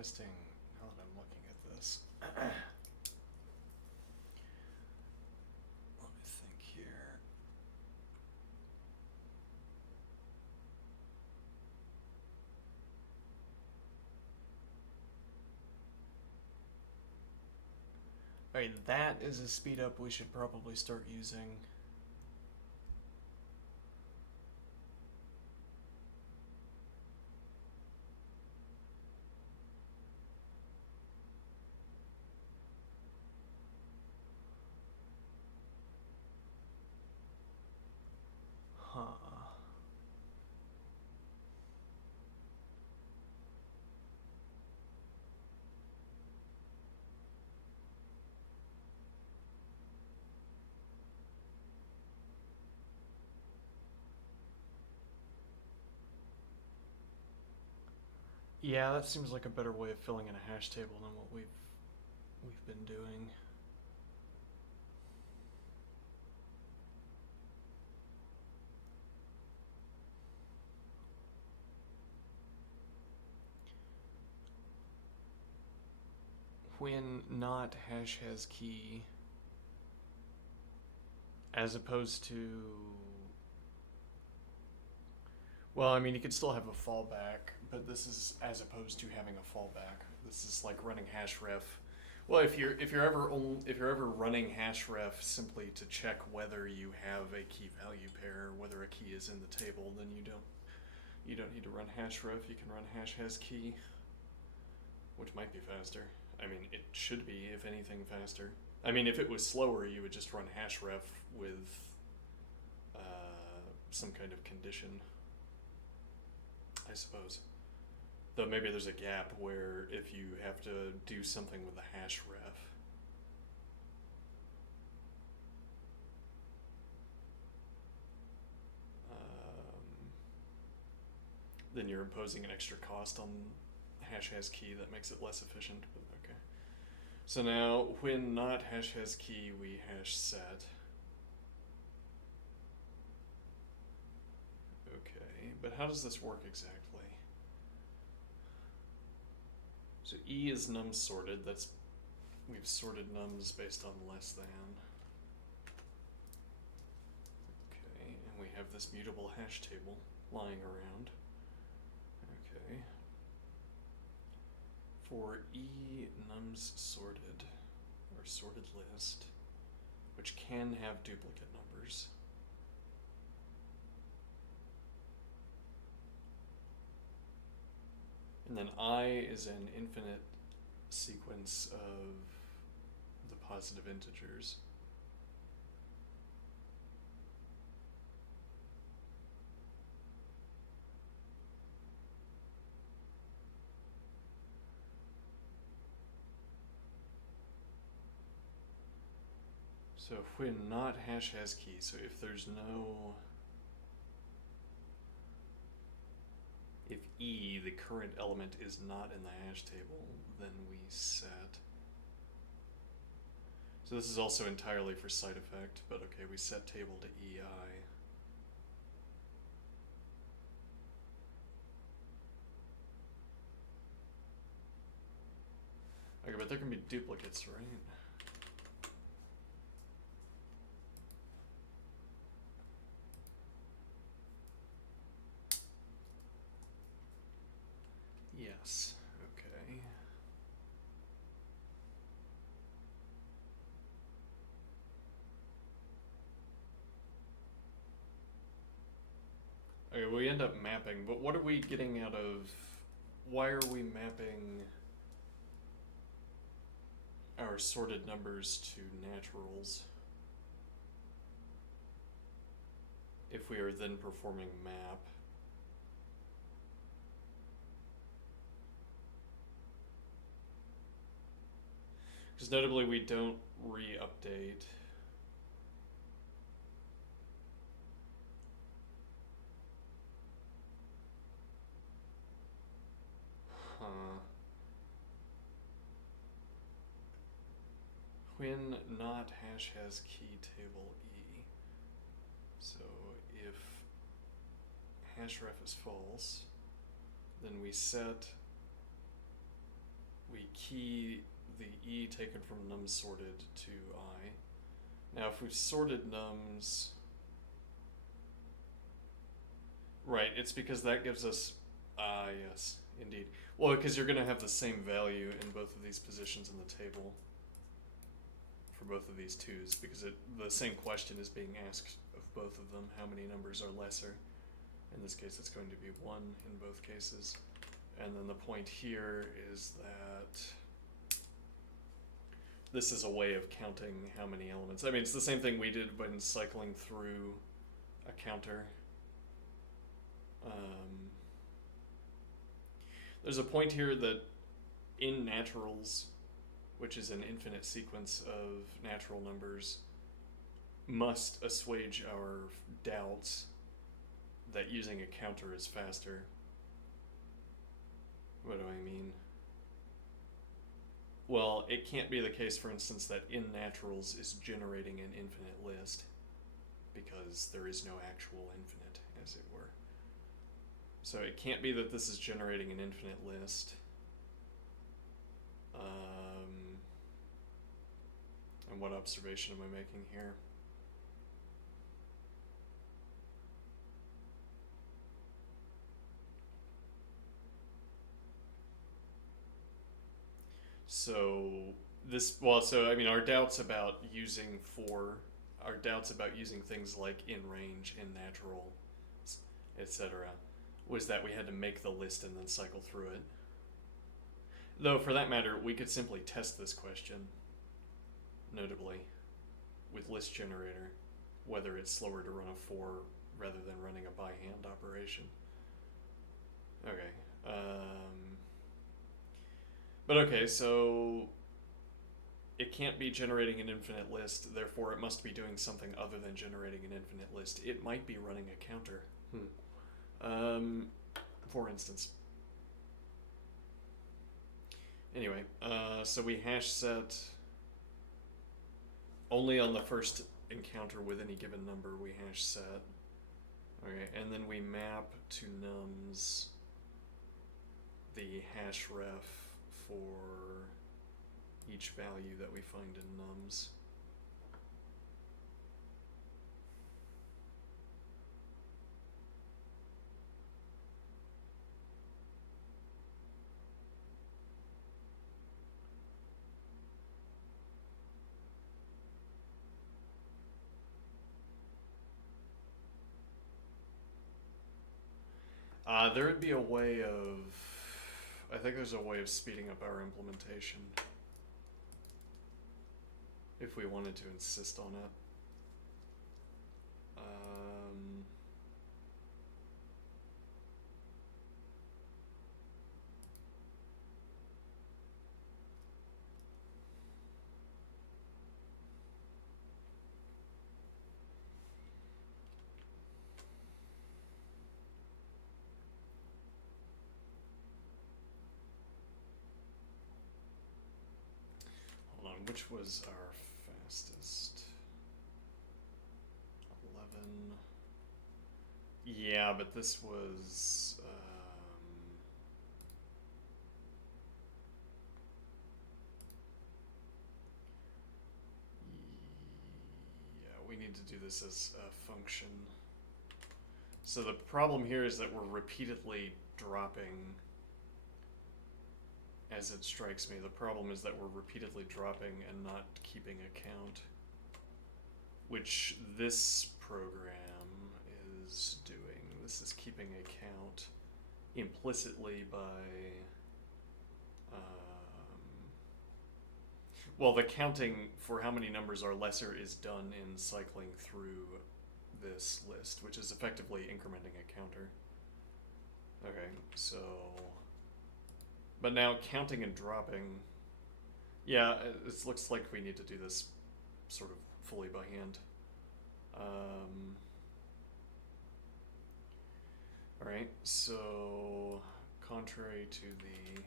interesting now that I'm looking at this. Let me think here. Alright, that is a speed up we should probably start using. Huh. Yeah, that seems like a better way of filling in a hash table than what we've been doing. When not hash has key, as opposed to, well, I mean, you could still have a fallback, but this is as opposed to having a fallback. This is like running hashref. Well, if you're ever running hashref simply to check whether you have a key value pair, whether a key is in the table, then you don't need to run hashref. You can run hash has key, which might be faster. I mean, it should be, if anything, faster. I mean, if it was slower, you would just run hashref with some kind of condition, I suppose. Though maybe there's a gap where if you have to do something with the hash ref, then you're imposing an extra cost on hash has key that makes it less efficient, but okay. So now, when not hash has key, we hash set. Okay, but how does this work exactly? So E is num sorted. We've sorted nums based on less than. Okay, and we have this mutable hash table lying around. Okay. For E nums sorted, or sorted list, which can have duplicate numbers. And then I is an infinite sequence of the positive integers. So when not hash has key, so if there's no, if E, the current element, is not in the hash table, then we set. So this is also entirely for side effect, but okay, we set table to EI. Okay, but there can be duplicates, right? Yes, okay. Okay, we end up mapping, but what are we getting out of, why are we mapping our sorted numbers to naturals if we are then performing map? Because notably we don't re-update. Huh. When not hash has key table E. So if hash ref is false, then we set we key the E taken from num sorted to I. Now if we've sorted nums, right, it's because that gives us, yes, indeed. Well, because you're going to have the same value in both of these positions in the table for both of these twos, because the same question is being asked of both of them. How many numbers are lesser? In this case, it's going to be 1 in both cases. And then the point here is that this is a way of counting how many elements. I mean, it's the same thing we did when cycling through a counter. There's a point here that in naturals, which is an infinite sequence of natural numbers, must assuage our doubts that using a counter is faster. What do I mean? Well, it can't be the case, for instance, that in naturals is generating an infinite list, because there is no actual infinite, as it were. So it can't be that this is generating an infinite list. And what observation am I making here? So I mean, our doubts about using things like in range, in natural, etc., was that we had to make the list and then cycle through it. Though, for that matter, we could simply test this question, notably, with list generator, whether it's slower to run a for rather than running a by hand operation. Okay. But okay, so it can't be generating an infinite list, therefore it must be doing something other than generating an infinite list. It might be running a counter. For instance. Anyway, so we hash set only on the first encounter with any given number we hash set. Okay, and then we map to nums the hash ref for each value that we find in nums. There would be a way of, I think there's a way of speeding up our implementation if we wanted to insist on it. Hold on, which was our fastest? 11. Yeah, but this was yeah, we need to do this as a function. So the problem here is that we're repeatedly dropping, as it strikes me. The problem is that we're repeatedly dropping and not keeping a count, which this program is doing. This is keeping a count implicitly by, well, the counting for how many numbers are lesser is done in cycling through this list, which is effectively incrementing a counter. Okay, so, but now counting and dropping, yeah, it looks like we need to do this sort of fully by hand. Alright, so contrary to the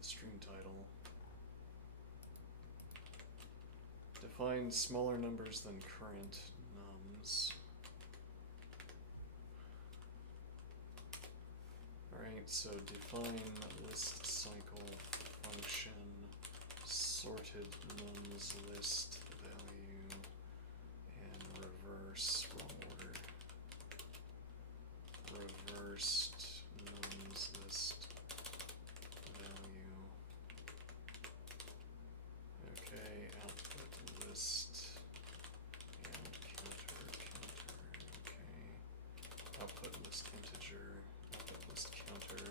stream title, define smaller numbers than current nums. nums. Alright, so define list cycle function sorted nums list value and reverse wrong order. Reversed nums list value. Okay, output list and counter. Okay. Output list integer, output list counter.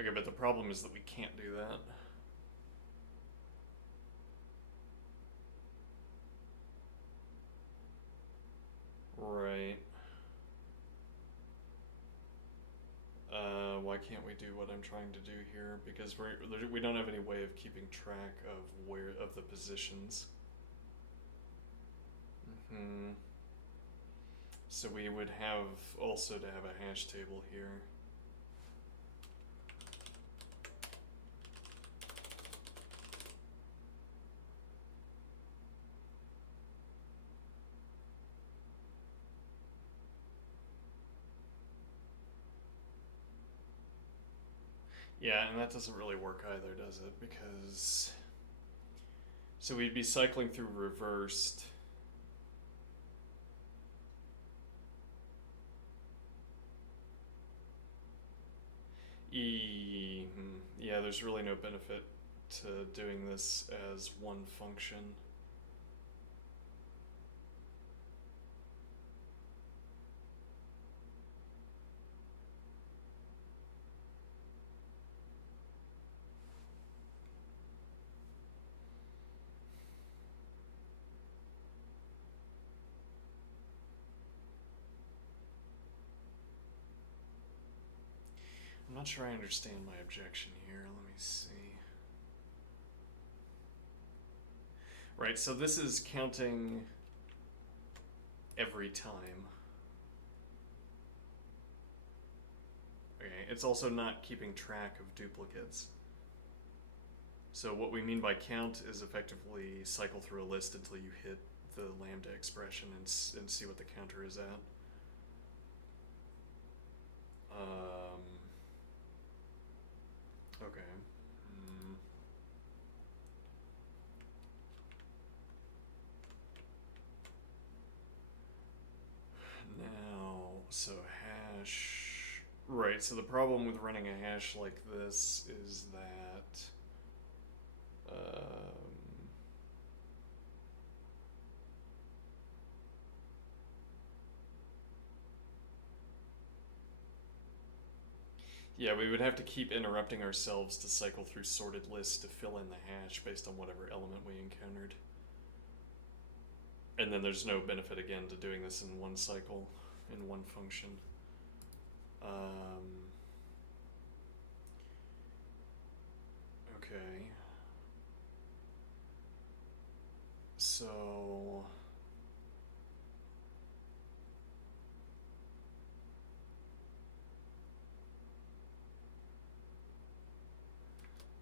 Okay, but the problem is that we can't do that. Right. Why can't we do what I'm trying to do here? Because we don't have any way of keeping track of the positions. So we would have also to have a hash table here. Yeah, and that doesn't really work either, does it? Because so we'd be cycling through reversed. Yeah, there's really no benefit to doing this as one function. I'm not sure I understand my objection here. Let me see. Right, so this is counting every time. Okay, it's also not keeping track of duplicates. So what we mean by count is effectively cycle through a list until you hit the lambda expression and see what the counter is at. Okay. Now, so hash. Right, so the problem with running a hash like this is that yeah, we would have to keep interrupting ourselves to cycle through sorted lists to fill in the hash based on whatever element we encountered. And then there's no benefit again to doing this in one cycle, in one function. Okay. So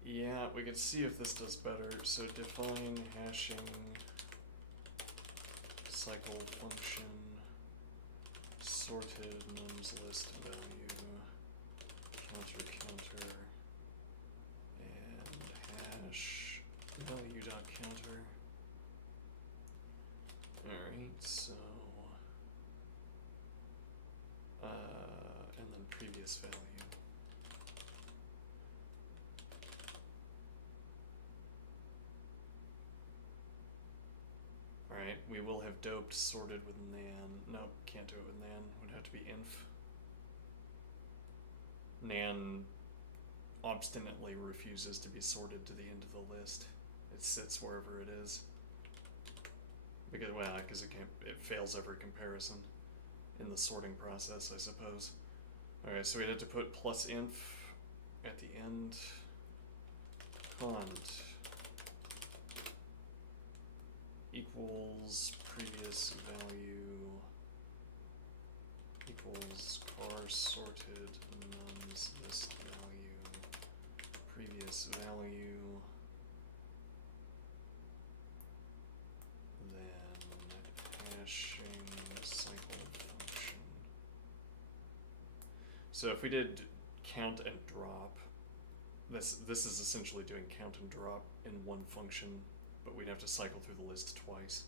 yeah, we could see if this does better. So define hashing cycle function sorted nums list value counter and hash value dot counter. Alright, so and then previous value. Alright, we will have doped sorted with nan. Nope, can't do it with nan. Would have to be inf. Nan obstinately refuses to be sorted to the end of the list. It sits wherever it is. Because it fails every comparison in the sorting process, I suppose. Alright, so we had to put plus inf at the end. Cont equals previous value equals car sorted nums list value previous value, then hashing cycle function. So if we did count and drop, this is essentially doing count and drop in one function, but we'd have to cycle through the list twice.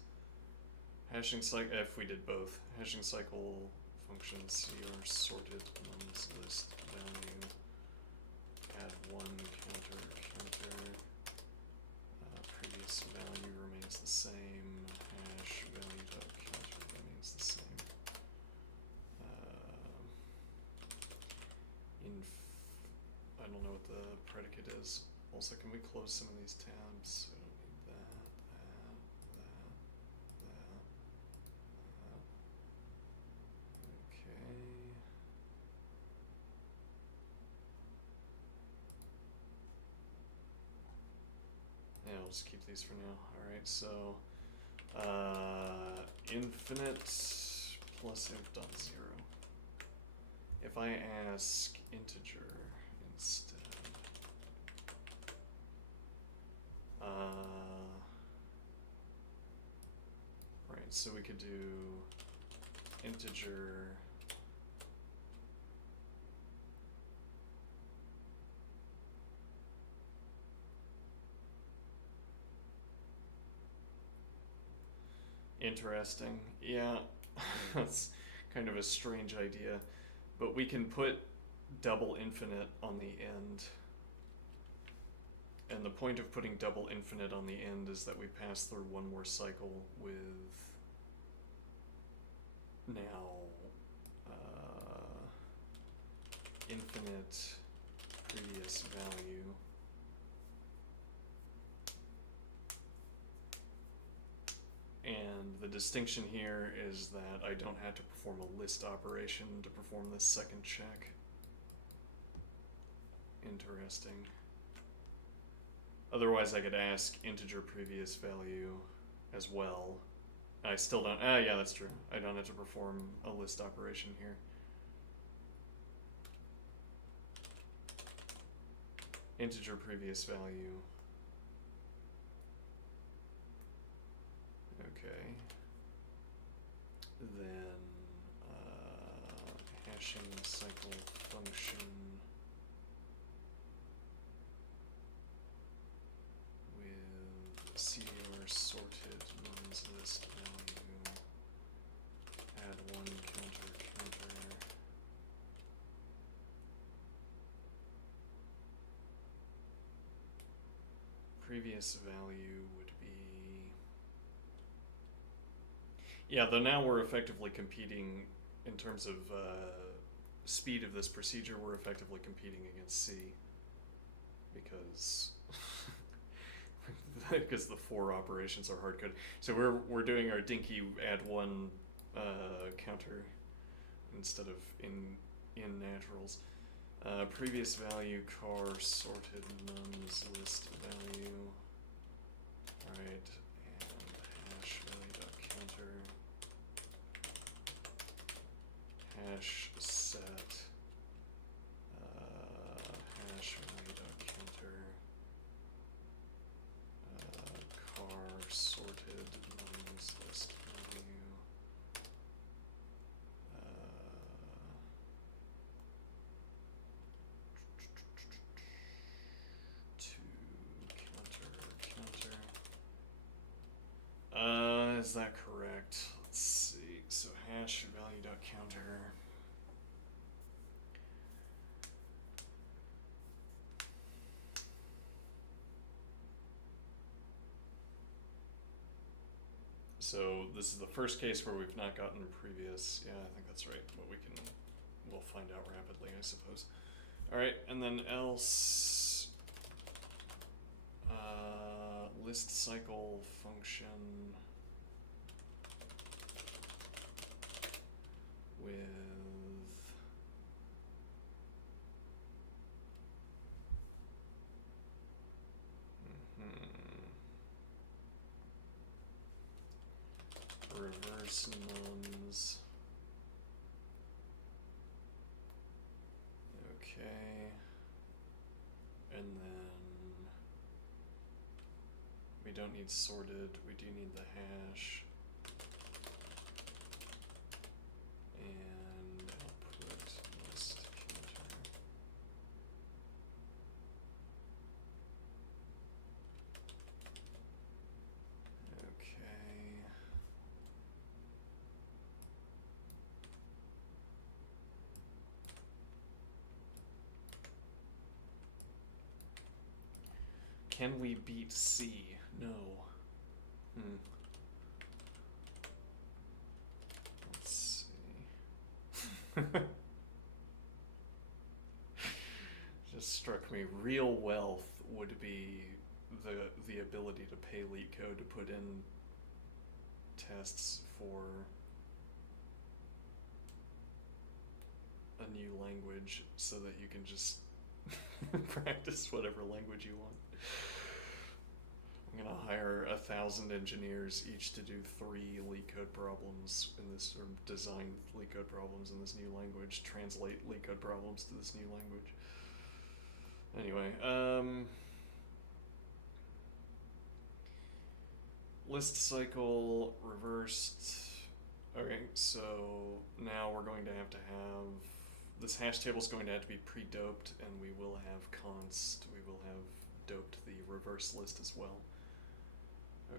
Hashing cycle, if we did both, hashing cycle function cr sorted nums list value, add one counter, previous value remains the same, hash value dot counter remains the same. I don't know what the predicate is. Also, can we close some of these tabs? I don't need that. Okay. Yeah, I'll just keep these for now. Alright, so infinite plus inf dot zero. If I ask integer instead, right, so we could do integer interesting. Yeah, that's kind of a strange idea, but we can put double infinite on the end. And the point of putting double infinite on the end is that we pass through one more cycle with now infinite previous value. And the distinction here is that I don't have to perform a list operation to perform this second check. Interesting. Otherwise I could ask integer previous value as well. I still don't, yeah, that's true. I don't have to perform a list operation here. Integer previous value. Okay. Then hashing cycle function with cdr sorted nums list value, add one counter. Previous value would be, yeah, though now we're effectively competing in terms of speed of this procedure, we're effectively competing against C because because the four operations are hard coded. So we're doing our dinky add one counter instead of in naturals. Previous value car sorted nums list value. Alright, and hash value dot counter. Hash set hash value dot counter. Car sorted nums list value. Is that correct? Let's see. So hash value dot counter. So this is the first case where we've not gotten previous. Yeah, I think that's right. But we'll find out rapidly, I suppose. All right, and then else list cycle function with reverse nums. Okay, and then don't need sorted, we do need the hash. And output list counter. Okay. Can we beat C? No. Let's see. Just struck me. Real wealth would be the ability to pay LeetCode to put in tests for a new language so that you can just practice whatever language you want. I'm gonna hire 1,000 engineers each to do 3 LeetCode problems in this, or design LeetCode problems in this new language, translate LeetCode problems to this new language. Anyway, list cycle reversed. Okay, so now we're going to have this hash table is going to have to be pre-doped, and we will have const, we will have doped the reverse list as well.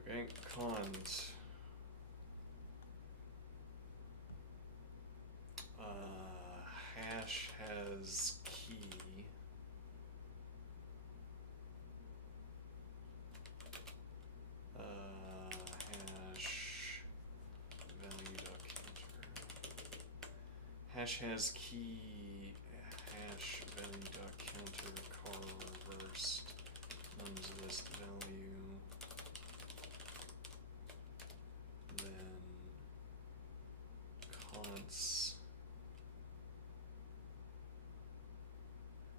Okay, const hash has key hash value dot counter. Hash has key hash value dot counter car reversed nums list value, then const.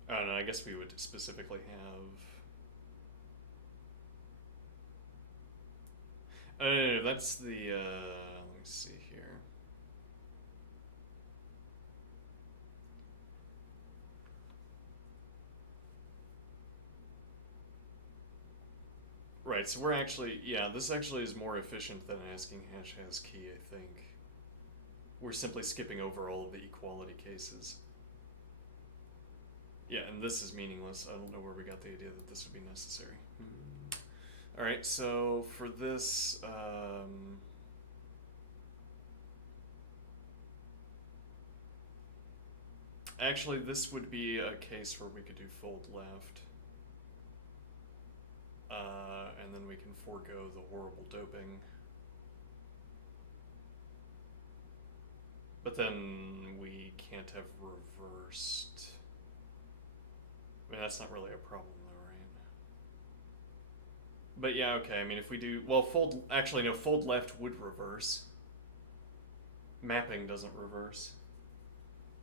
Oh no, I guess we would specifically have. Oh, no, that's the, let me see here. Right, so we're actually, yeah, this actually is more efficient than asking hash has key, I think. We're simply skipping over all of the equality cases. Yeah, and this is meaningless. I don't know where we got the idea that this would be necessary. Alright, so for this, actually this would be a case where we could do fold left. And then we can forego the horrible doping. But then we can't have reversed. I mean, that's not really a problem though, right? But yeah, okay, I mean, if we do, well, fold, actually no, fold left would reverse. Mapping doesn't reverse.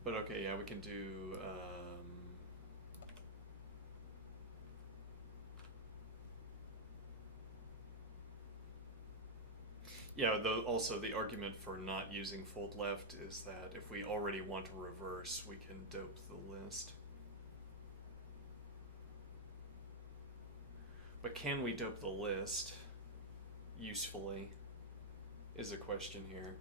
But okay, yeah, we can do, yeah, though also the argument for not using fold left is that if we already want to reverse, we can dope the list. But can we dope the list usefully is a question here.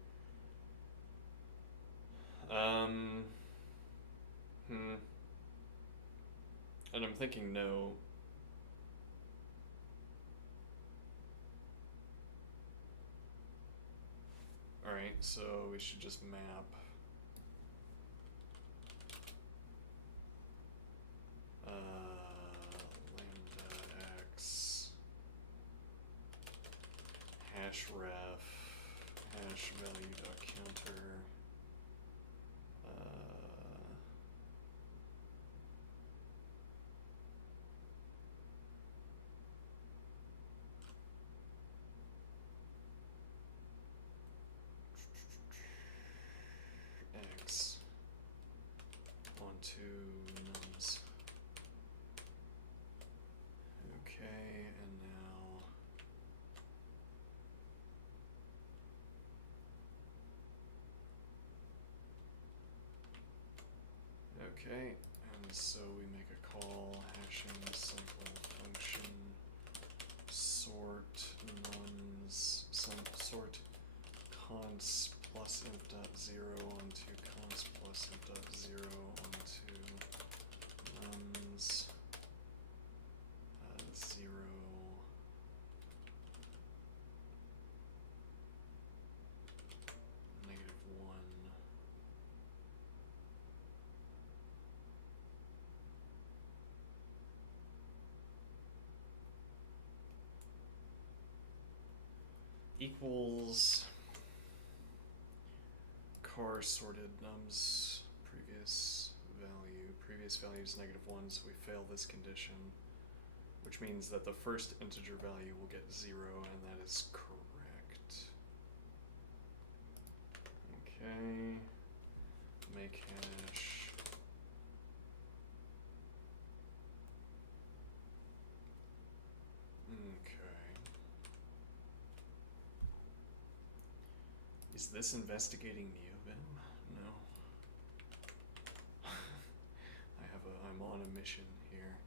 And I'm thinking no. Alright, so we should just map. Lambda x hash ref hash value dot counter x onto nums. Okay, and now okay, and so we make a call hashing cycle function sort nums sort const plus int dot 0 onto const plus int dot 0 onto nums 0 -1. Equals car sorted nums previous value is -1, so we fail this condition, which means that the first integer value will get 0, and that is correct. Okay, make hash Is this investigating neovim? No. I'm on a mission here.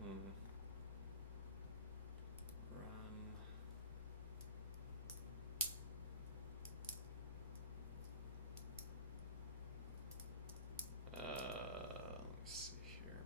Run. Let me see here.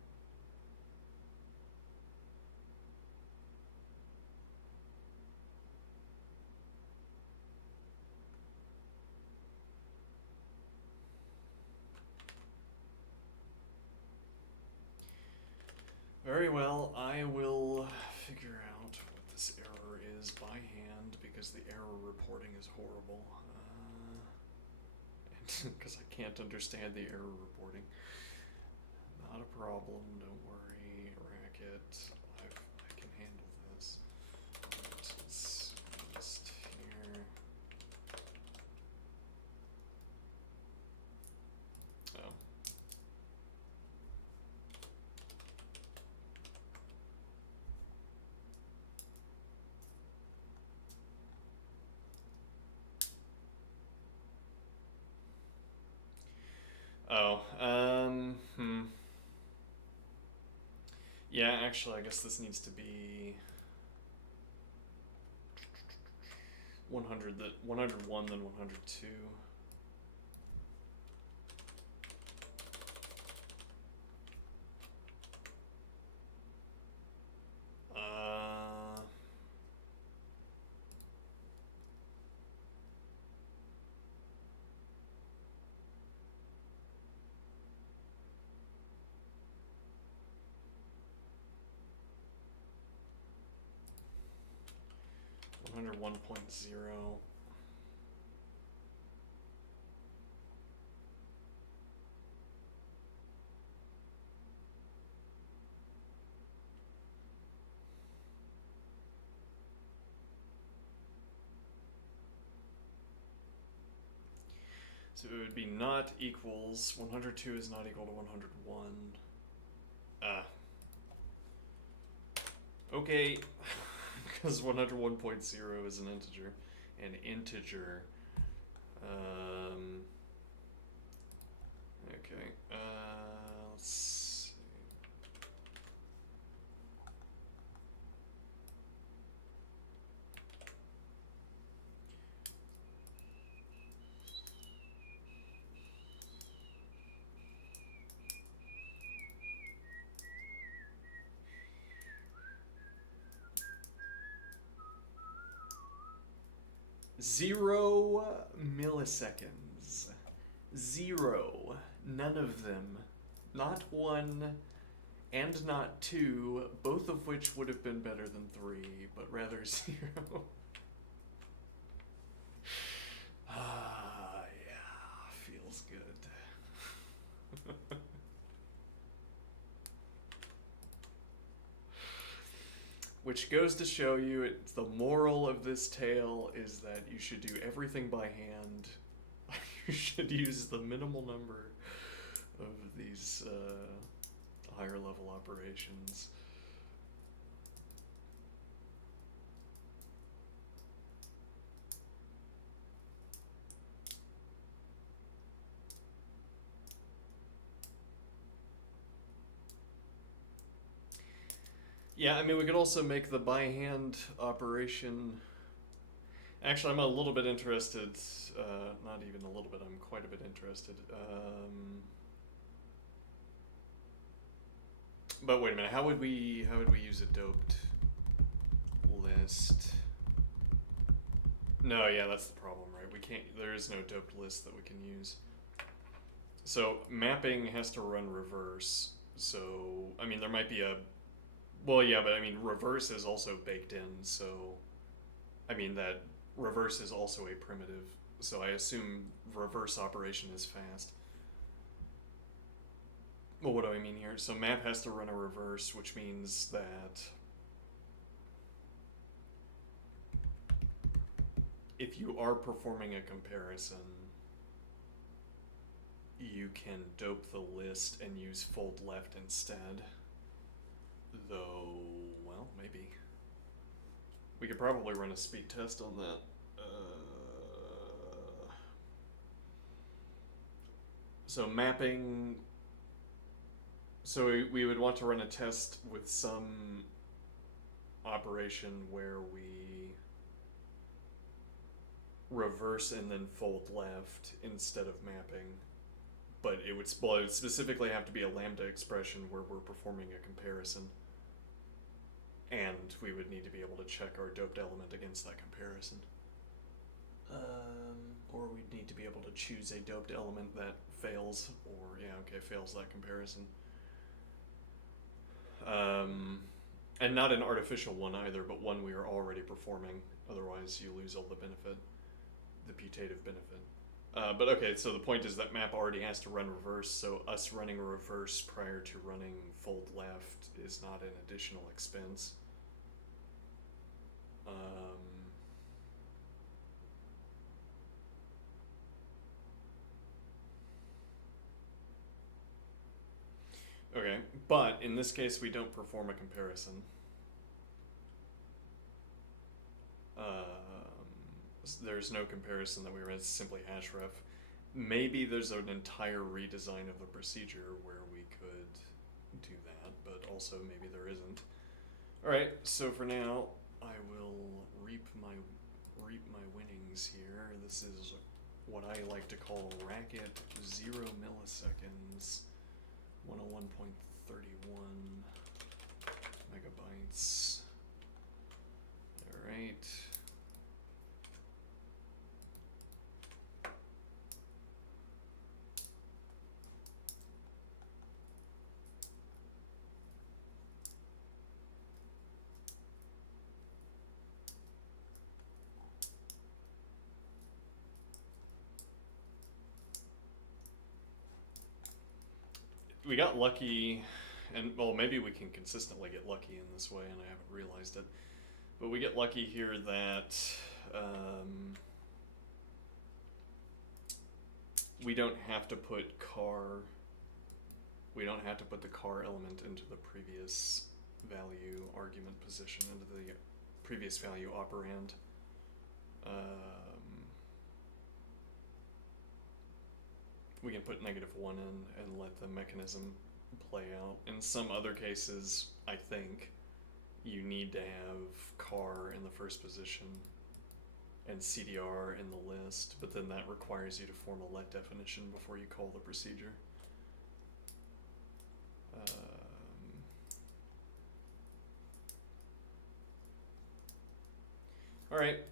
Very well, I will figure out what this error is by hand because the error reporting is horrible. Because I can't understand the error reporting. Not a problem, don't worry, Racket. I can handle this. It's just here. Oh. Oh, yeah, actually, I guess this needs to be 101, then 102. Uh, 101.0. So it would be not equals, 102 is not equal to 101. Okay, because 101.0 is an integer. Okay, let's see. Zero milliseconds. Zero. None of them. Not one and not two, both of which would have been better than 3, but rather 0. Yeah, feels good. Which goes to show you, the moral of this tale is that you should do everything by hand. You should use the minimal number of these higher level operations. Yeah, I mean, we could also make the by hand operation. Actually, I'm a little bit interested. Not even a little bit. I'm quite a bit interested. But wait a minute. How would we use a doped list? No, yeah, that's the problem, right? We can't. There is no doped list that we can use. So mapping has to run reverse. So I mean, there might be a. Well, yeah, but I mean, reverse is also baked in. So I mean that reverse is also a primitive. So I assume reverse operation is fast. Well, what do I mean here? So map has to run a reverse, which means that if you are performing a comparison, you can dope the list and use fold left instead. Though, well, maybe. We could probably run a speed test on that. So mapping. So we would want to run a test with some operation where we reverse and then fold left instead of mapping. But it would specifically have to be a lambda expression where we're performing a comparison. And we would need to be able to check our doped element against that comparison. Or we'd need to be able to choose a doped element that fails, or fails that comparison. And not an artificial one either, but one we are already performing. Otherwise, you lose all the benefit, the putative benefit. But okay, so the point is that map already has to run reverse, so us running reverse prior to running fold left is not an additional expense. Okay, but in this case we don't perform a comparison. There's no comparison that we run, it's simply href. Maybe there's an entire redesign of the procedure where we could do that, but also maybe there isn't. Alright, so for now, I will reap my winnings here. This is what I like to call racket 0 milliseconds, 101.31 megabytes. Alright. We got lucky, and well, maybe we can consistently get lucky in this way, and I haven't realized it. But we get lucky here that we don't have to put car. We don't have to put the car element into the previous value argument position, into the previous value operand. We can put -1 in and let the mechanism play out. In some other cases, I think, you need to have car in the first position and CDR in the list, but then that requires you to form a let definition before you call the procedure. Alright,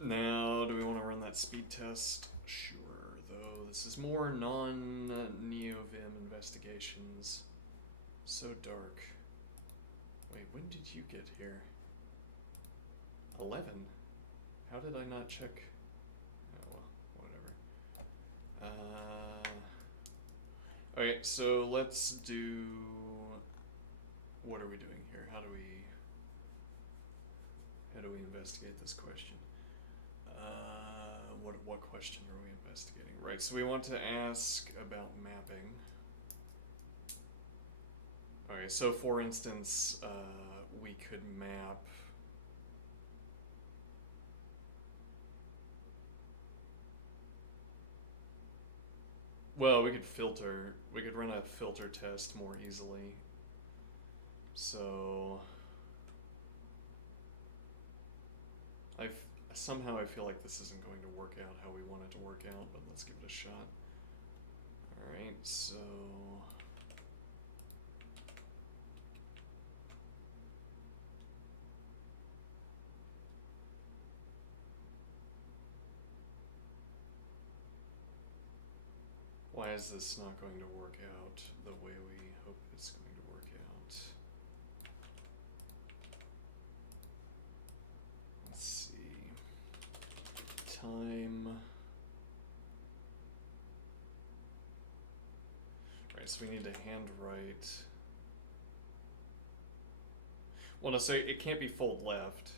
now do we want to run that speed test? Sure. Though this is more non-neovim investigations. So dark. Wait, when did you get here? 11? How did I not check? Oh well, whatever. Okay, so let's do... What are we doing here? How do we investigate this question? What question are we investigating? Right, so we want to ask about mapping. Okay, so for instance, we could map we could run a filter test more easily. So somehow I feel like this isn't going to work out how we want it to work out, but let's give it a shot. Alright, so why is this not going to work out the way we hope it's going to work out? Let's see. Time. Right, so we need to handwrite. Well, no, so it can't be fold left.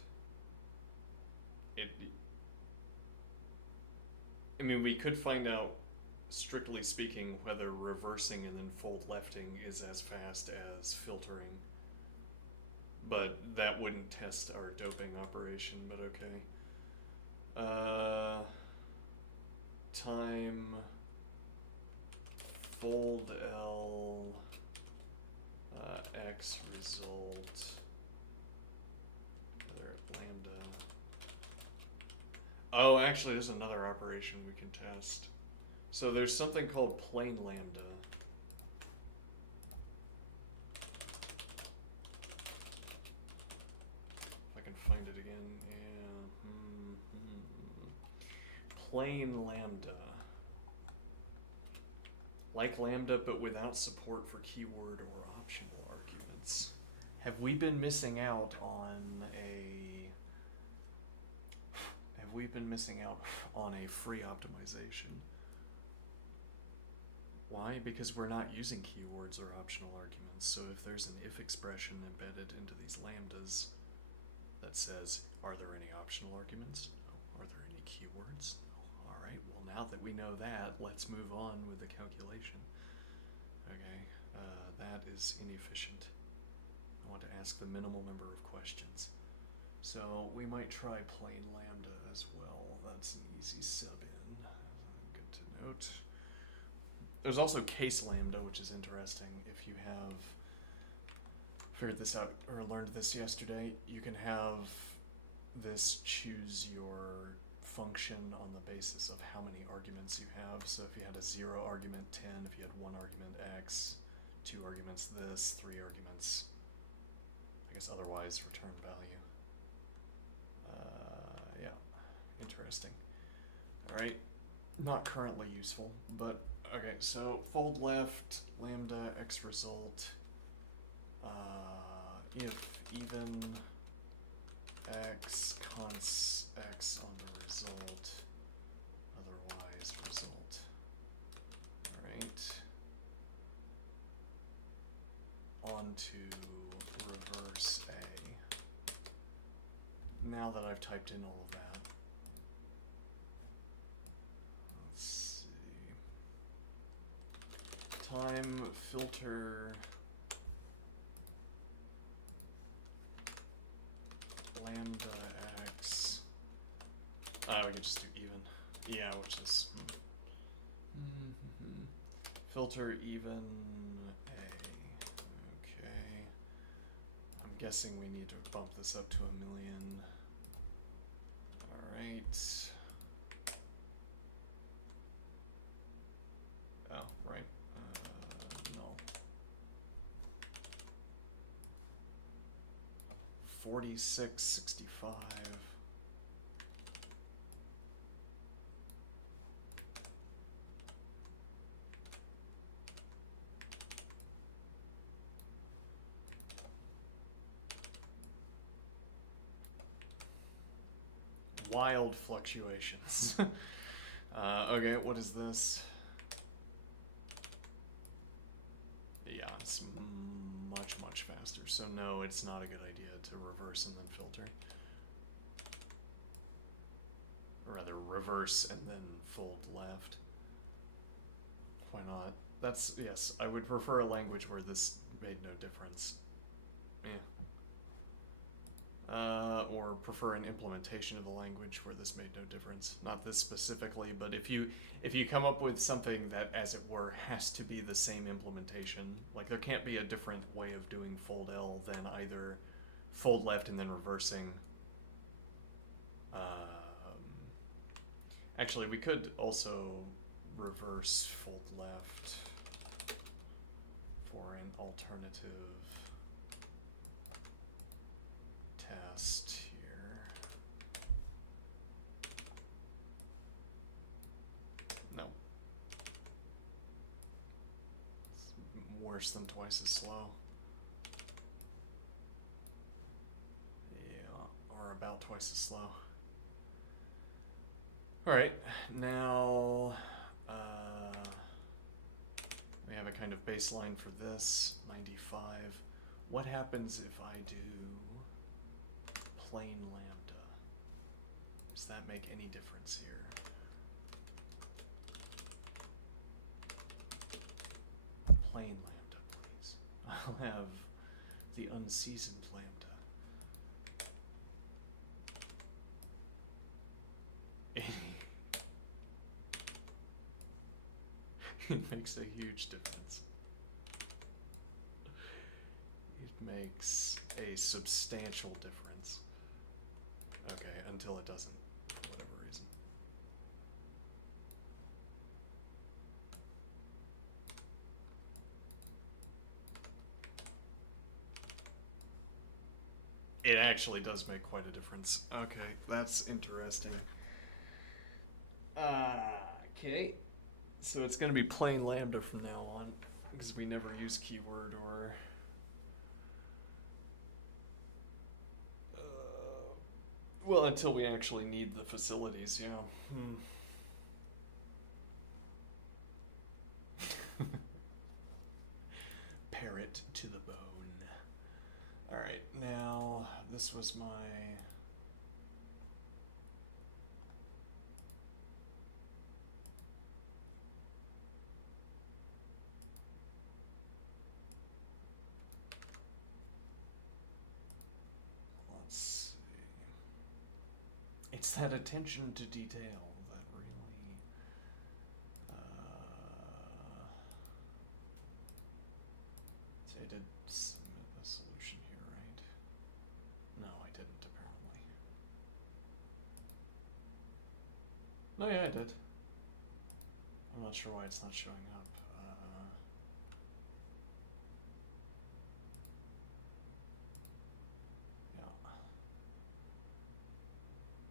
I mean, we could find out, strictly speaking, whether reversing and then fold lefting is as fast as filtering. But that wouldn't test our doping operation, but okay. Time, fold L, X result, other lambda. Oh, actually, there's another operation we can test. So there's something called plain lambda. If I can find it again, yeah. Plain lambda. Like lambda, but without support for keyword or optional arguments. Have we been missing out on a free optimization? Why? Because we're not using keywords or optional arguments. So if there's an if expression embedded into these lambdas that says, are there any optional arguments? No. Are there any keywords? No. All right, well, now that we know that, let's move on with the calculation. Okay, that is inefficient. I want to ask the minimal number of questions. So we might try plain lambda as well. That's an easy sub-in. Good to note. There's also case lambda, which is interesting. If you have figured this out or learned this yesterday, you can have this choose your function on the basis of how many arguments you have. So if you had a 0 argument 10, if you had 1 argument x, 2 arguments this, 3 arguments, I guess otherwise return value. Yeah, interesting. All right, not currently useful, but okay, so fold left, lambda, x result, if even x const x on the result, otherwise result. All right. On to reverse A. Now that I've typed in all of that, let's see. Time filter lambda x. We could just do even. Yeah, which is filter even A. Okay. I'm guessing we need to bump this up to 1,000,000. All right. Oh, right. No. 4665. Wild fluctuations. Okay, what is this? Yeah, it's much, much faster. So no, it's not a good idea to reverse and then filter. Or rather, reverse and then fold left. Why not? That's, yes, I would prefer a language where this made no difference. Yeah. or prefer an implementation of the language where this made no difference. Not this specifically, but if you come up with something that, as it were, has to be the same implementation, like there can't be a different way of doing fold L than either fold left and then reversing. Actually, we could also reverse fold left for an alternative test here. No. It's worse than twice as slow. Yeah, or about twice as slow. Alright, now we have a kind of baseline for this, 95. What happens if I do plain lambda? Does that make any difference here? Plain lambda, please. I'll have the unseasoned lambda. It makes a huge difference. It makes a substantial difference. Okay, until it doesn't, for whatever reason. It actually does make quite a difference. Okay, that's interesting. Okay. So it's going to be plain lambda from now on, because we never use keyword or... well, until we actually need the facilities, yeah. Parrot to the bone. Alright, now this was my... It's that attention to detail that really... so I did submit a solution here, right? No, I didn't, apparently. No, yeah, I did. I'm not sure why it's not showing up.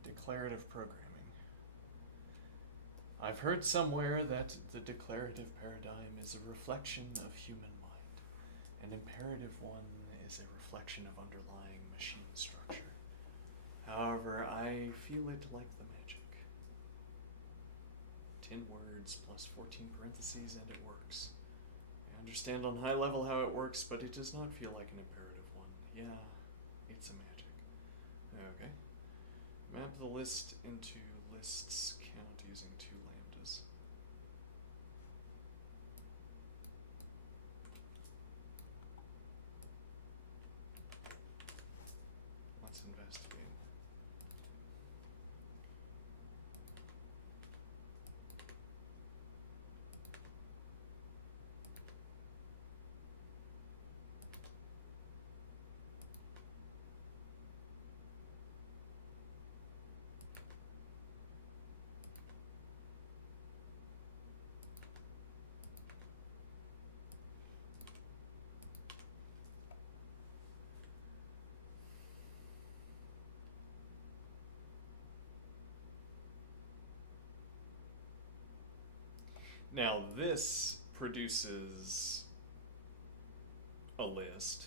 Declarative programming. I've heard somewhere that the declarative paradigm is a reflection of human mind. An imperative one is a reflection of underlying machine structure. However, I feel it like the magic. 10 words plus 14 parentheses and it works. I understand on high level how it works, but it does not feel like an imperative one. Yeah, it's a magic. Okay. Map the list into lists count using 2 lambdas. Let's investigate. Now this produces a list.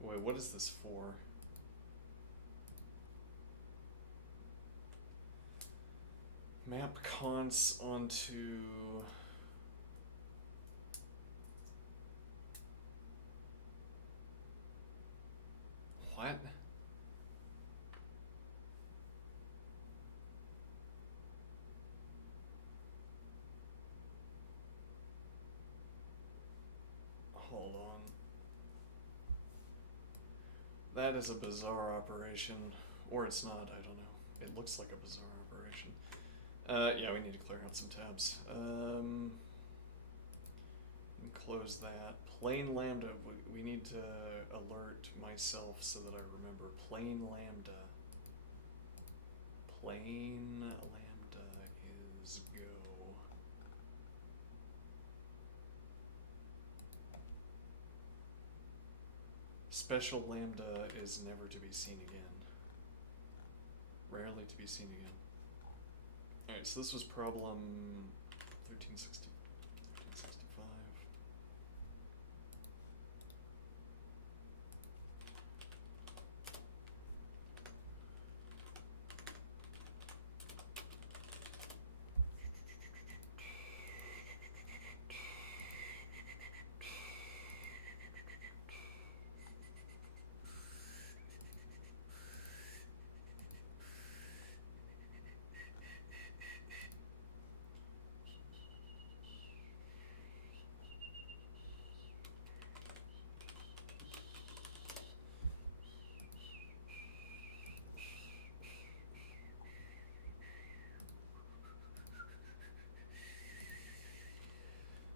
Wait, what is this for? Map const onto... what? Hold on. That is a bizarre operation. Or it's not, I don't know. It looks like a bizarre operation. Yeah, we need to clear out some tabs. Close that. Plain lambda, we need to alert myself so that I remember. Plain lambda. Plain lambda is go. Special lambda is never to be seen again. Rarely to be seen again. Alright, so this was problem 1365.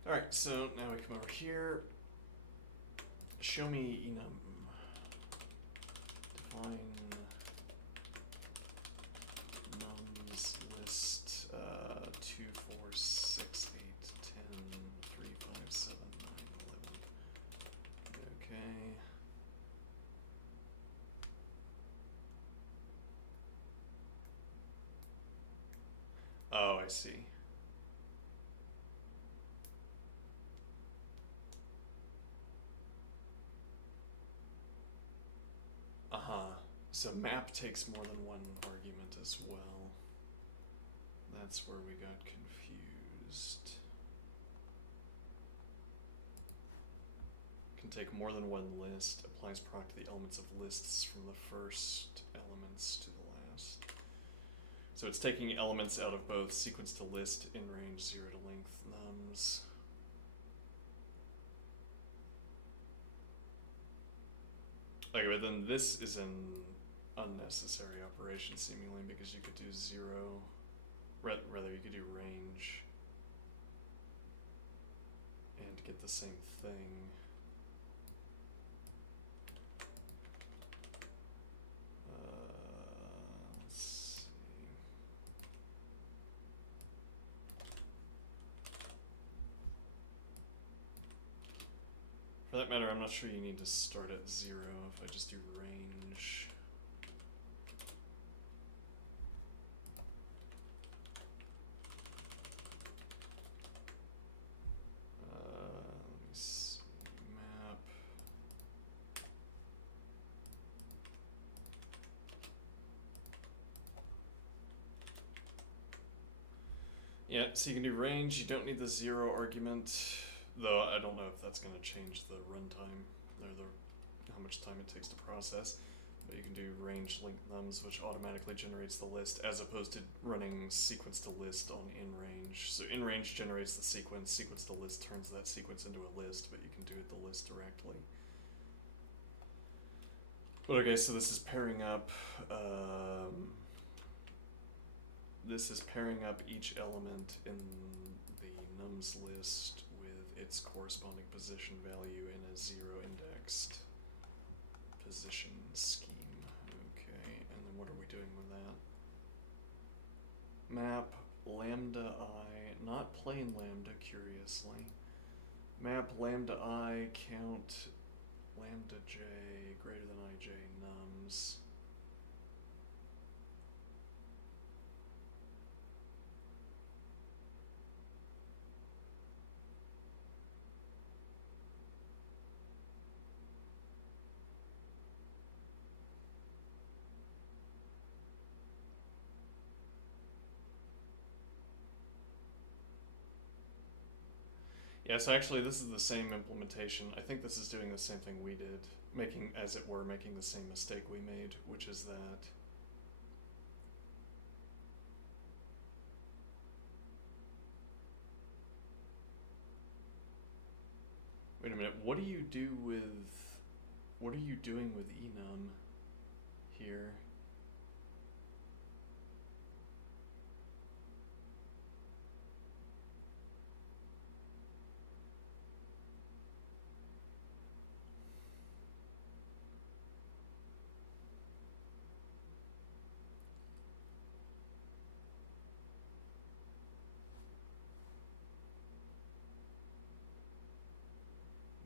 Alright, so now we come over here. Show me enum. Define nums list 2, 4, 6, 8, 10, 3, 5, 7, 9, 11. Okay. Oh, I see. So map takes more than one argument as well. That's where we got confused. Can take more than one list, applies proc to the elements of lists from the first elements to the last. So it's taking elements out of both sequence to list in range 0 to length nums. Okay, but then this is an unnecessary operation seemingly, because you could do 0, rather you could do range and get the same thing. Let's see. For that matter, I'm not sure you need to start at 0 if I just do range. Let me see, map. Yeah, so you can do range, you don't need the 0 argument, though I don't know if that's going to change the runtime, or how much time it takes to process. But you can do range length nums, which automatically generates the list, as opposed to running sequence to list on inRange. So inRange generates the sequence to list turns that sequence into a list, but you can do the list directly. But okay, so this is pairing up, each element in the nums list with its corresponding position value in a 0 indexed position scheme. Okay, and then what are we doing with that? Map lambda I, not plain lambda, curiously. Map lambda I, count lambda j greater than ij nums. Yeah, so actually this is the same implementation. I think this is doing the same thing we did, making the same mistake we made, which is that wait a minute. What do you do with? What are you doing with enum here?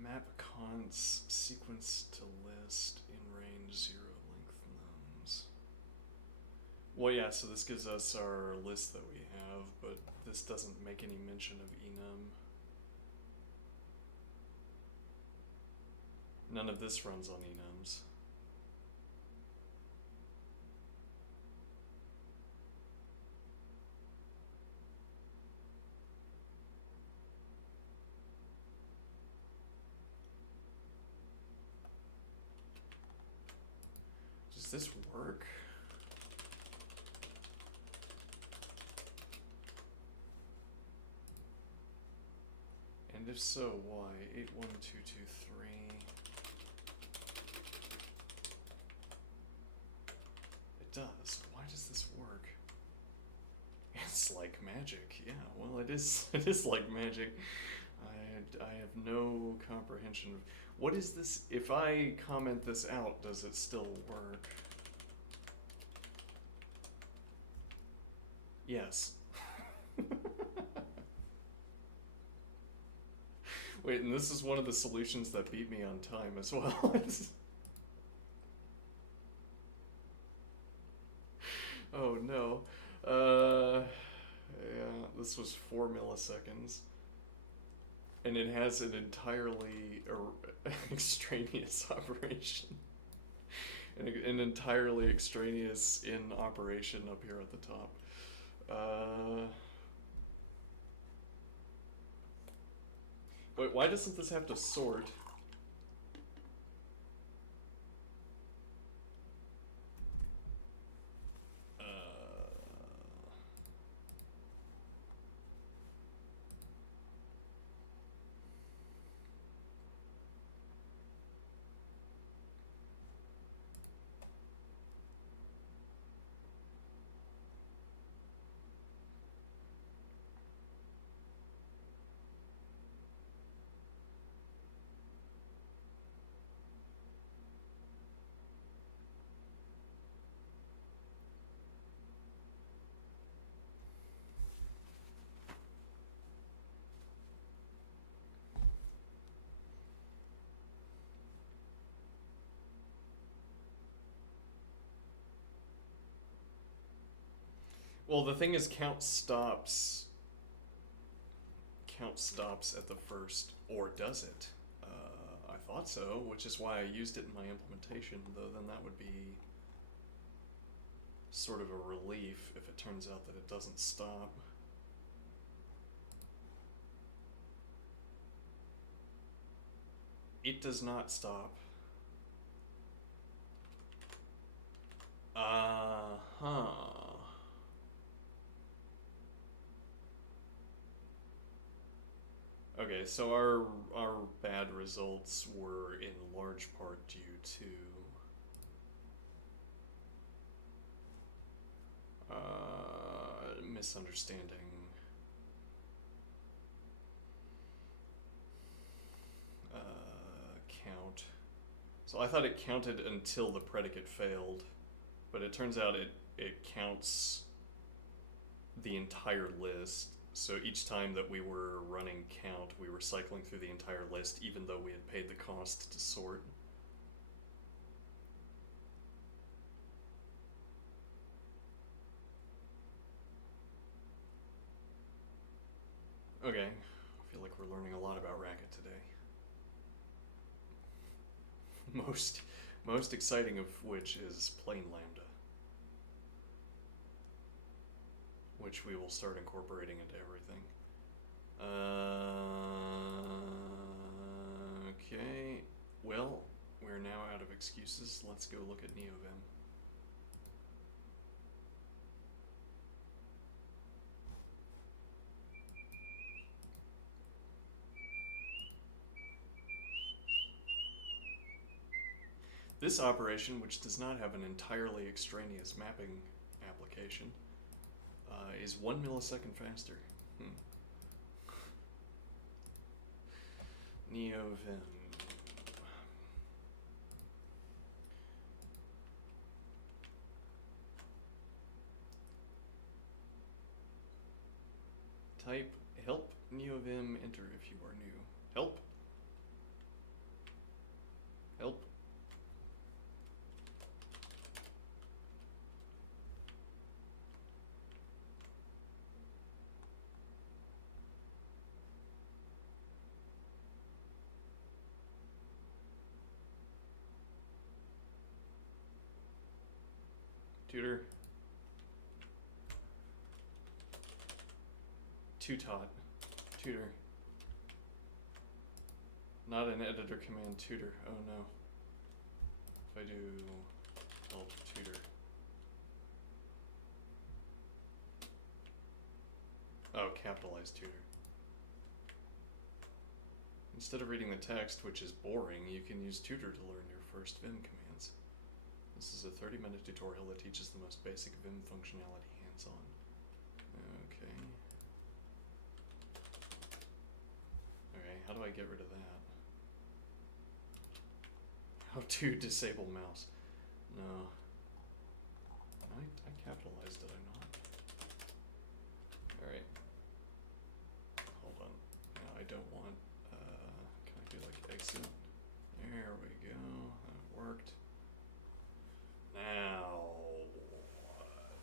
Map const sequence to list in range 0 length nums. Well, yeah, so this gives us our list that we have, but this doesn't make any mention of enum. None of this runs on enums. Does this work? And if so, why? 81223. It does. Why does this work? It's like magic. Yeah, well, it is. It is like magic. I have no comprehension of what is this. If I comment this out, does it still work? Yes. Wait, and this is one of the solutions that beat me on time as well. Oh no. Yeah, this was 4 milliseconds. And it has an entirely extraneous operation. An entirely extraneous in operation up here at the top. Wait, why doesn't this have to sort? Well, the thing is, count stops at the first, or does it? I thought so, which is why I used it in my implementation, though then that would be sort of a relief if it turns out that it doesn't stop. It does not stop. Uh-huh. Okay, so our bad results were in large part due to misunderstanding. Count. So I thought it counted until the predicate failed, but it turns out it counts the entire list. So each time that we were running count, we were cycling through the entire list, even though we had paid the cost to sort. Okay, I feel like we're learning a lot about Racket today. Most exciting of which is plain lambda, which we will start incorporating into everything. Okay, well, we're now out of excuses. Let's go look at neovim. This operation, which does not have an entirely extraneous mapping application, is 1 millisecond faster. Neovim. Type help neovim, enter if you are new. Help. Help. Tutor. Tutot. Tutor. Not an editor command, tutor. Oh no. If I do help tutor. Oh, capitalized tutor. Instead of reading the text, which is boring, you can use tutor to learn your first Vim commands. This is a 30-minute tutorial that teaches the most basic Vim functionality hands-on. Okay. Okay, how do I get rid of that? How to disable mouse. No. I capitalized, did I not? Alright. Hold on. No, I don't want, can I do like exit? There we go, that worked. Now,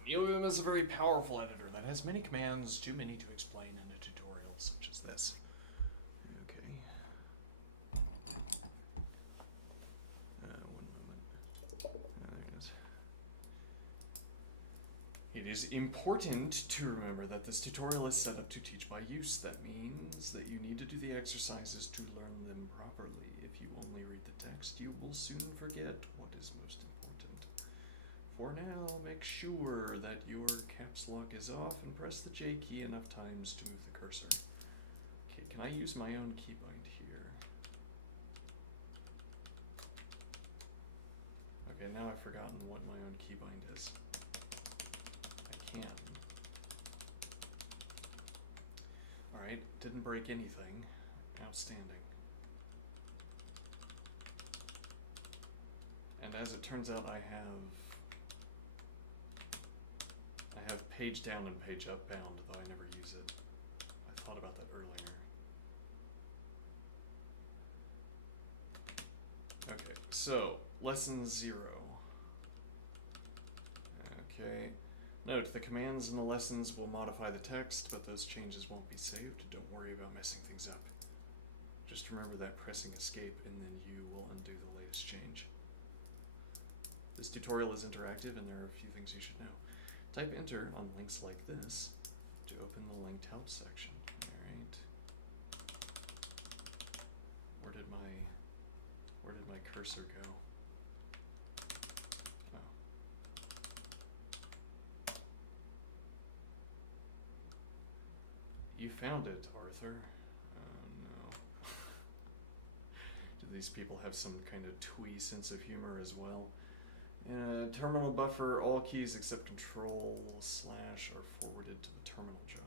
neovim is a very powerful editor that has many commands, too many to explain in a tutorial such as this. Okay. One moment. There it is. It is important to remember that this tutorial is set up to teach by use. That means that you need to do the exercises to learn them properly. If you only read the text, you will soon forget what is most important. For now, make sure that your caps lock is off and press the J key enough times to move the cursor. Okay, can I use my own keybind here? Okay, now I've forgotten what my own keybind is. I can. Alright, didn't break anything. Outstanding. And as it turns out, I have page down and page up bound, though I never use it. I thought about that earlier. Okay, so lesson 0. Okay, note the commands in the lessons will modify the text, but those changes won't be saved. Don't worry about messing things up. Just remember that pressing escape and then you will undo the latest change. This tutorial is interactive and there are a few things you should know. Type enter on links like this to open the linked help section. Alright. Where did my cursor go? Oh. You found it, Arthur. Oh no. Do these people have some kind of twee sense of humor as well? In a terminal buffer, all keys except control / are forwarded to the terminal job.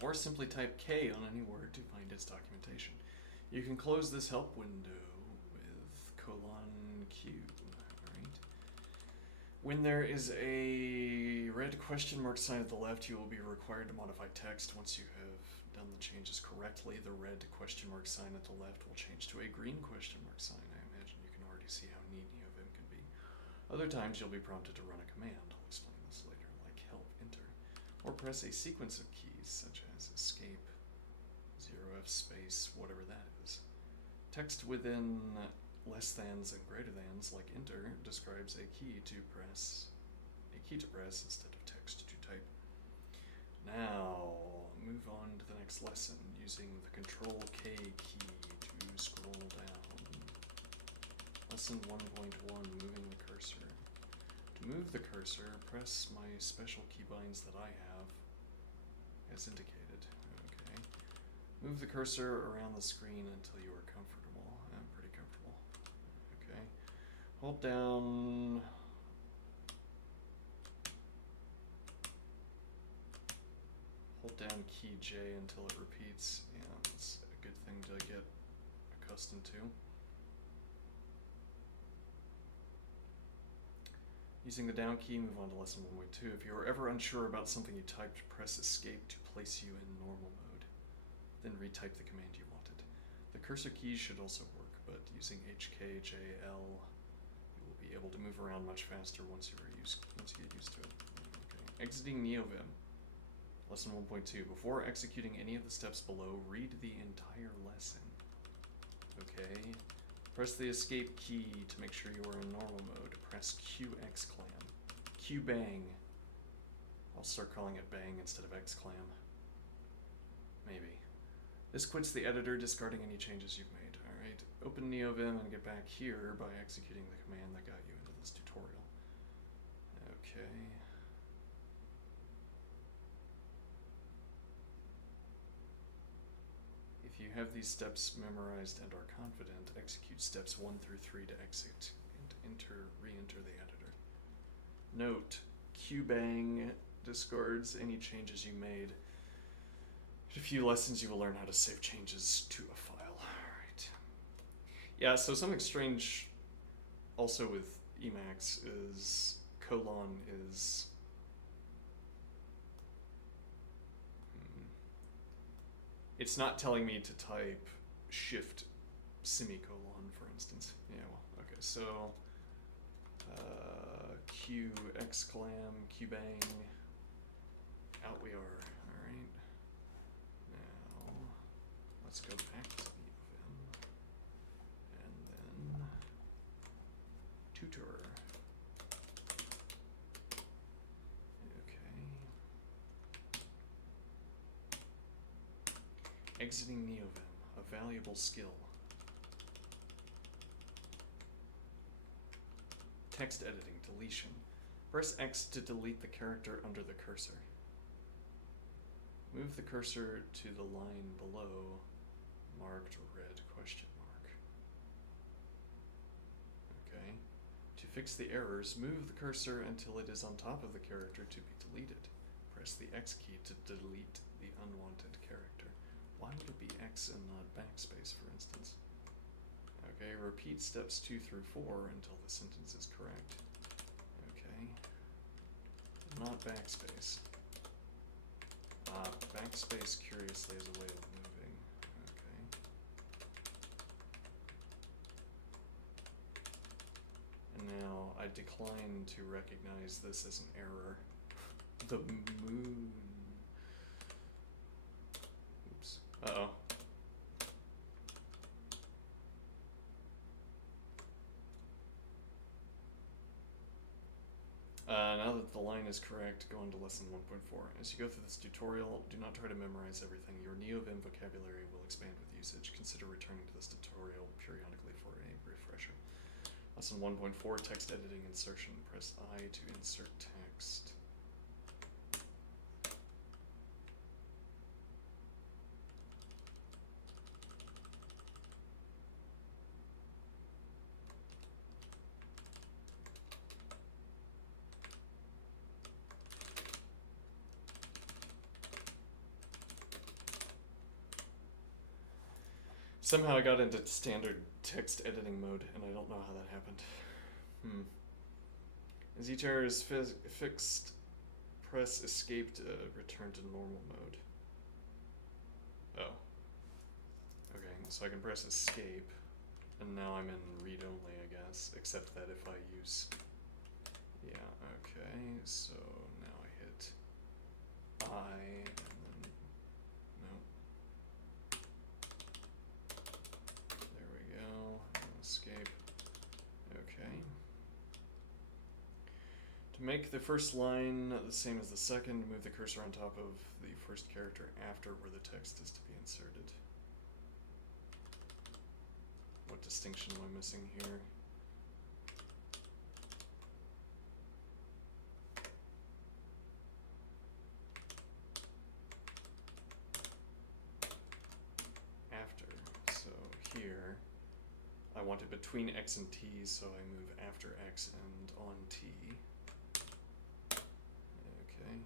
Or simply type K on any word to find its documentation. You can close this help window with :Q. Alright. When there is a red question mark sign at the left, you will be required to modify text. Once you have done the changes correctly, the red question mark sign at the left will change to a green question mark sign. I imagine you can already see how neat neovim can be. Other times you'll be prompted to run a command. I'll explain this later, like help enter. Or press a sequence of keys, such as escape, 0f space, whatever that is. Text within less thans and greater thans, like enter, describes a key to press instead of text to type. Now, move on to the next lesson using the Control K key to scroll down. Lesson 1.1, moving the cursor. To move the cursor, press my special keybinds that I have, as indicated. Okay. Move the cursor around the screen until you are comfortable. I'm pretty comfortable. Okay. Hold down... Hold down key J until it repeats, and it's a good thing to get accustomed to. Using the down key, move on to lesson 1.2. If you are ever unsure about something you typed, press escape to place you in normal mode. Then retype the command you wanted. The cursor keys should also work, but using HKJL, you will be able to move around much faster once you get used to it. Okay. Exiting neovim. Lesson 1.2. Before executing any of the steps below, read the entire lesson. Okay. Press the escape key to make sure you are in normal mode. Press Q exclam. Q bang. I'll start calling it bang instead of exclam. Maybe. This quits the editor, discarding any changes you've made. Alright. Open neovim and get back here by executing the command that got you into this tutorial. Okay. If you have these steps memorized and are confident, execute steps 1 through 3 to exit and re-enter the editor. Note, Qbang discards any changes you made. In a few lessons you will learn how to save changes to a file. Alright. Yeah, so something strange also with Emacs is colon is it's not telling me to type shift semicolon, for instance. Yeah, well, okay, so Q exclam, Q bang, out we are. All right. Now let's go back to neovim and then tutor. Exiting neovim, a valuable skill. Text editing, deletion. Press X to delete the character under the cursor. Move the cursor to the line below, marked red question mark. Okay. To fix the errors, move the cursor until it is on top of the character to be deleted. Press the X key to delete the unwanted character. Why would it be X and not backspace, for instance? Okay, repeat steps 2 through 4 until the sentence is correct. Okay. Not backspace. Backspace, curiously, is a way of moving. Okay. And now I decline to recognize this as an error. The moon. Oops. Uh-oh. Now that the line is correct, go on to lesson 1.4. As you go through this tutorial, do not try to memorize everything. Your neovim vocabulary will expand with usage. Consider returning to this tutorial periodically for a refresher. Lesson 1.4, text editing insertion. Press I to insert text. Somehow I got into standard text editing mode, and I don't know how that happened. As each error is fixed, press escape to return to normal mode. Oh. Okay, so I can press escape, and now I'm in read-only, I guess, except that if I use... Yeah, okay, so now I hit I, and then... No. There we go. Escape. To make the first line the same as the second, move the cursor on top of the first character after where the text is to be inserted. What distinction am I missing here? After. So here, I want it between X and T, so I move after X and on T. Okay.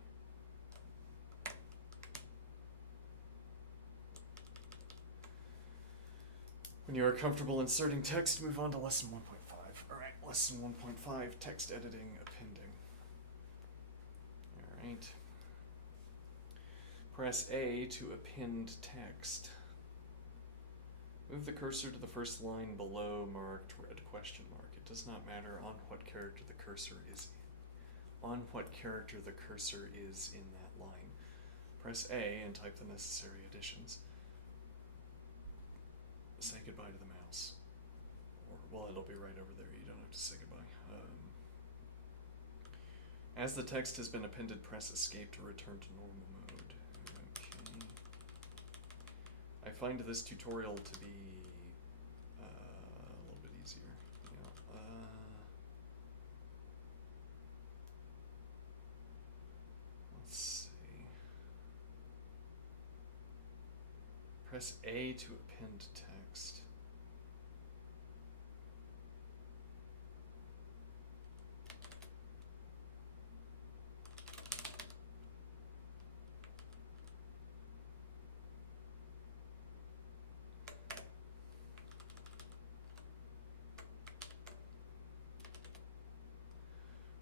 When you are comfortable inserting text, move on to lesson 1.5. Alright, lesson 1.5, text editing, appending. Alright. Press A to append text. Move the cursor to the first line below marked red question mark. It does not matter on what character the cursor is in. On what character the cursor is in that line. Press A and type the necessary additions. Say goodbye to the mouse. Or, well, it'll be right over there. You don't have to say goodbye. As the text has been appended, press escape to return to normal mode. Okay. I find this tutorial to be a little bit easier. Yeah. Let's see. Press A to append text.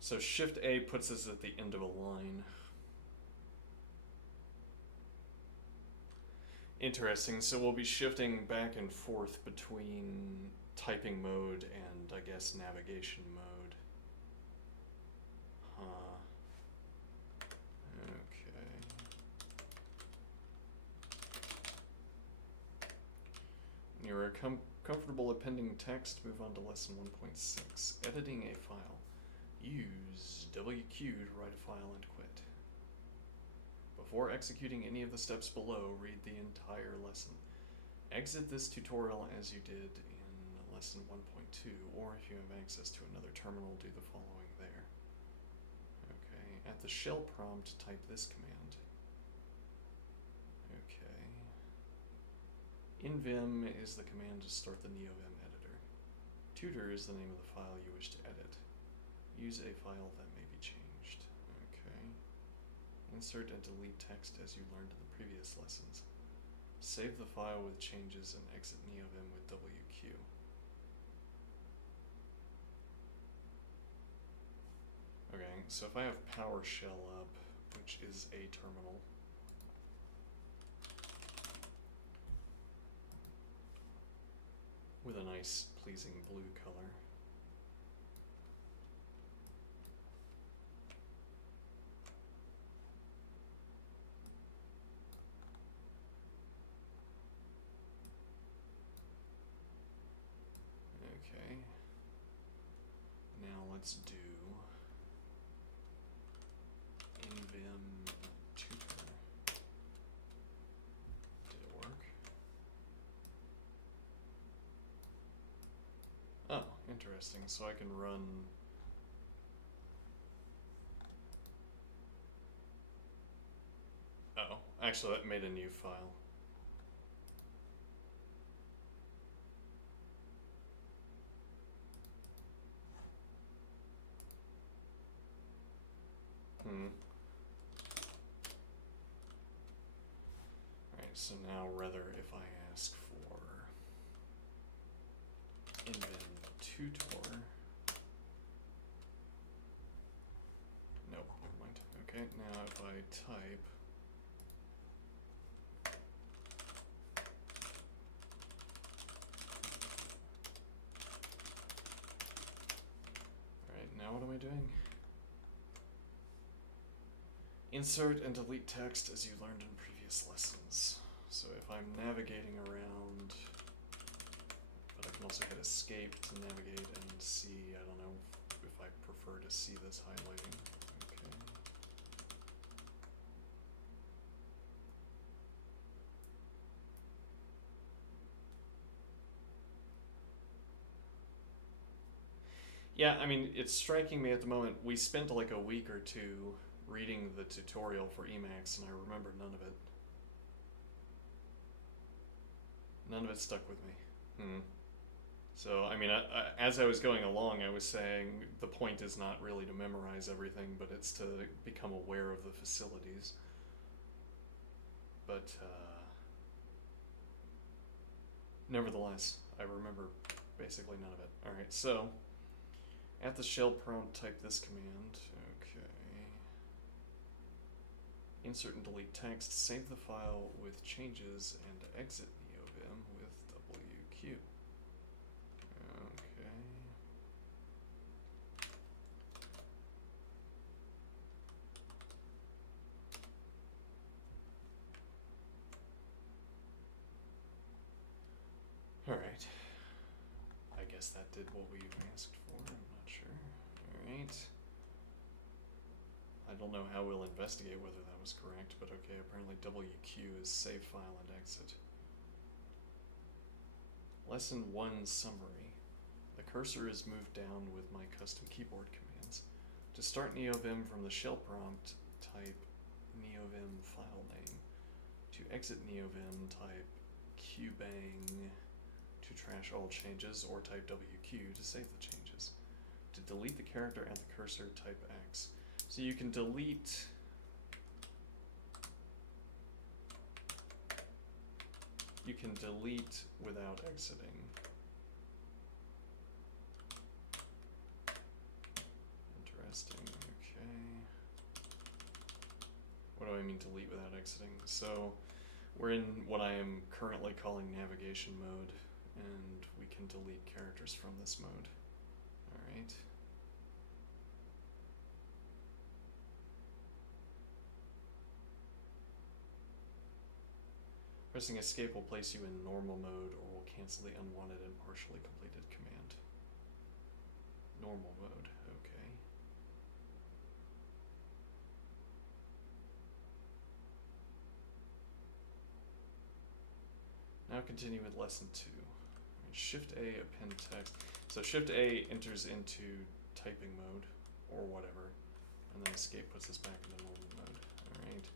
So Shift A puts us at the end of a line. Interesting, so we'll be shifting back and forth between typing mode and, I guess, navigation mode. Huh. Okay. When you're comfortable appending text, move on to lesson 1.6, editing a file. Use WQ to write a file and quit. Before executing any of the steps below, read the entire lesson. Exit this tutorial as you did in lesson 1.2, or if you have access to another terminal, do the following there. Okay, at the shell prompt, type this command. Okay. Invim is the command to start the neovim editor. Tutor is the name of the file you wish to edit. Use a file that may be changed. Okay. Insert and delete text as you learned in the previous lessons. Save the file with changes and exit neovim with WQ. Okay, so if I have PowerShell up, which is a terminal, with a nice pleasing blue color. Okay. Now let's do invim tutor. Did it work? Oh, interesting. So I can run actually that made a new file. Alright, so now rather if I ask for invim tutor. Nope, never mind. Okay, now if I type now what am I doing? Insert and delete text as you learned in previous lessons. So if I'm navigating around, but I can also hit escape to navigate and see, I don't know if I prefer prefer to see this highlighting. Okay. Yeah, I mean, it's striking me at the moment. We spent like a week or two reading the tutorial for Emacs, and I remember none of it. None of it stuck with me. So, I mean, as I was going along, I was saying the point is not really to memorize everything, but it's to become aware of the facilities. But, nevertheless, I remember basically none of it. Alright, so, at the shell prompt, type this command. Okay. Insert and delete text, save the file with changes, and exit neovim with WQ. Okay. Alright. I guess that did what we asked for, I'm not sure. Alright. I don't know how we'll investigate whether that was correct, but okay, apparently WQ is save file and exit. Lesson 1 summary. The cursor is moved down with my custom keyboard commands. To start neovim from the shell prompt, type neovim file name. To exit neovim, type qbang to trash all changes, or type WQ to save the changes. To delete the character at the cursor, type X. So you can delete without exiting. Interesting, okay. What do I mean delete without exiting? So we're in what I am currently calling navigation mode, and we can delete characters from this mode. Alright. Pressing escape will place you in normal mode or will cancel the unwanted and partially completed command. Normal mode, okay. Now continue with lesson 2. Shift A, append text. So Shift A enters into typing mode or whatever, and then escape puts us back into normal mode. Alright.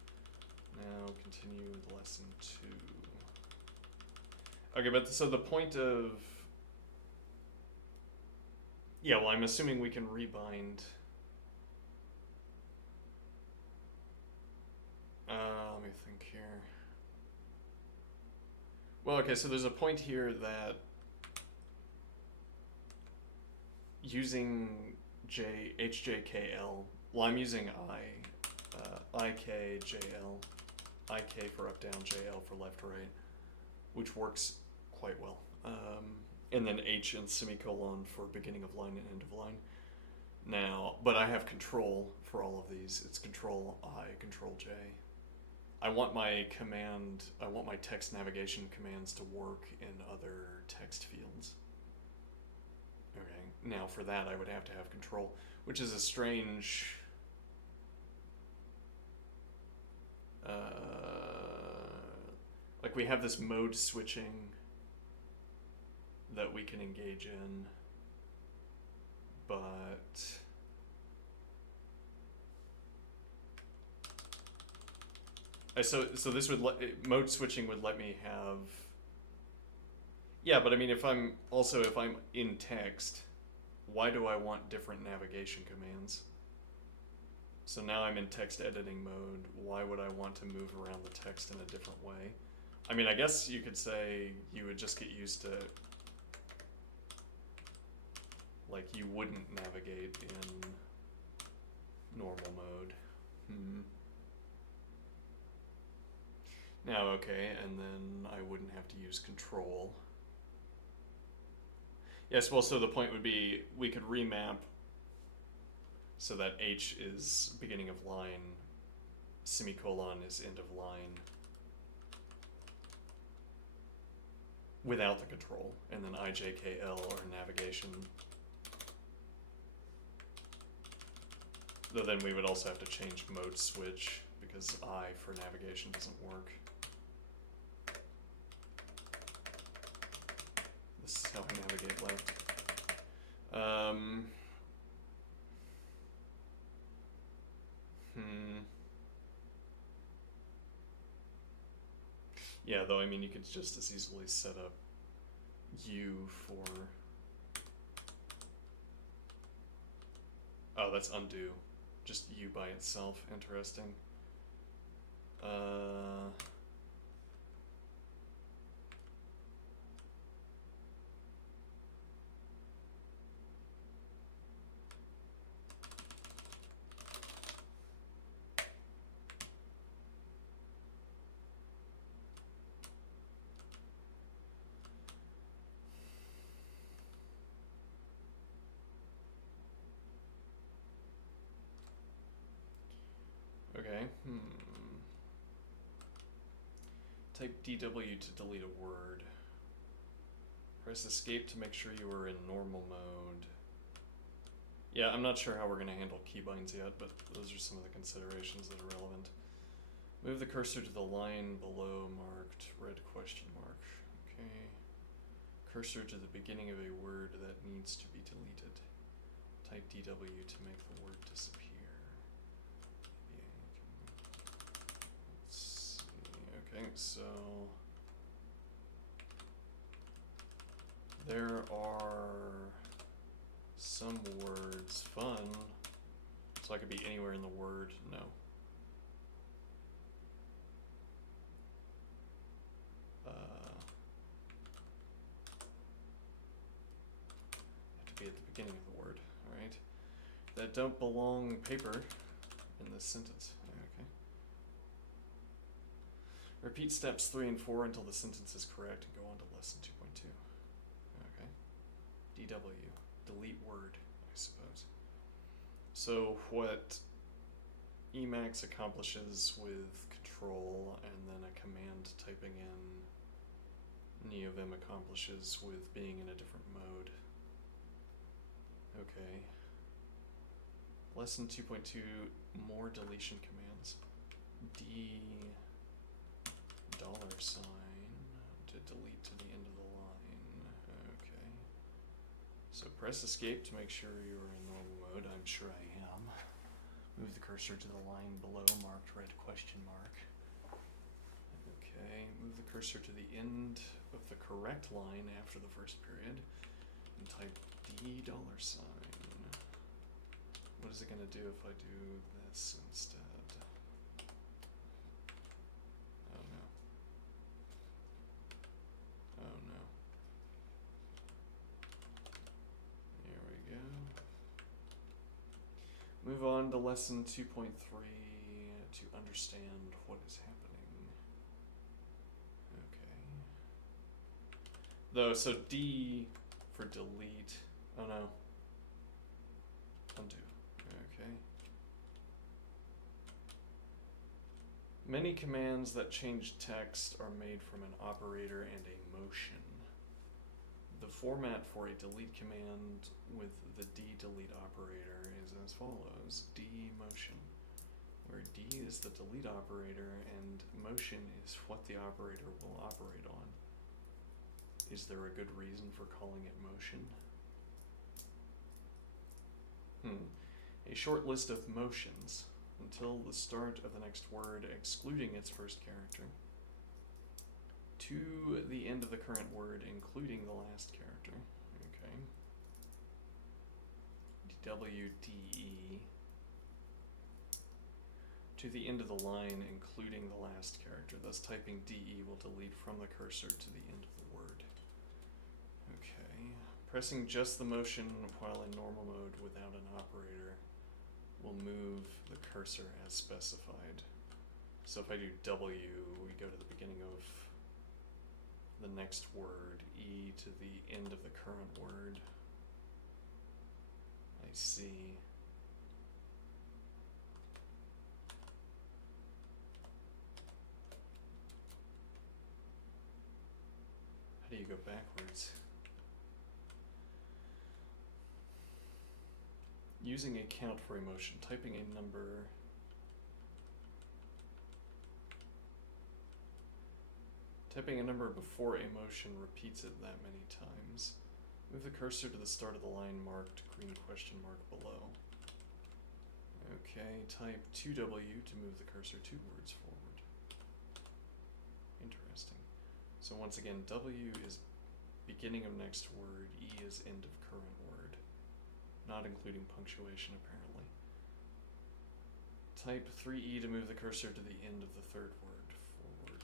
Now continue with lesson 2. Okay, but so the point of... Yeah, well, I'm assuming we can rebind... let me think here. Well, okay, so there's a point here that using HJKL, well, I'm using IKJL, IK for up, down, JL for left, right, which works quite well. And then H and semicolon for beginning of line and end of line. Now, but I have control for all of these. It's control I, control J. I want my text navigation commands to work in other text fields. Okay, now for that I would have to have control, which is a strange... like we have this mode switching that we can engage in, but so this would mode switching would let me have, yeah, but I mean if I'm in text, why do I want different navigation commands? So now I'm in text editing mode, why would I want to move around the text in a different way? I mean, I guess you could say you would just get used to, like, you wouldn't navigate in normal mode. Now, okay, and then I wouldn't have to use control. Yes, well, so the point would be we could remap so that H is beginning of line, semicolon is end of line, without the control, and then IJKL or navigation Though then we would also have to change mode switch because I for navigation doesn't work. This is how I navigate left. Yeah, though I mean you could just as easily set up U for. Oh, that's undo. Just U by itself. Interesting. Okay. Type DW to delete a word. Press escape to make sure you are in normal mode. Yeah, I'm not sure how we're going to handle keybinds yet, but those are some of the considerations that are relevant. Move the cursor to the line below marked red question mark. Okay. Cursor to the beginning of a word that needs to be deleted. Type DW to make the word disappear. Let's see. Okay, so there are some words. Fun. So I could be anywhere in the word. No. Have to be at the beginning of the word. All right. That don't belong paper in this sentence. Okay. Repeat steps 3 and 4 until the sentence is correct and go on to lesson 2.2. Okay. DW. Delete word, I suppose. So what Emacs accomplishes with control and then a command typing in, neovim accomplishes with being in a different mode. Okay. Lesson 2.2, more deletion commands. $sign to delete to the end of the line. Okay. So press escape to make sure you're in normal mode. I'm sure I am. Move the cursor to the line below marked red question mark. Okay. Move the cursor to the end of the correct line after the first period and type $sign. What is it going to do if I do this instead? Oh no. Oh no. Here we go. Move on to lesson 2.3 to understand what is happening. Okay. Though, so D for delete. Oh no. Undo. Okay. Many commands that change text are made from an operator and a motion. The format for a delete command with the d-delete operator is as follows. D-motion, where D is the delete operator and motion is what the operator will operate on. Is there a good reason for calling it motion? A short list of motions until the start of the next word, excluding its first character, to the end of the current word, including the last character. Okay. DWDE to the end of the line, including the last character. Thus, typing DE will delete from the cursor to the end of the word. Okay. Pressing just the motion while in normal mode without an operator will move the cursor as specified. So if I do W, we go to the beginning of the next word, E to the end of the current word. I see. How do you go backwards? Using a count for a motion, typing a number. Typing a number before a motion repeats it that many times. Move the cursor to the start of the line marked green question mark below. Okay, type 2W to move the cursor 2 words forward. Interesting. So once again, W is beginning of next word, E is end of current word. Not including punctuation, apparently. Type 3E to move the cursor to the end of the third word forward.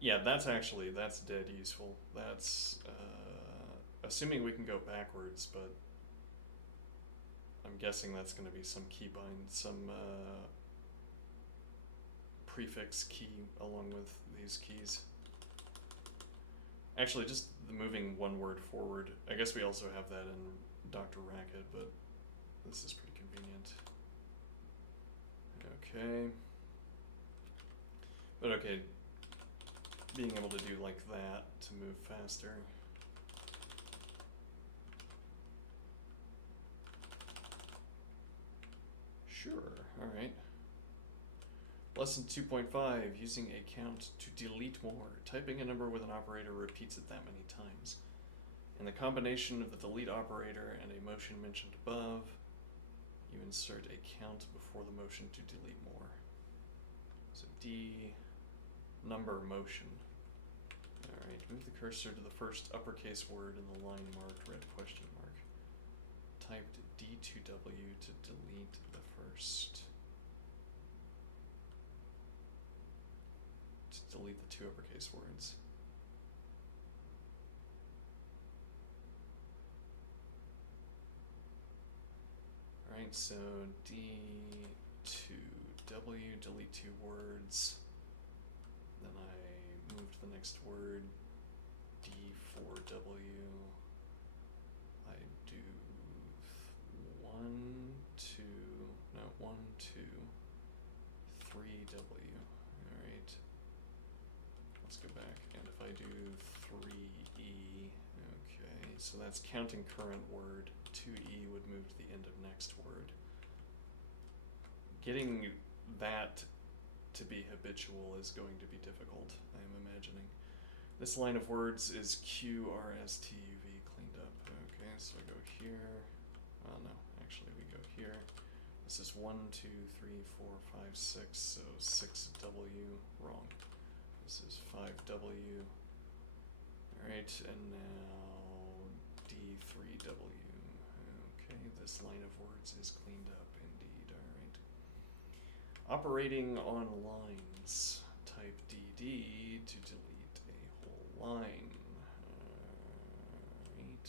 Yeah, that's dead useful. That's, assuming we can go backwards, but I'm guessing that's going to be some keybind, some prefix key along with these keys. Actually, just the moving one word forward. I guess we also have that in Dr. Racket, but this is pretty convenient. Okay. But okay, being able to do like that to move faster. Sure, alright. Lesson 2.5, using a count to delete more. Typing a number with an operator repeats it that many times. In the combination of the delete operator and a motion mentioned above, you insert a count before the motion to delete more. So D, number motion. Alright, move the cursor to the first uppercase word in the line marked red question mark. Typed D2W to delete the first. To delete the 2 uppercase words. Alright, so D2W, delete 2 words. Then I moved the next word, D4W. I do 1, 2, 3W. Alright. Let's go back. And if I do 3E, okay, so that's counting current word. 2E would move to the end of next word. Getting that to be habitual is going to be difficult, I am imagining. This line of words is QRSTUV cleaned up. Okay, so I go here. Oh no, actually we go here. This is 1, 2, 3, 4, 5, 6, so 6W, wrong. This is 5W. Alright, and now D3W. Okay, this line of words is cleaned up indeed, alright. Operating on lines. Type DD to delete a whole line. Alright.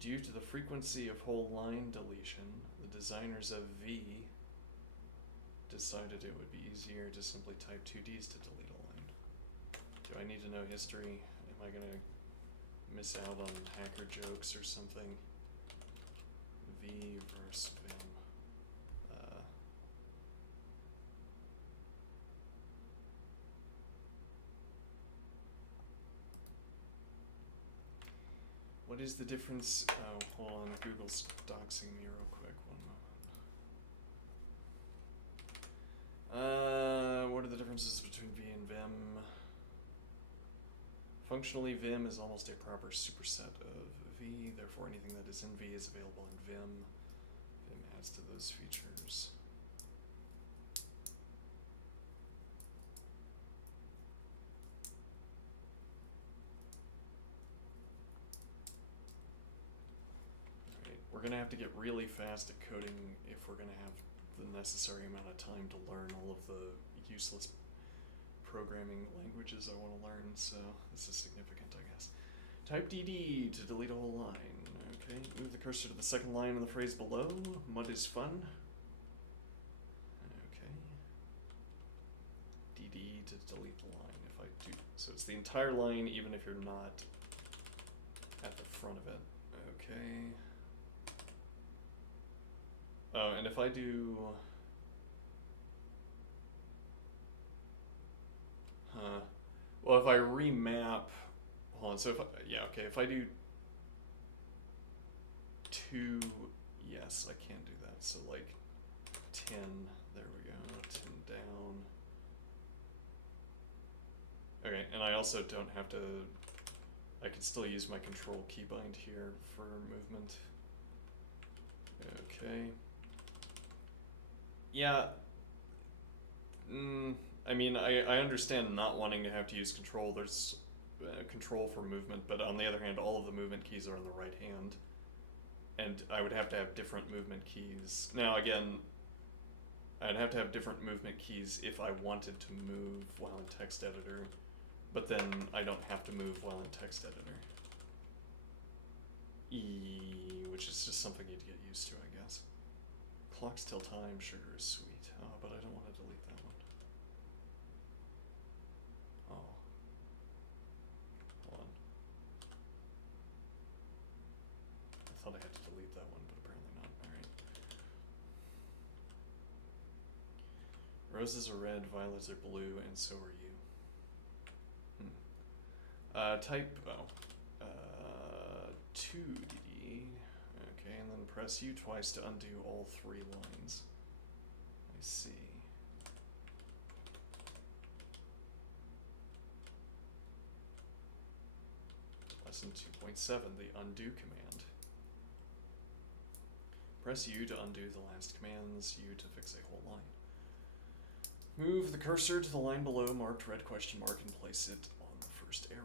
Due to the frequency of whole line deletion, the designers of V decided it would be easier to simply type 2 Ds to delete a line. Do I need to know history? Am I going to miss out on hacker jokes or something? V versus Vim. What is the difference? Oh, hold on. Google's doxing me real quick. 1 moment. What are the differences between V and Vim? Functionally, Vim is almost a proper superset of V, therefore anything that is in V is available in Vim. Vim adds to those features. Alright, we're going to have to get really fast at coding if we're going to have the necessary amount of time to learn all of the useless programming languages I want to learn, so this is significant, I guess. Type DD to delete a whole line. Okay, move the cursor to the second line in the phrase below. Mud is fun. Okay. DD to delete the line if I do. So it's the entire line even if you're not at the front of it. Okay. Oh, and if I do Well, if I remap, hold on. So if I do 2, yes, I can do that. So like 10. There we go. 10 down. Okay, and I also don't have to. I can still use my control keybind here for movement. Okay. Yeah. I mean, I understand not wanting to have to use control. There's control for movement, but on the other hand, all of the movement keys are in the right hand. And I would have to have different movement keys. Now, again, I'd have to have different movement keys if I wanted to move while in text editor, but then I don't have to move while in text editor. Which is just something you'd get used to, I guess. Clocks till time, sugar is sweet. Oh, but I don't want to delete that one. Oh. Hold on. I thought I had to delete that one, but apparently not. Alright. Roses are red, violets are blue, and so are you. Type 2DD. Okay, and then press U twice to undo all 3 lines. I see. Lesson 2.7, the undo command. Press U to undo the last commands, U to fix a whole line. Move the cursor to the line below marked red question mark and place it on the first error.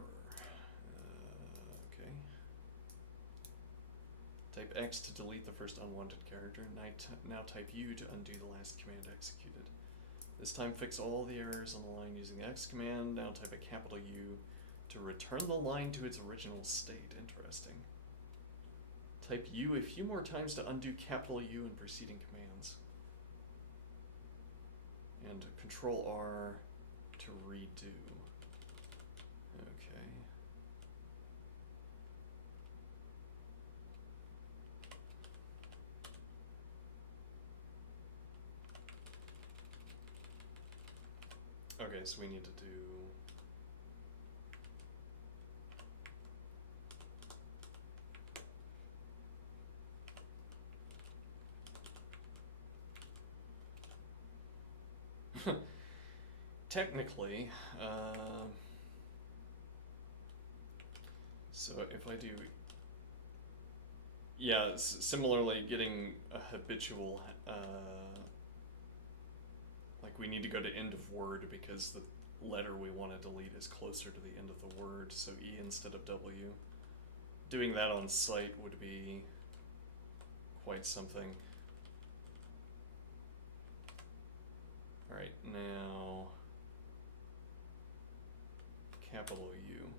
Okay. Type X to delete the first unwanted character. Now type U to undo the last command executed. This time fix all the errors on the line using the X command. Now type a capital U to return the line to its original state. Interesting. Type U a few more times to undo capital U in preceding commands. And Control R to redo. Okay. Okay, so we need to do technically, so if I do, yeah, similarly getting a habitual, like we need to go to end of word because the letter we want to delete is closer to the end of the word, so E instead of W. Doing that on site would be quite something. Alright, now capital U.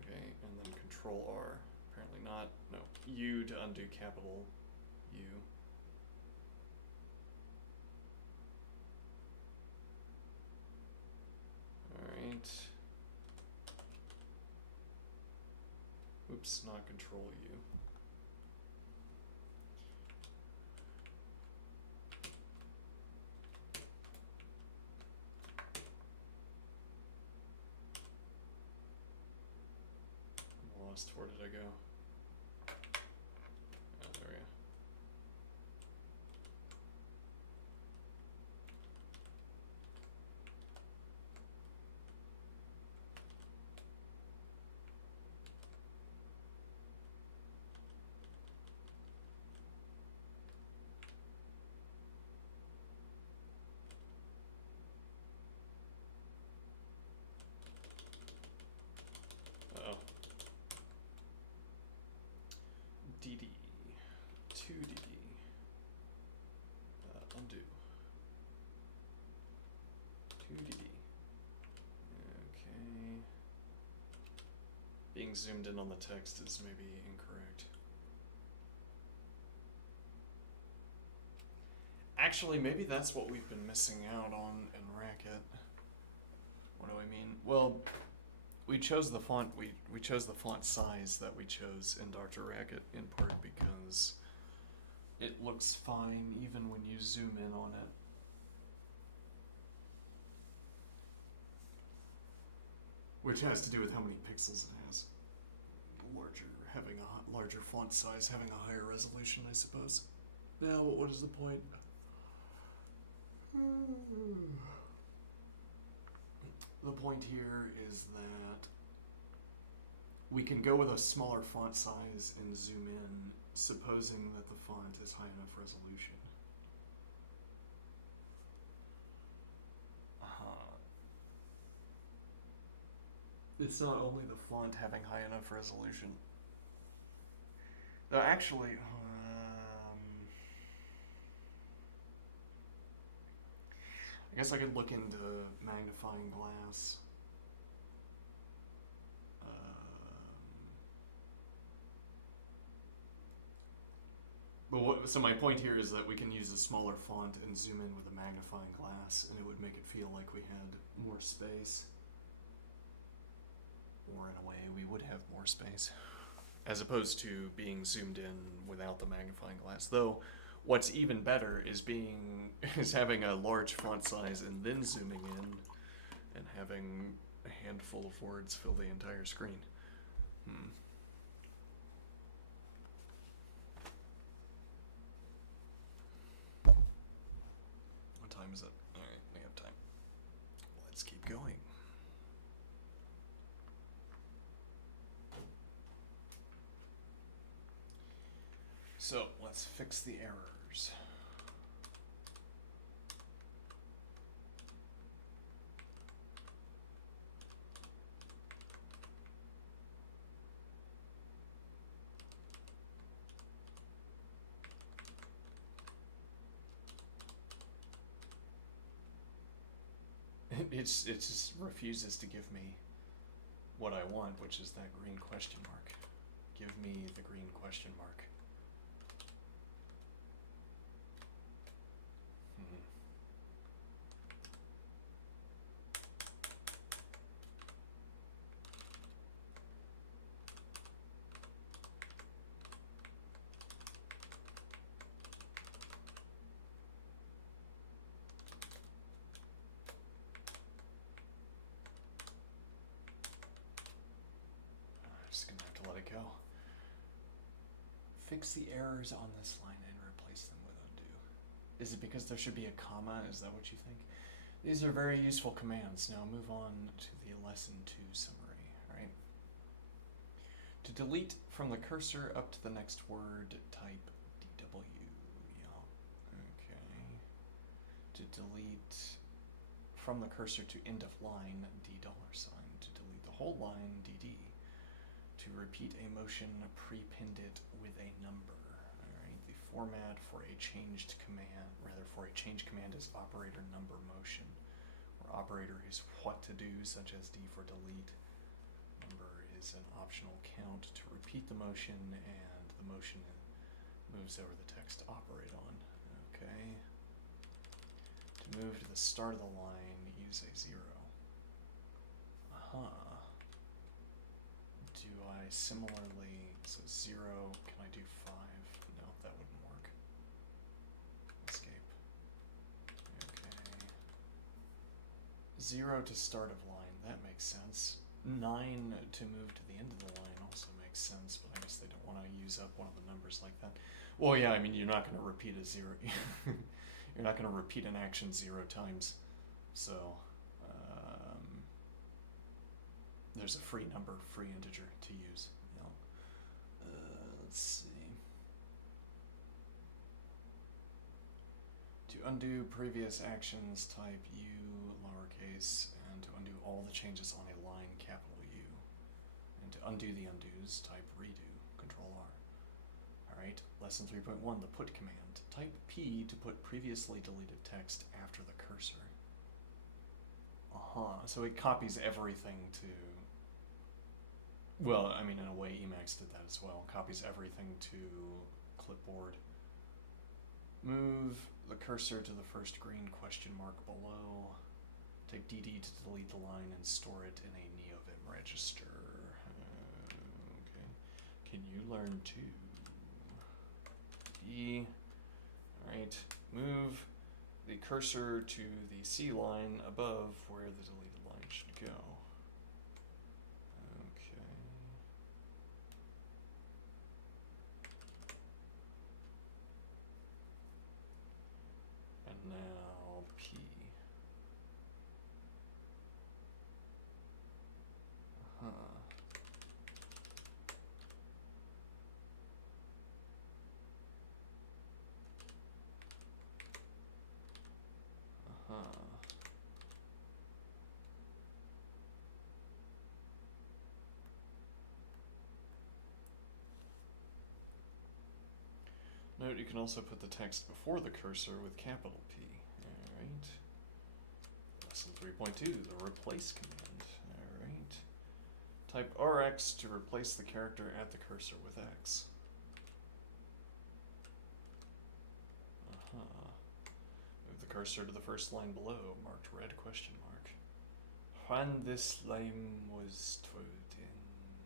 Okay, and then Control R. Apparently not. No, U to undo capital U. Alright. Oops, not Control U. I'm lost. Where did I go? Oh, there we go. Uh-oh. DD. 2DD. Undo. 2DD. Okay. Being zoomed in on the text is maybe incorrect. Actually, maybe that's what we've been missing out on in Racket. What do I mean? Well, we chose the font. We chose the font size that we chose in Dr. Racket in part because it looks fine even when you zoom in on it. which has to do with how many pixels it has. Having a larger font size, having a higher resolution, I suppose. Now, what is the point? The point here is that we can go with a smaller font size and zoom in, supposing that the font is high enough resolution. It's not only the font having high enough resolution. Though actually, I guess I could look into magnifying glass. So my point here is that we can use a smaller font and zoom in with a magnifying glass, and it would make it feel like we had more space. Or in a way, we would have more space, as opposed to being zoomed in without the magnifying glass. Though, what's even better is having a large font size and then zooming in and having a handful of words fill the entire screen. What time is it? All right, we have time. Let's keep going. So let's fix the errors. It just refuses to give me what I want, which is that green question mark. Give me the green question mark. Just gonna have to let it go. Fix the errors on this line and replace them with undo. Is it because there should be a comma? Is that what you think? These are very useful commands. Now move on to the lesson 2 summary. All right. To delete from the cursor up to the next word, type DW. Yeah. Okay. To delete from the cursor to end of line, $. To delete the whole line, DD. To repeat a motion, prepend it with a number. All right. The format for a change command is operator number motion, where operator is what to do, such as D for delete. Number is an optional count to repeat the motion, and the motion moves over the text to operate on. Okay. To move to the start of the line, use a 0. Do I similarly, so 0, can I do 5? No, that wouldn't work. Escape. Okay. 0 to start of line, that makes sense. 9 to move to the end of the line also makes sense, but I guess they don't want to use up one of the numbers like that. Well, yeah, I mean, you're not going to repeat a 0. You're not going to repeat an action 0 times. So, there's a free number, free integer to use. You know. Let's see. To undo previous actions, type U, lowercase, and to undo all the changes on a line, capital U. And to undo the undos, type redo, Control R. Alright, lesson 3.1, the put command. Type P to put previously deleted text after the cursor. So it copies everything to... Well, I mean, in a way, Emacs did that as well. Copies everything to clipboard. Move the cursor to the first green question mark below. Take DD to delete the line and store it in a neovim register. Okay. Can you learn to? D. Alright. Move the cursor to the C line above where the deleted line should go. Note you can also put the text before the cursor with capital P. Alright. Lesson 3.2, the replace command. Alright. Type RX to replace the character at the cursor with X. Move the cursor to the first line below, marked red question mark. When this line was told in,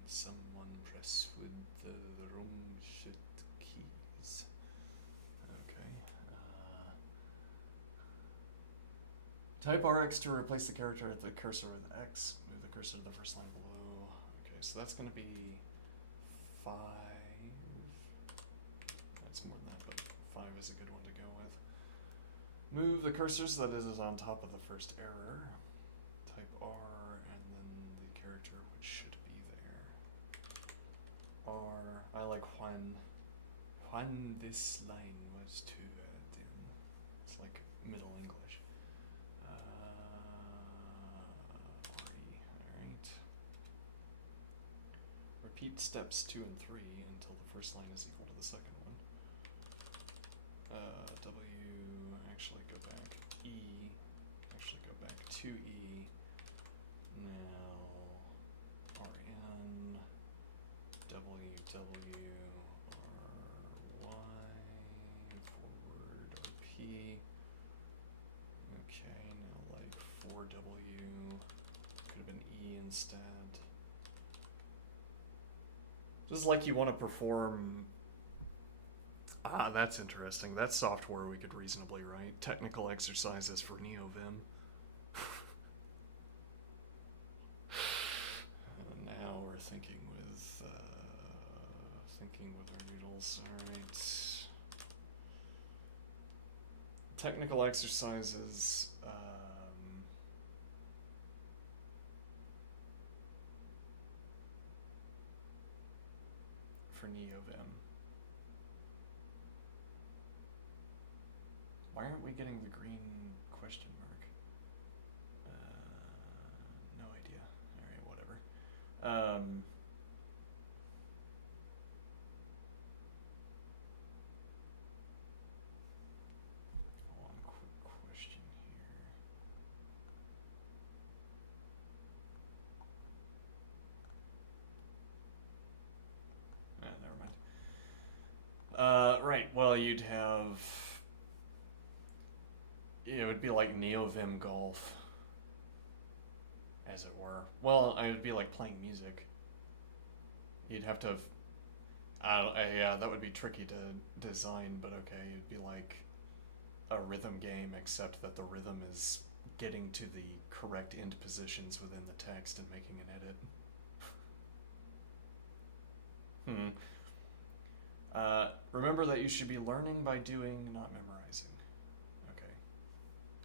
someone press with the wrong shit keys. Okay. Type RX to replace the character at the cursor with X. Move the cursor to the first line below. Okay, so that's going to be 5. That's more than that, but 5 is a good one to go with. Move the cursor so that it is on top of the first error. Type R and then the character which should be there. R. I like when. When this line was to in. It's like Middle English. RE. Alright. Repeat steps 2 and 3 until the first line is equal to the second one. W, actually go back, E, actually go back to E, now RN, W, RY, forward RP, okay, now like 4W, could have been E instead. This is like you want to perform. Ah, that's interesting. That's software we could reasonably write. Technical exercises for neovim. Now we're thinking with our noodles. All right. Technical exercises. For neovim. Why aren't we getting the green question mark? No idea. Alright, whatever. One quick question here. Never mind. Right, well, you'd have. It would be like neovim golf, as it were. Well, it would be like playing music. You'd have to have, yeah, that would be tricky to design, but okay, it'd be like a rhythm game, except that the rhythm is getting to the correct end positions within the text and making an edit. Remember that you should be learning by doing, not memorizing. Okay.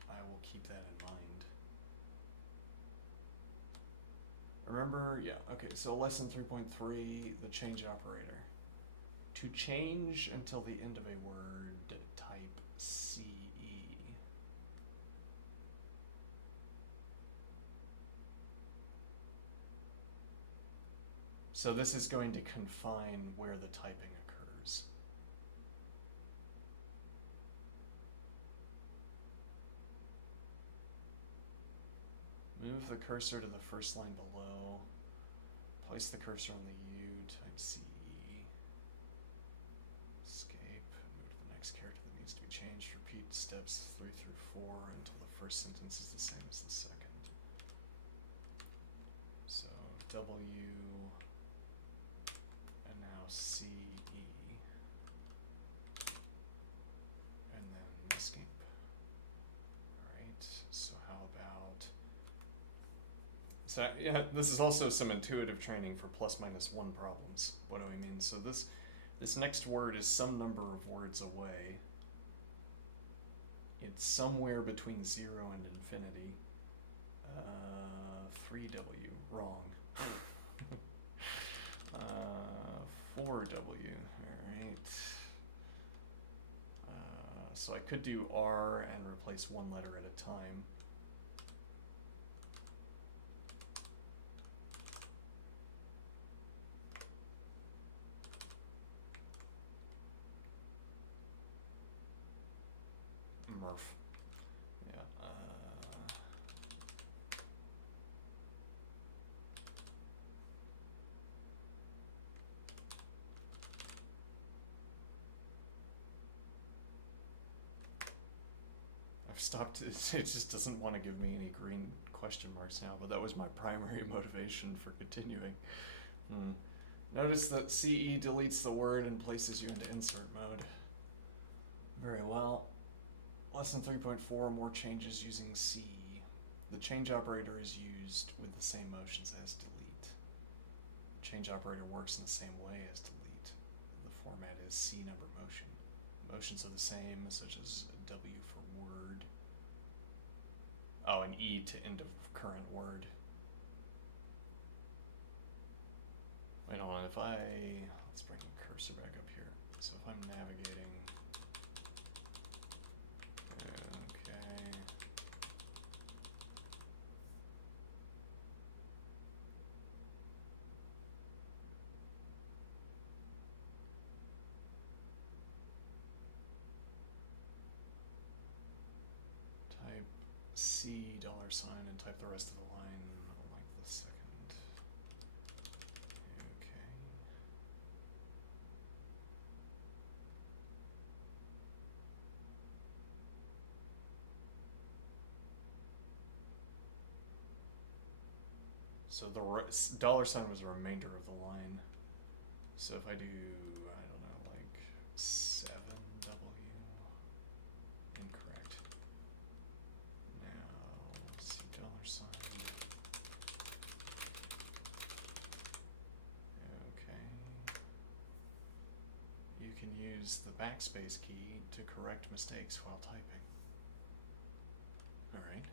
I will keep that in mind. Remember, yeah, okay, so lesson 3.3, the change operator. To change until the end of a word, type CE. So this is going to confine where the typing occurs. Move the cursor to the first line below. Place the cursor on the U, type CE. Escape, move to the next character that needs to be changed. Repeat steps 3 through 4 until the first sentence is the same as the second. So W, and now CE. And then escape. Alright, so how about... So yeah, this is also some intuitive training for plus minus 1 problems. What do we mean? So this next word is some number of words away. It's somewhere between 0 and infinity. 3W, wrong. 4W, alright. So I could do R and replace one letter at a time. Barf. Yeah. I've stopped. It just doesn't want to give me any green question marks now, but that was my primary motivation for continuing. Notice that CE deletes the word and places you into insert mode. Very well. Lesson 3.4, more changes using CE. The change operator is used with the same motions as delete. The change operator works in the same way as delete. The format is C number motion. Motions are the same, such as W for word. Oh, and E to end of current word. Wait, hold on, let's bring the cursor back up here. So if I'm navigating, okay. Type C $sign and type the rest of the line like the second. Okay. So the $sign was the remainder of the line. So if I do, I don't know, like 7W, incorrect. Now, let's see, $sign. Okay. You can use the backspace key to correct mistakes while typing. All right.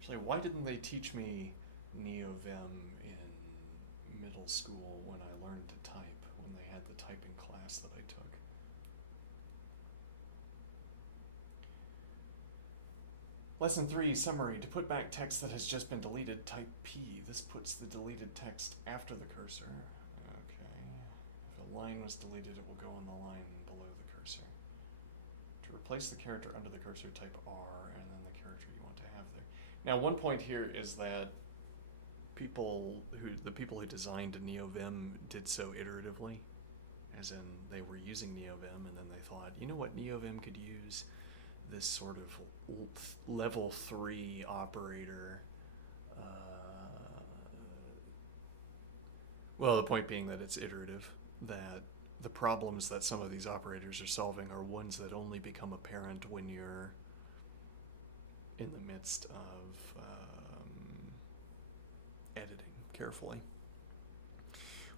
Actually, why didn't they teach me neovim in middle school when I learned to type, when they had the typing class that I took? Lesson 3, summary. To put back text that has just been deleted, type P. This puts the deleted text after the cursor. Okay. If a line was deleted, it will go on the line below the cursor. To replace the character under the cursor, type R, and then the character you want to have there. Now, one point here is that the people who designed neovim did so iteratively, as in they were using neovim, and then they thought, you know what neovim could use? This sort of level 3 operator. Well, the point being that it's iterative, that the problems that some of these operators are solving are ones that only become apparent when you're in the midst of editing carefully.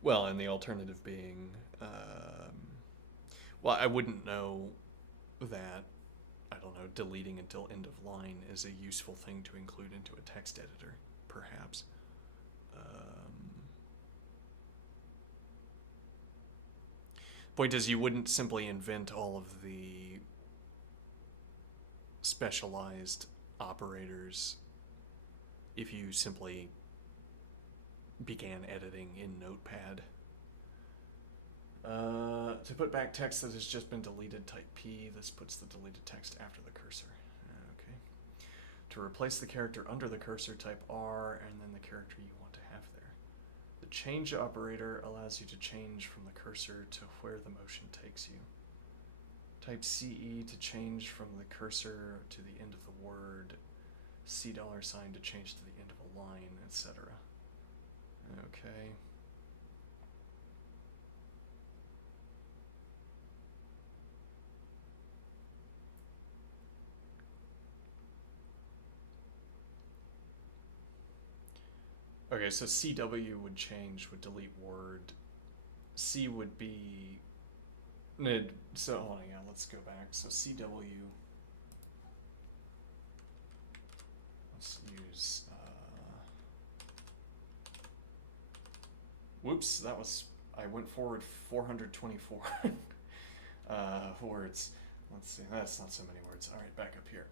Well, and the alternative being, well, I wouldn't know that, I don't know, deleting until end of line is a useful thing to include into a text editor, perhaps. Point is, you wouldn't simply invent all of the specialized operators if you simply began editing in Notepad. To put back text that has just been deleted, type P. This puts the deleted text after the cursor. Okay. To replace the character under the cursor, type R, and then the character you want to have there. The change operator allows you to change from the cursor to where the motion takes you. Type CE to change from the cursor to the end of the word, $sign to change to the end of a line, etc. Okay. Okay, so CW would change, would delete word. C would be, so hold on, yeah, let's go back. So CW, let's use, whoops, that was, I went forward 424 words. Let's see, that's not so many words. All right, back up here.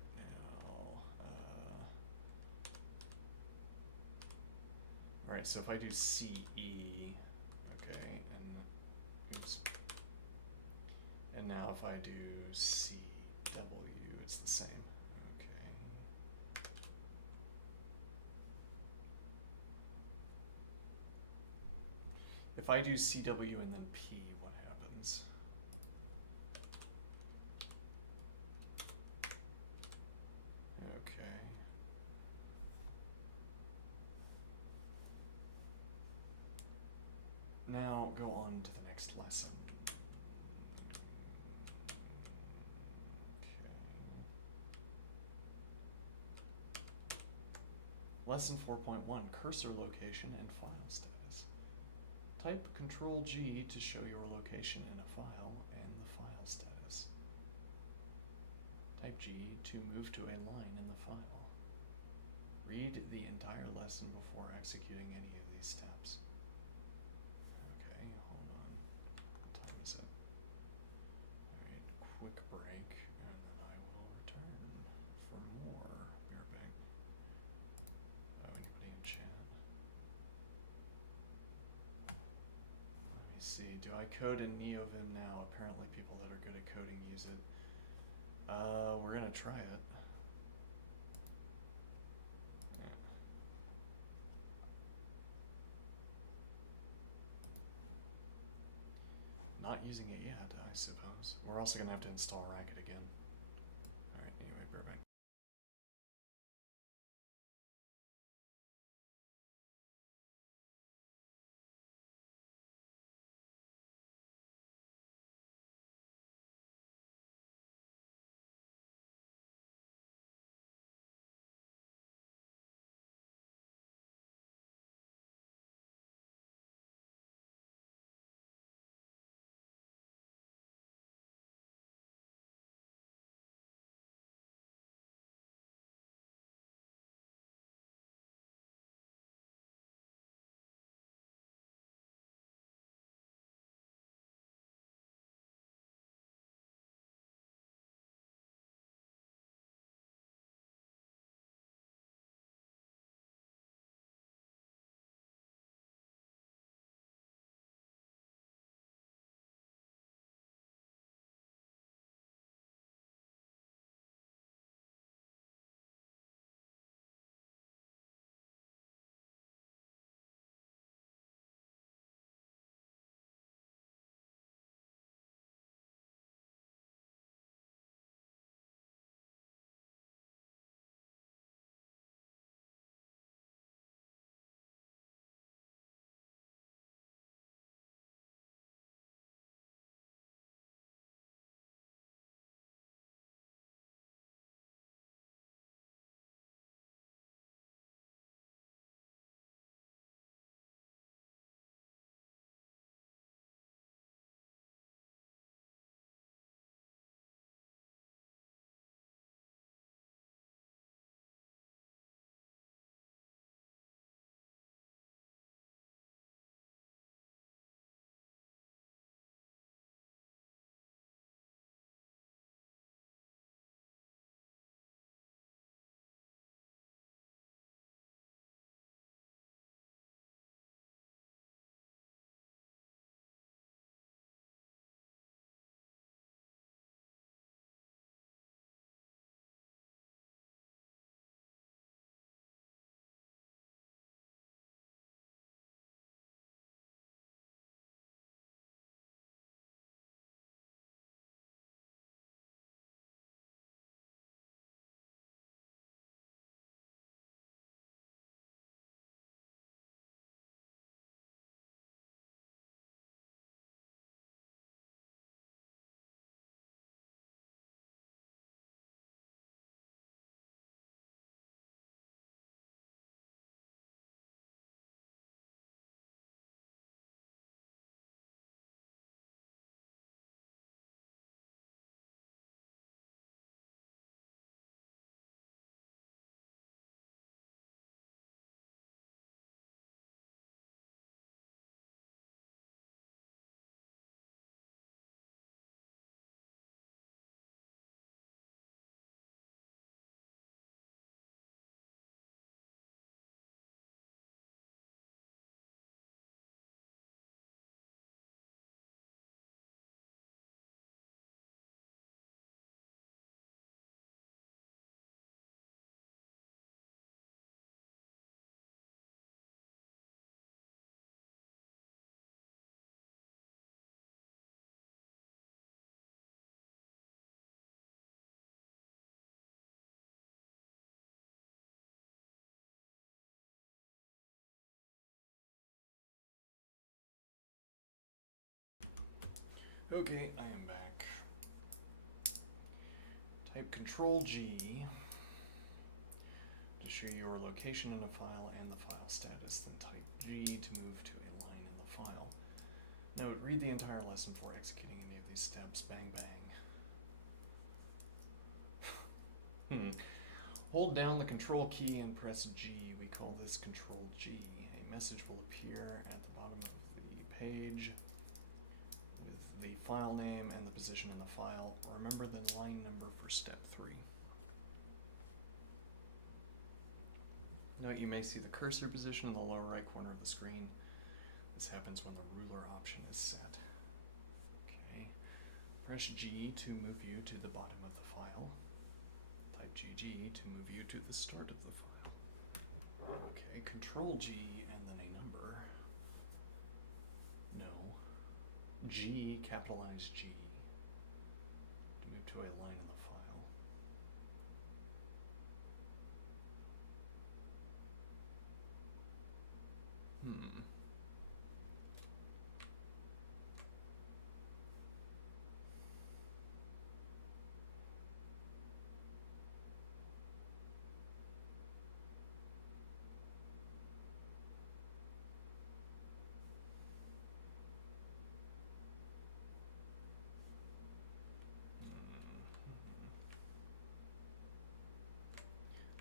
All right, so if I do CE, okay, and oops. And now if I do CW, it's the same. Okay. If I do CW and then P, what happens? Okay. Now go on to the next lesson. Okay. Lesson 4.1, cursor location and file status. Type Control G to show your location in a file and the file status. Type G to move to a line in the file. Read the entire lesson before executing any of these steps. Okay, hold on. What time is it? Alright, quick break, and then I will return for more beer bang. Oh, anybody in chat? Let me see. Do I code in neovim now? Apparently people that are good at coding use it. We're gonna try it. Yeah. Not using it yet, I suppose. We're also gonna have to install Racket again. Alright, anyway, beer bang. Okay, I am back. Type Control G to show your location in a file and the file status, then type G to move to a line in the file. Note, read the entire lesson before executing any of these steps. Bang, bang. Hold down the Control key and press G. We call this Control G. A message will appear at the bottom of the page with the file name and the position in the file. Remember the line number for step 3. Note, you may see the cursor position in the lower right corner of the screen. This happens when the ruler option is set. Okay. Press G to move you to the bottom of the file. Type GG to move you to the start of the file. Okay, Control G and then a number. No. G, capitalize G, to move to a line in the file.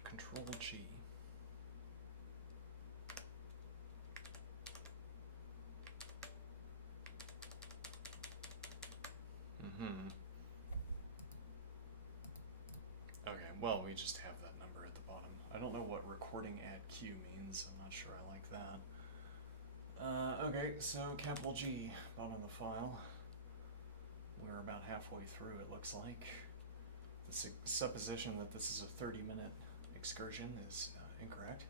Control G. Okay, well, we just have that number at the bottom. I don't know what recording at Q means. I'm not sure I like that. Okay, so capital G, bottom of the file. We're about halfway through, it looks like. The supposition that this is a 30-minute excursion is incorrect.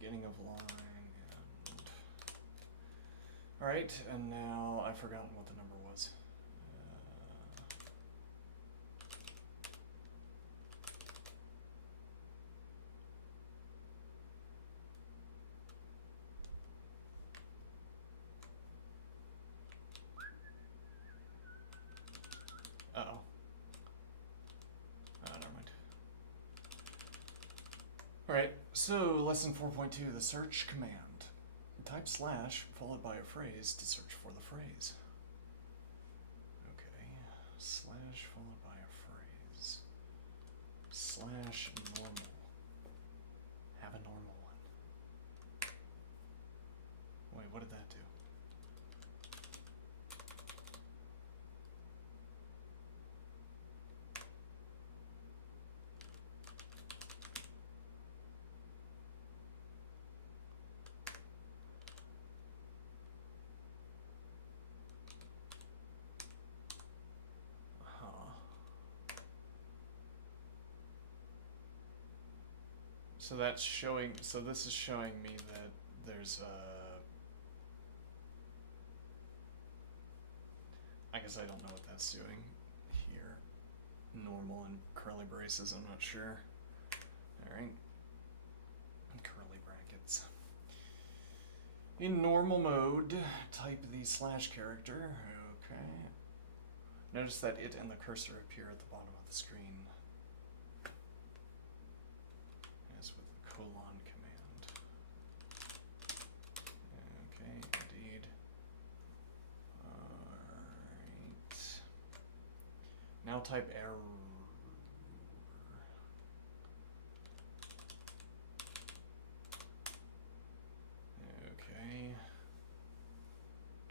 Beginning of line and... Alright, and now I've forgotten what the number was. Uh-oh. Never mind. Alright, so lesson 4.2, the search command. Type slash followed by a phrase to search for the phrase. Okay, slash followed by a phrase. Slash normal. Have a normal one. Wait, what did that do? So that's showing, so this is showing me that there's I guess I don't know what that's doing here. Normal and curly braces, I'm not sure. Alright. Curly brackets. In normal mode, type the slash character. Okay. Notice that it and the cursor appear at the bottom of the screen. Colon command. Okay, indeed. Alright. Now type error. Okay.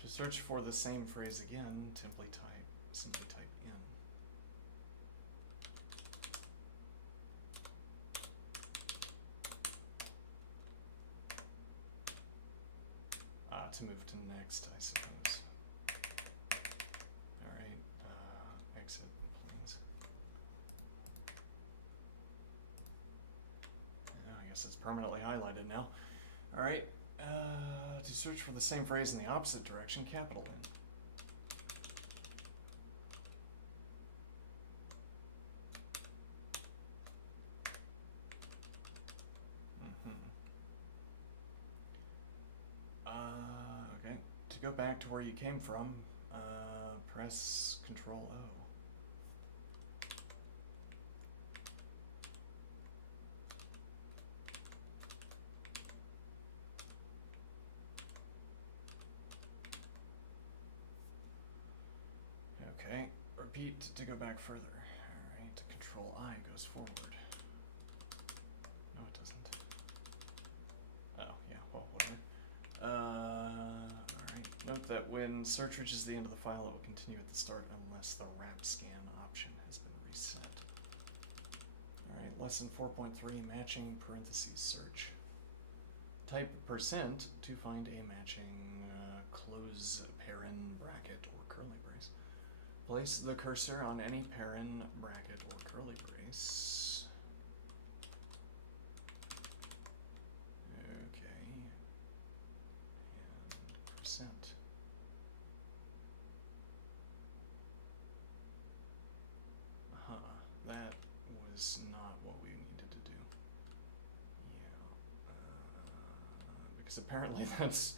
To search for the same phrase again, simply type in. To move to next, I suppose. Alright, guess it's permanently highlighted now. All right. To search for the same phrase in the opposite direction, capital N. Okay. To go back to where you came from, press Control O. Okay, repeat to go back further. Alright, Control I goes forward. No, it doesn't. Oh, yeah, well, whatever. Alright, note that when search reaches the end of the file, it will continue at the start unless the wrap scan option has been reset. Alright, lesson 4.3, matching parentheses search. Type percent to find a matching close paren bracket or curly brace. Place the cursor on any paren bracket or curly brace. Okay. And percent. That was not what we needed to do. Yeah. Because apparently that's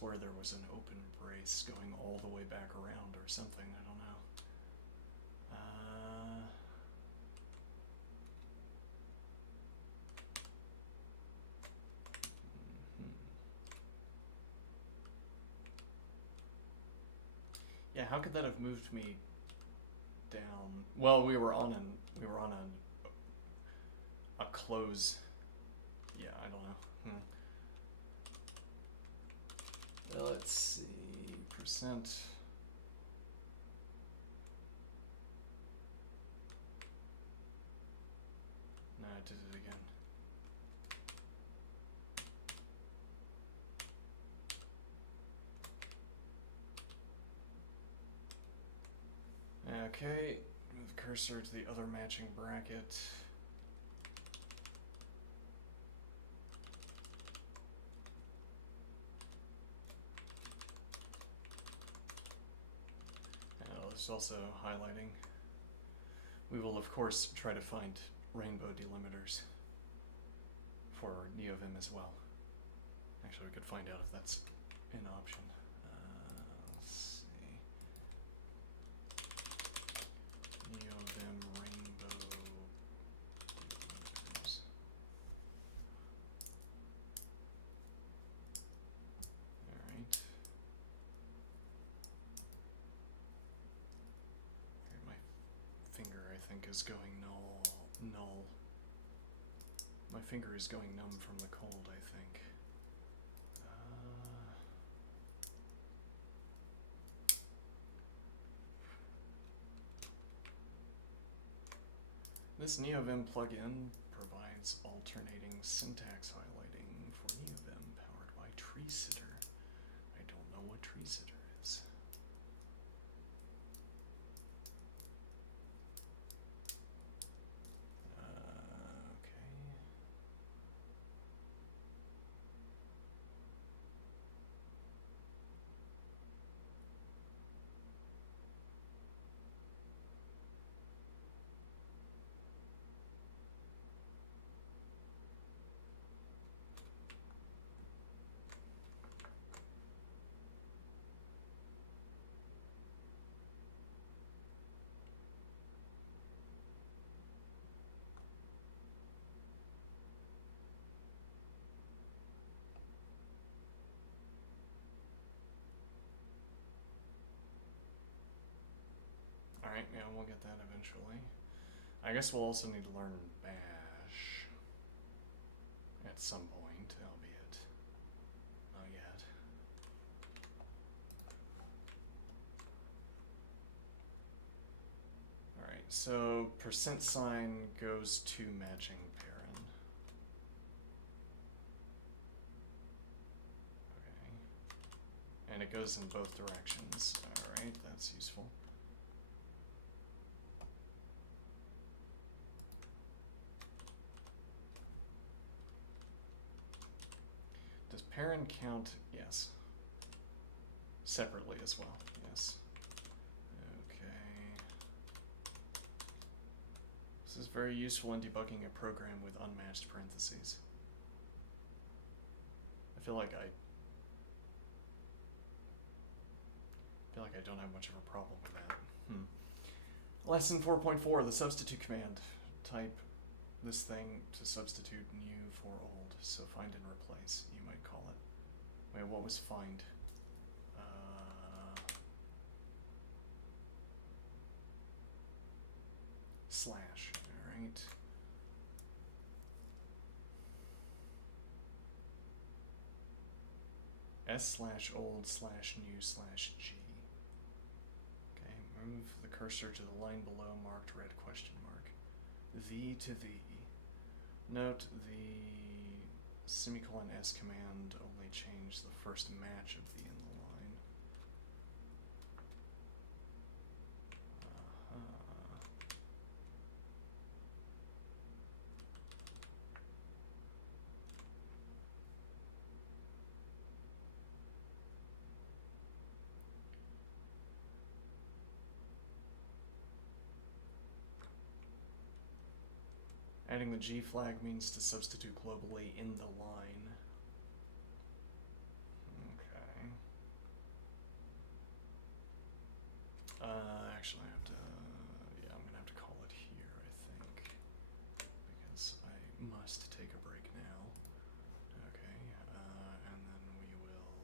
where there was an open brace going all the way back around or something. I don't know. Yeah, how could that have moved me down? Well, we were on a close. Yeah, I don't know. Well, let's see, percent. No, I did it again. Okay, move the cursor to the other matching bracket. There's also highlighting. We will, of course, try to find rainbow delimiters for neovim as well. Actually, we could find out if that's an option. Let's see. Neovim rainbow delimiters. Alright. My finger, I think, is going null. My finger is going numb from the cold, I think. This neovim plugin provides alternating syntax highlighting for neovim powered by treesitter. I don't know what treesitter is. Okay. Alright, yeah, we'll get that eventually. I guess we'll also need to learn bash at some point, albeit not yet. Alright, so percent sign goes to matching paren. Okay. And it goes in both directions. Alright, that's useful. Does parent count? Yes. Separately as well, yes. Okay. This is very useful in debugging a program with unmatched parentheses. I feel like I don't have much of a problem with that. Lesson 4.4, the substitute command. Type this thing to substitute new for old. So find and replace, you might call it. Wait, what was find? Slash, alright. S/old/new/g. Okay, move the cursor to the line below marked red question mark. V to V. Note the semicolon S command only changed the first match of the in the line. Adding the G flag means to substitute globally in the line. Okay. Actually, I have to, yeah, I'm gonna have to call it here, I think, because I must take a break now. Okay, and then we will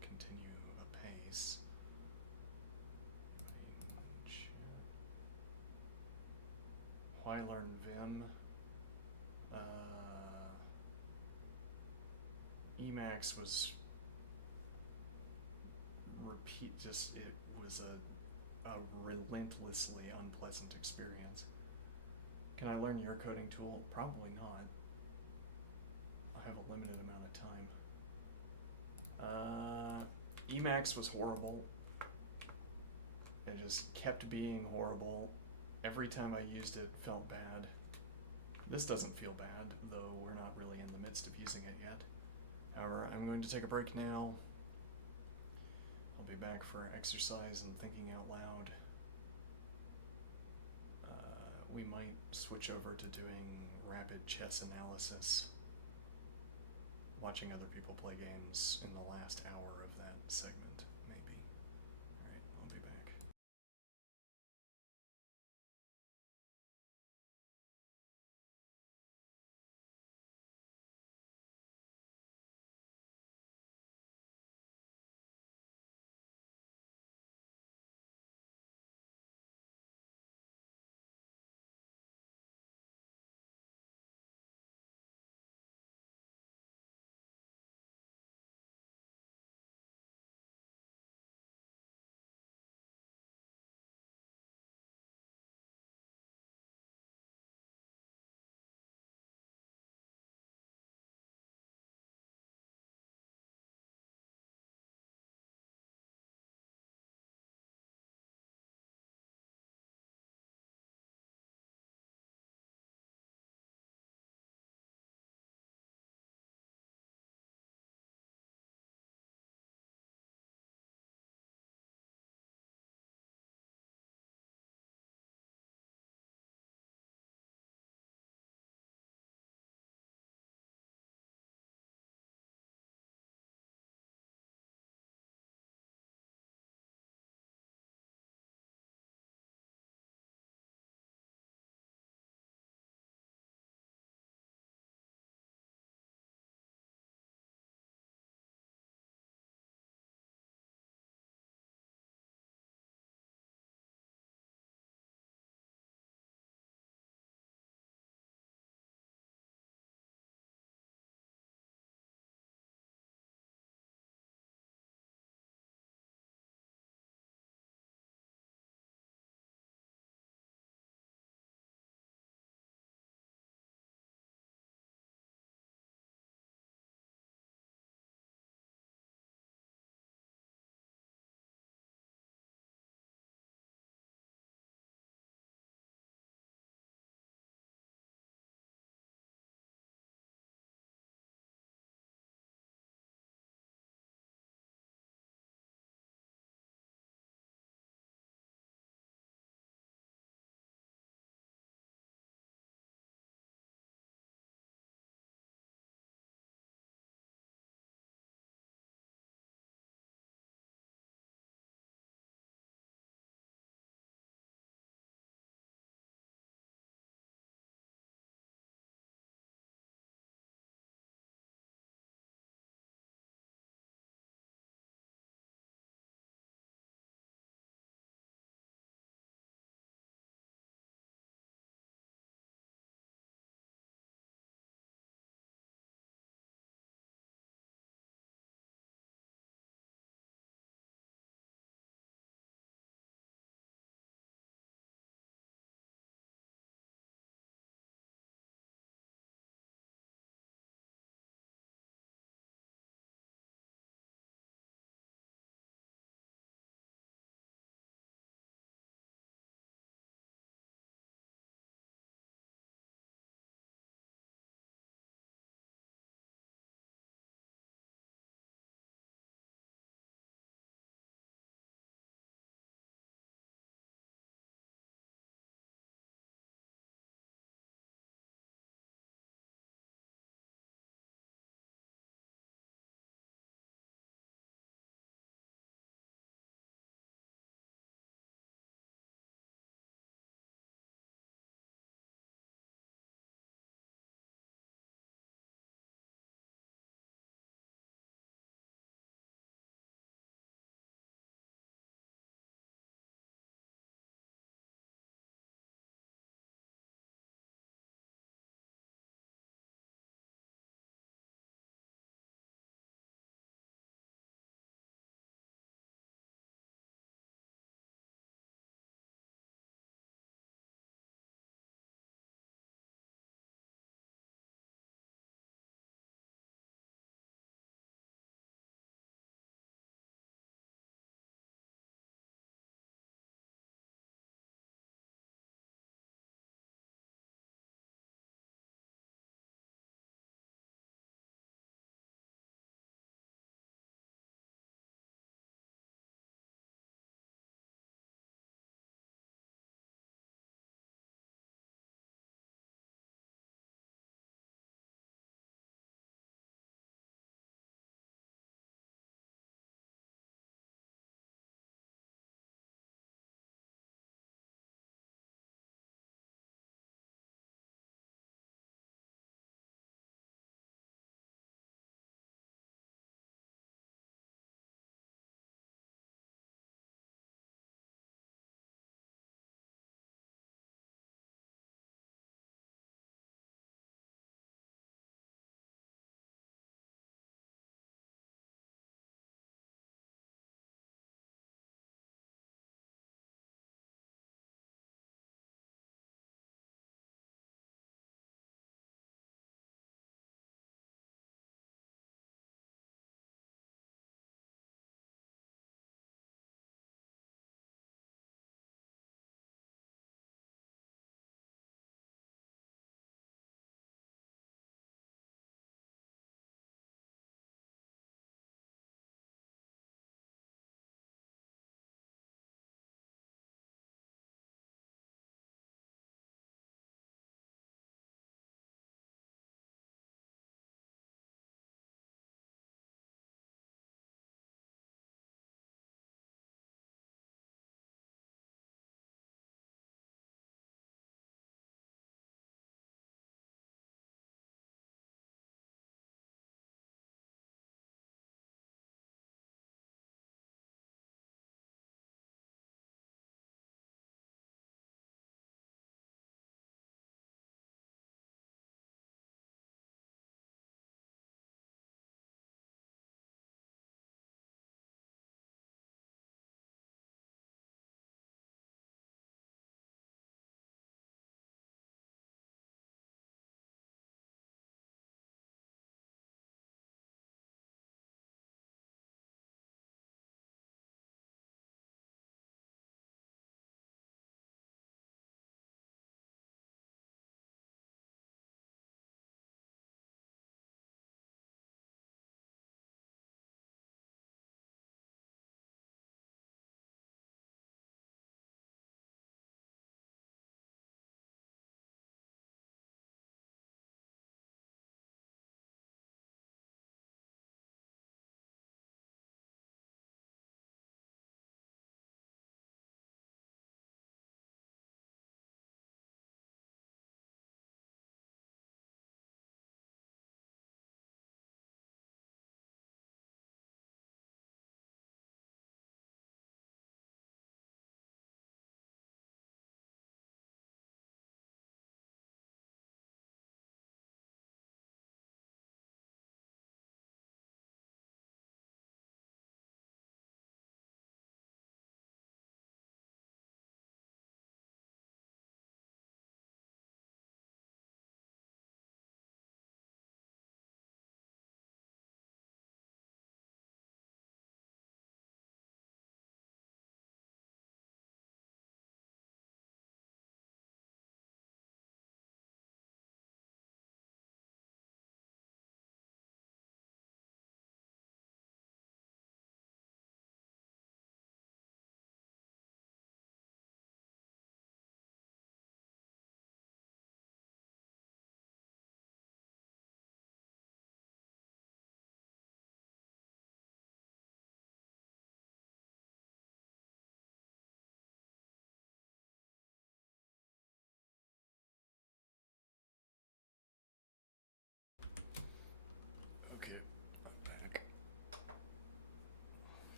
continue apace. Why learn Vim? Emacs was it was a relentlessly unpleasant experience. Can I learn your coding tool? Probably not. I have a limited amount of time. Emacs was horrible. It just kept being horrible. Every time I used it, felt bad. This doesn't feel bad, though we're not really in the midst of using it yet. However, I'm going to take a break now. I'll be back for exercise and thinking out loud. We might switch over to doing rapid chess analysis, watching other people play games in the last hour of that segment, maybe. Alright, I'll be back.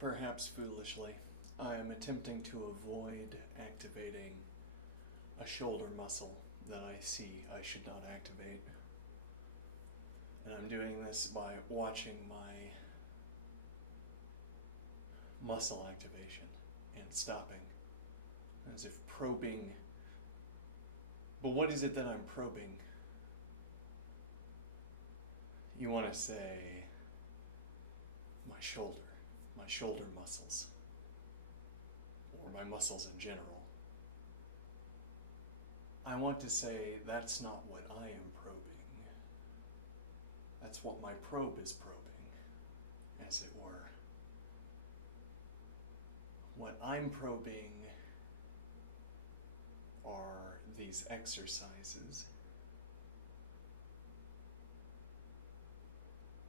Perhaps foolishly, I am attempting to avoid activating a shoulder muscle that I see I should not activate. And I'm doing this by watching my muscle activation and stopping, as if probing. But what is it that I'm probing? You want to say my shoulder muscles, or my muscles in general. I want to say that's not what I am probing. That's what my probe is probing, as it were. What I'm probing are these exercises.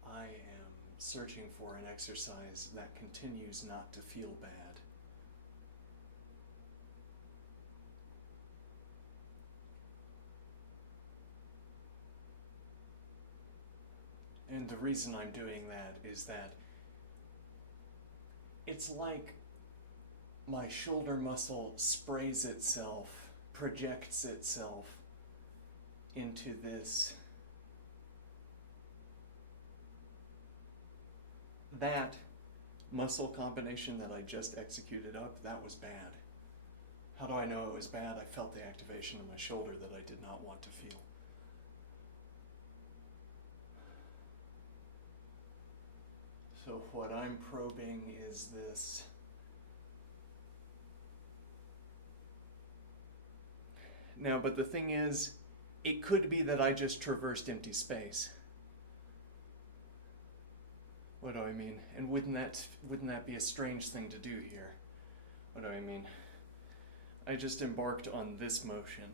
I am searching for an exercise that continues not to feel bad. And the reason I'm doing that is that it's like my shoulder muscle sprays itself, projects itself into this. That muscle combination that I just executed up, that was bad. How do I know it was bad? I felt the activation in my shoulder that I did not want to feel. So what I'm probing is this. Now, but the thing is, it could be that I just traversed empty space. What do I mean? And wouldn't that be a strange thing to do here? What do I mean? I just embarked on this motion.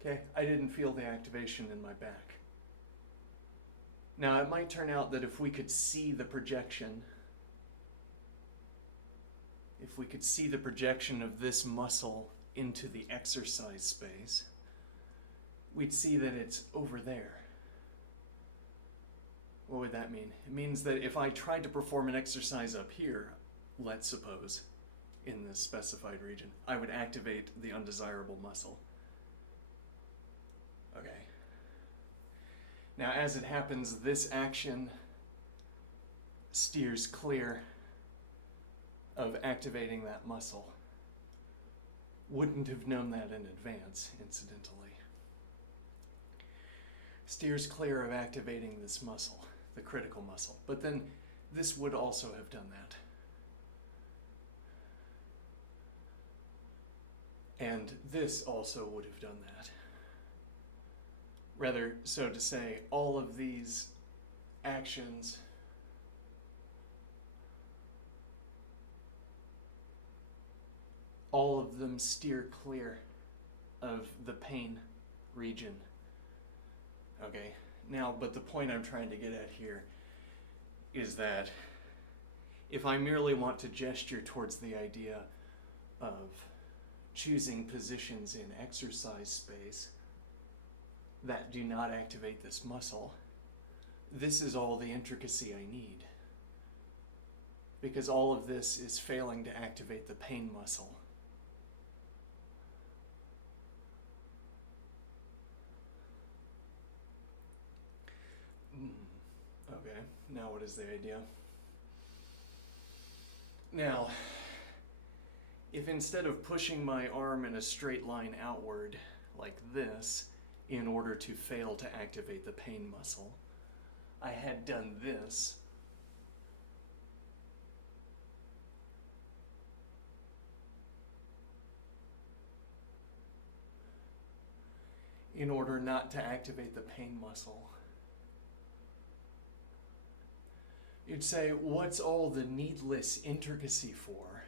Okay, I didn't feel the activation in my back. Now, it might turn out that if we could see the projection, of this muscle into the exercise space, we'd see that it's over there. What would that mean? It means that if I tried to perform an exercise up here, let's suppose, in this specified region, I would activate the undesirable muscle. Okay. Now, as it happens, this action steers clear of activating that muscle. Wouldn't have known that in advance, incidentally. Steers clear of activating this muscle, the critical muscle. But then this would also have done that. And this also would have done that. Rather, so to say, all of these actions all of them steer clear of the pain region. Okay, now, but the point I'm trying to get at here is that if I merely want to gesture towards the idea of choosing positions in exercise space that do not activate this muscle, this is all the intricacy I need. Because all of this is failing to activate the pain muscle. Okay, now what is the idea? Now, if instead of pushing my arm in a straight line outward, like this, in order to fail to activate the pain muscle, I had done this, in order not to activate the pain muscle, you'd say, what's all the needless intricacy for?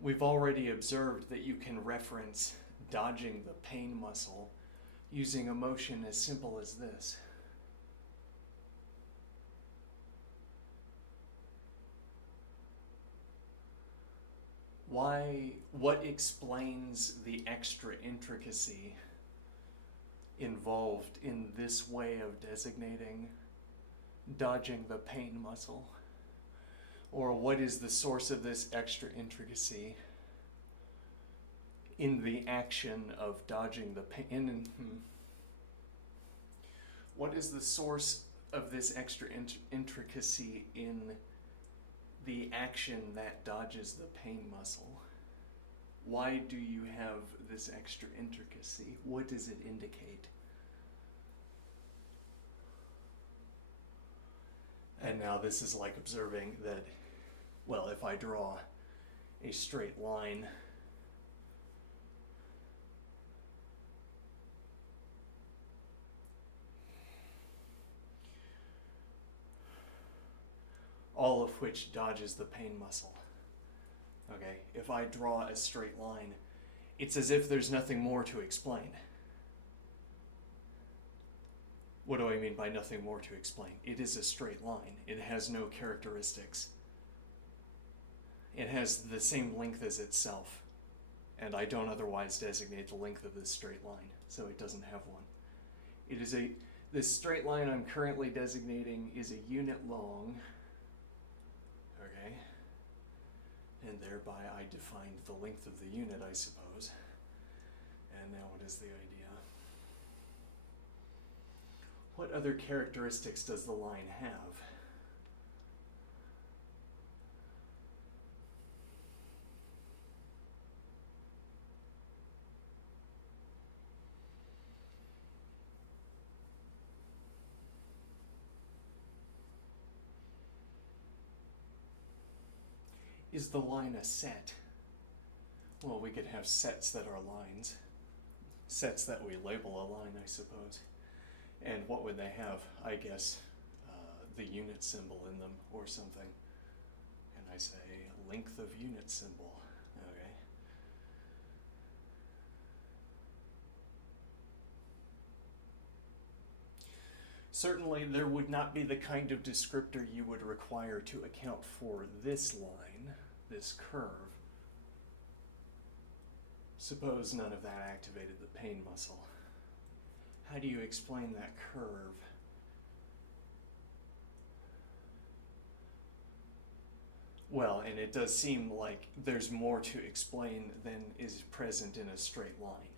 We've already observed that you can reference dodging the pain muscle using a motion as simple as this. What explains the extra intricacy involved in this way of designating dodging the pain muscle? Or what is the source of this extra intricacy in the action of dodging the pain? What is the source of this extra intricacy in the action that dodges the pain muscle? Why do you have this extra intricacy? What does it indicate? And now this is like observing that, well, if I draw a straight line, all of which dodges the pain muscle. Okay, if I draw a straight line, it's as if there's nothing more to explain. What do I mean by nothing more to explain? It is a straight line. It has no characteristics. It has the same length as itself, and I don't otherwise designate the length of this straight line, so it doesn't have one. It is this straight line I'm currently designating is a unit long, okay? And thereby I defined the length of the unit, I suppose. And now what is the idea? What other characteristics does the line have? Is the line a set? Well, we could have sets that are lines. Sets that we label a line, I suppose. And what would they have? I guess the unit symbol in them or something. And I say length of unit symbol. Okay. Certainly there would not be the kind of descriptor you would require to account for this line, this curve. Suppose none of that activated the pain muscle. How do you explain that curve? Well, and it does seem like there's more to explain than is present in a straight line.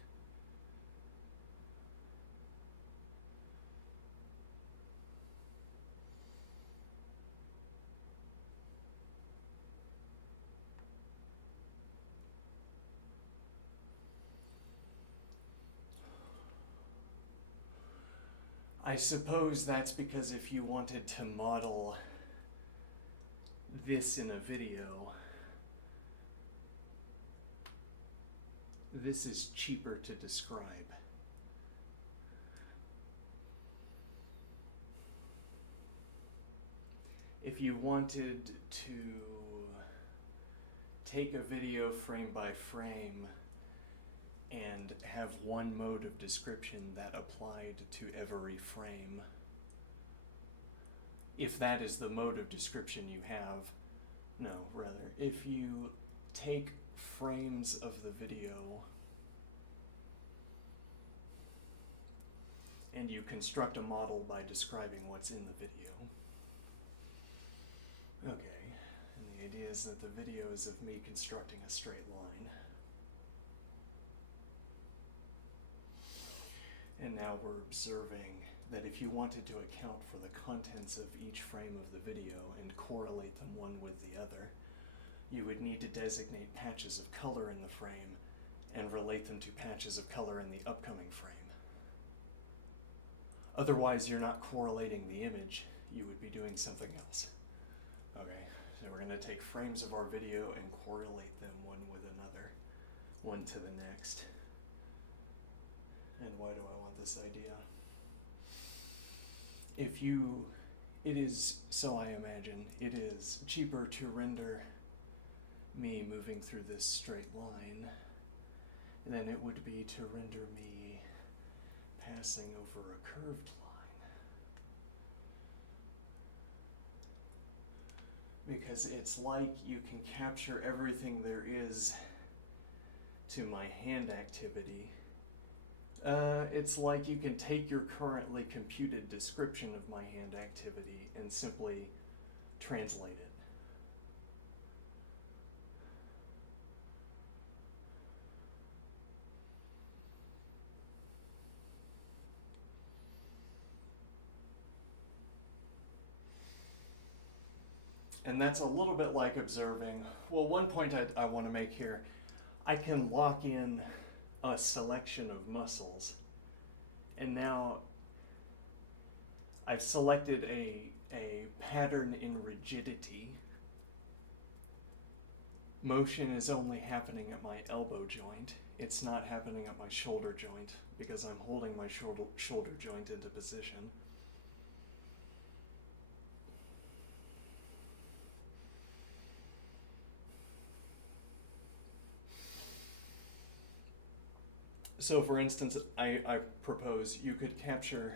I suppose that's because if you wanted to model this in a video, this is cheaper to describe. If you wanted to take a video frame by frame and have one mode of description that applied to every frame, if that is the mode of description you have, if you take frames of the video and you construct a model by describing what's in the video. Okay, and the idea is that the video is of me constructing a straight line. And now we're observing that if you wanted to account for the contents of each frame of the video and correlate them one with the other, you would need to designate patches of color in the frame and relate them to patches of color in the upcoming frame. Otherwise, you're not correlating the image, you would be doing something else. Okay, so we're going to take frames of our video and correlate them one with another, one to the next. And why do I want this idea? It is, so I imagine, it is cheaper to render me moving through this straight line than it would be to render me passing over a curved line. Because it's like you can capture everything there is to my hand activity It's like you can take your currently computed description of my hand activity and simply translate it. And that's a little bit like observing. Well, one point I want to make here, I can lock in a selection of muscles. And now I've selected a pattern in rigidity. Motion is only happening at my elbow joint. It's not happening at my shoulder joint because I'm holding my shoulder joint into position. So for instance, I propose you could capture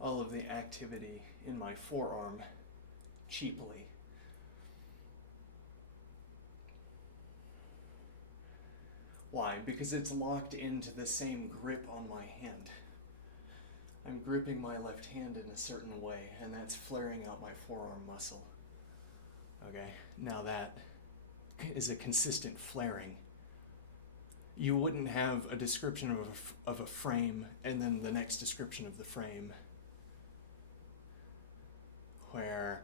all of the activity in my forearm cheaply. Why? Because it's locked into the same grip on my hand. I'm gripping my left hand in a certain way, and that's flaring out my forearm muscle. Okay, now that is a consistent flaring. You wouldn't have a description of a frame and then the next description of the frame where,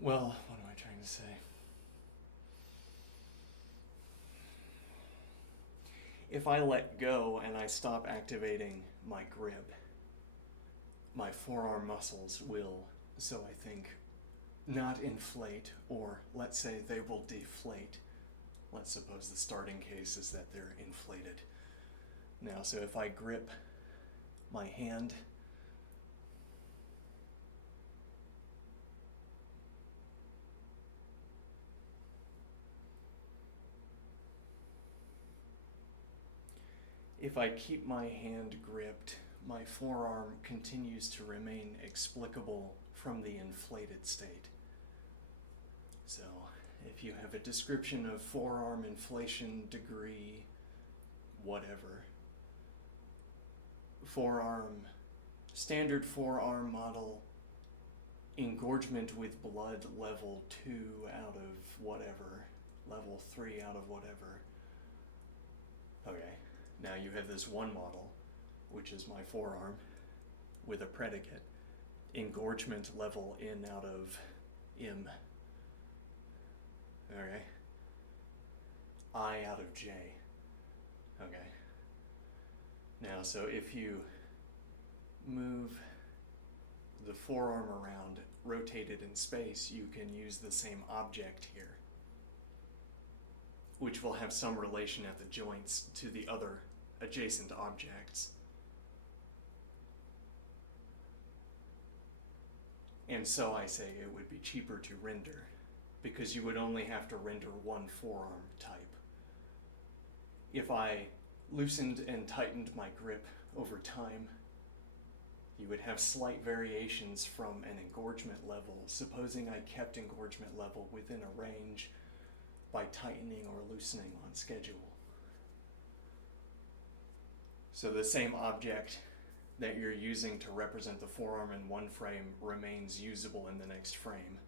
well, what am I trying to say? If I let go and I stop activating my grip, my forearm muscles will, so I think, not inflate, or let's say they will deflate. Let's suppose the starting case is that they're inflated. Now, so if I grip my hand, if I keep my hand gripped, my forearm continues to remain explicable from the inflated state. So, if you have a description of forearm inflation degree, whatever, standard forearm model, engorgement with blood level 2 out of whatever, level 3 out of whatever. Okay, now you have this one model, which is my forearm, with a predicate, engorgement level in out of M. Okay. I out of J. Okay. Now, so if you move the forearm around, rotate it in space, you can use the same object here, which will have some relation at the joints to the other adjacent objects. And so I say it would be cheaper to render, because you would only have to render one forearm type. If I loosened and tightened my grip over time, you would have slight variations from an engorgement level, supposing I kept engorgement level within a range by tightening or loosening on schedule. So the same object that you're using to represent the forearm in one frame remains usable in the next frame.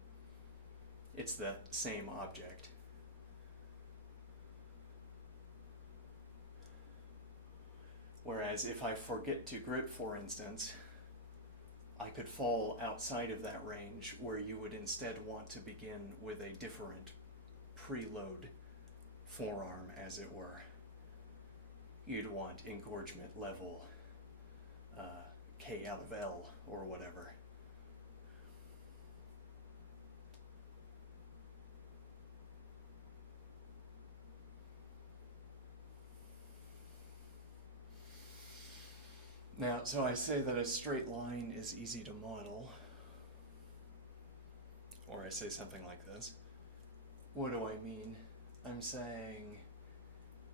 It's the same object. Whereas if I forget to grip, for instance, I could fall outside of that range where you would instead want to begin with a different preload forearm, as it were. You'd want engorgement level K out of L or whatever. Now, so I say that a straight line is easy to model, or I say something like this. What do I mean? I'm saying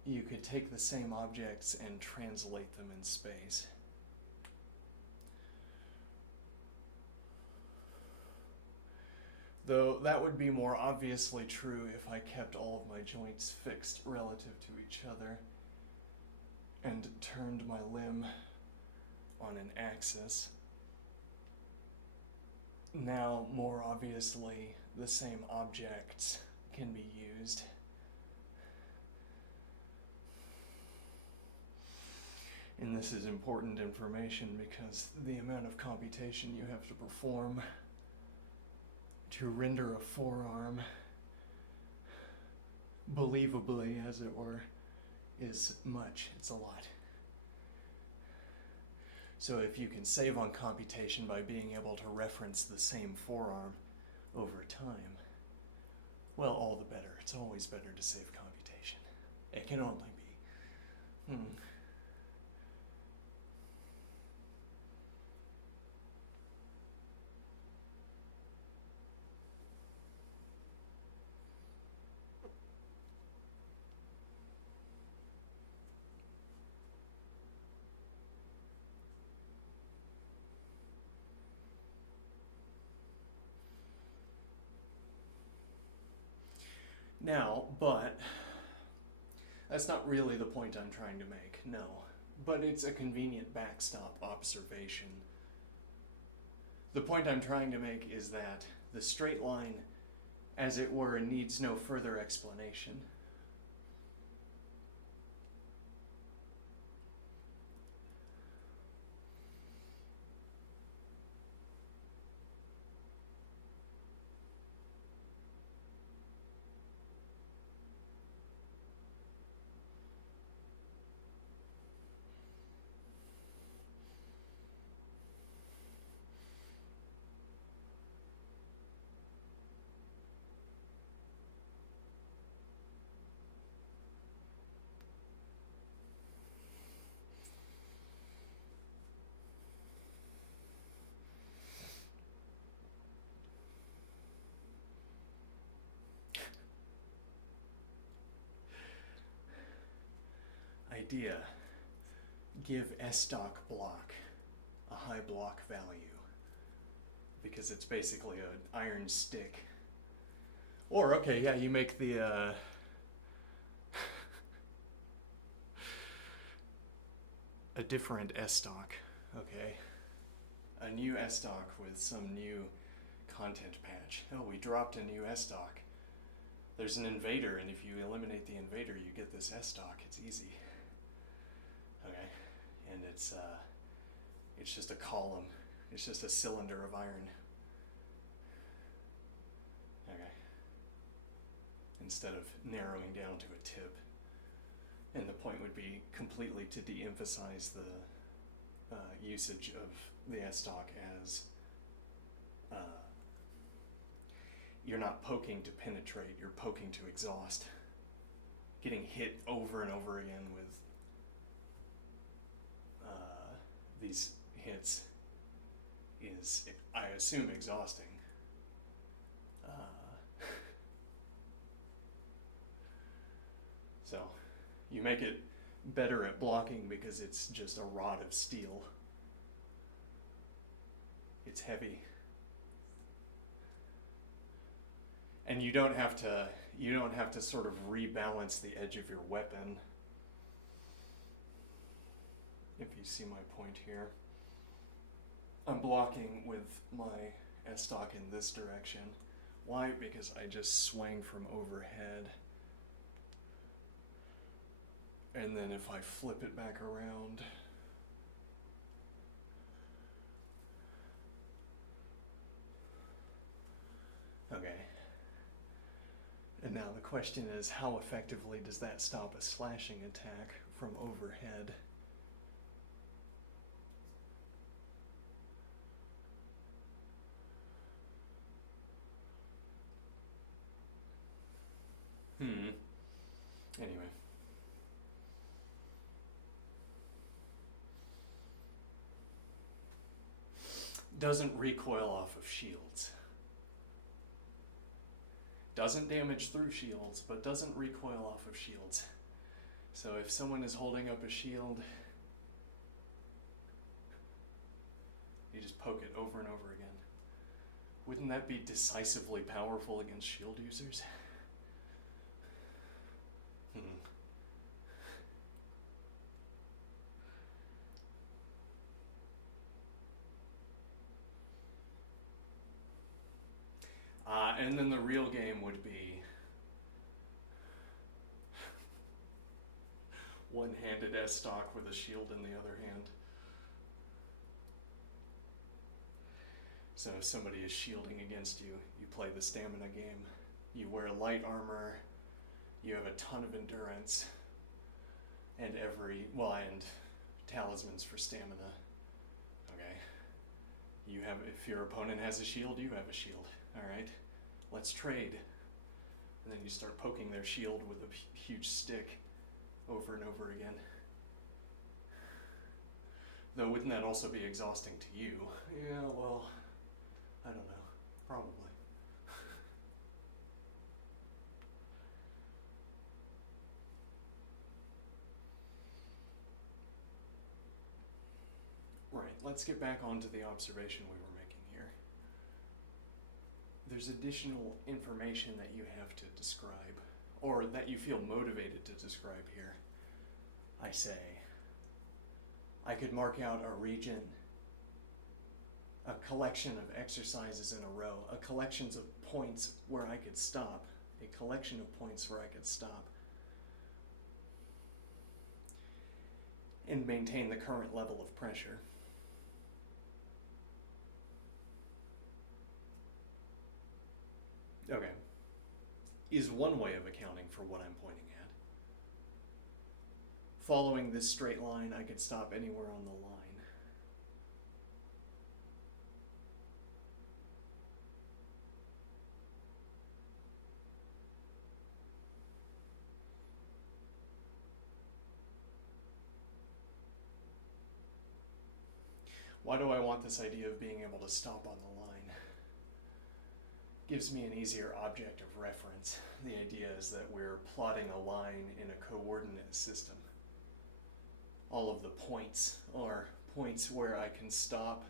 you could take the same objects and translate them in space. Though that would be more obviously true if I kept all of my joints fixed relative to each other. and turned my limb on an axis. Now, more obviously, the same objects can be used. And this is important information because the amount of computation you have to perform to render a forearm believably, as it were, is much. It's a lot. So if you can save on computation by being able to reference the same forearm over time, well, all the better. It's always better to save computation. It can only be. Now, but that's not really the point I'm trying to make, no. But it's a convenient backstop observation. The point I'm trying to make is that the straight line, as it were, needs no further explanation. Idea: give S-stock block a high block value because it's basically an iron stick. Or, okay, yeah, you make the a different S-stock, okay? A new S-stock with some new content patch. Oh, we dropped a new S-stock. There's an invader, and if you eliminate the invader, you get this S-stock. It's easy. Okay, and it's just a column. It's just a cylinder of iron. Okay, instead of narrowing down to a tip. And the point would be completely to de-emphasize the usage of the S-stock as you're not poking to penetrate, you're poking to exhaust. Getting hit over and over again with these hits is, I assume, exhausting. So you make it better at blocking because it's just a rod of steel. It's heavy. And you don't have to sort of rebalance the edge of your weapon. If you see my point here. I'm blocking with my S-stock in this direction. Why? Because I just swing from overhead. And then if I flip it back around, okay. And now the question is, how effectively does that stop a slashing attack from overhead? Anyway. Doesn't recoil off of shields. Doesn't damage through shields, but doesn't recoil off of shields. So if someone is holding up a shield, you just poke it over and over again. Wouldn't that be decisively powerful against shield users? Yeah, and then the real game would be one-handed S-stock with a shield in the other hand. So if somebody is shielding against you, you play the stamina game. You wear light armor, you have a ton of endurance, and and talismans for stamina. Okay. If your opponent has a shield, you have a shield. Alright, let's trade. And then you start poking their shield with a huge stick over and over again. Though wouldn't that also be exhausting to you? Yeah, well, I don't know. Probably. Right, let's get back onto the observation we were making here. There's additional information that you have to describe, or that you feel motivated to describe here. I say, I could mark out a region, a collection of exercises in a row, a collection of points where I could stop, a collection of points where I could stop, and maintain the current level of pressure. Okay, is one way of accounting for what I'm pointing at. Following this straight line, I could stop anywhere on the line. Why do I want this idea of being able to stop on the line? Gives me an easier object of reference. The idea is that we're plotting a line in a coordinate system. All of the points are points where I can stop.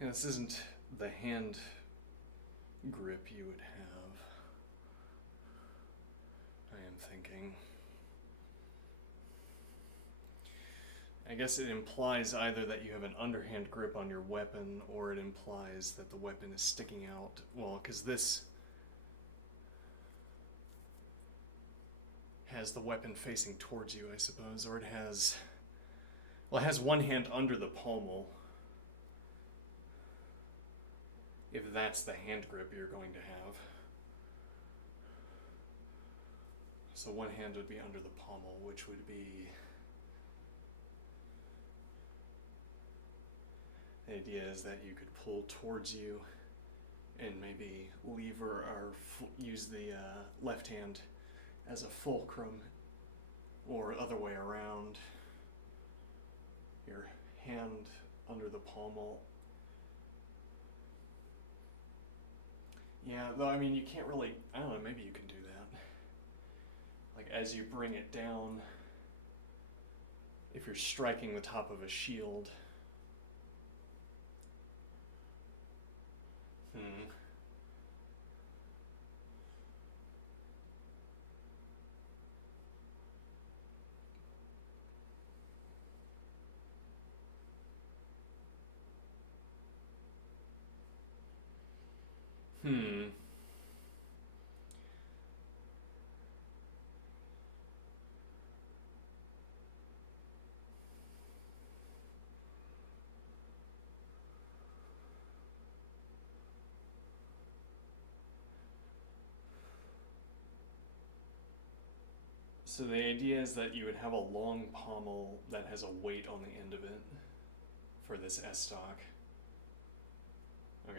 And this isn't the hand grip you would have, I am thinking. I guess it implies either that you have an underhand grip on your weapon, or it implies that the weapon is sticking out. Well, because this has the weapon facing towards you, I suppose, or it has one hand under the pommel, if that's the hand grip you're going to have. So one hand would be under the pommel, which would be... The idea is that you could pull towards you and maybe lever or use the left hand as a fulcrum, or other way around. Your hand under the pommel. Yeah, though, I mean, you can't really, I don't know, maybe you can do that. Like, as you bring it down, if you're striking the top of a shield, Hmm. Hmm. So the idea is that you would have a long pommel that has a weight on the end of it for this S stock. Okay.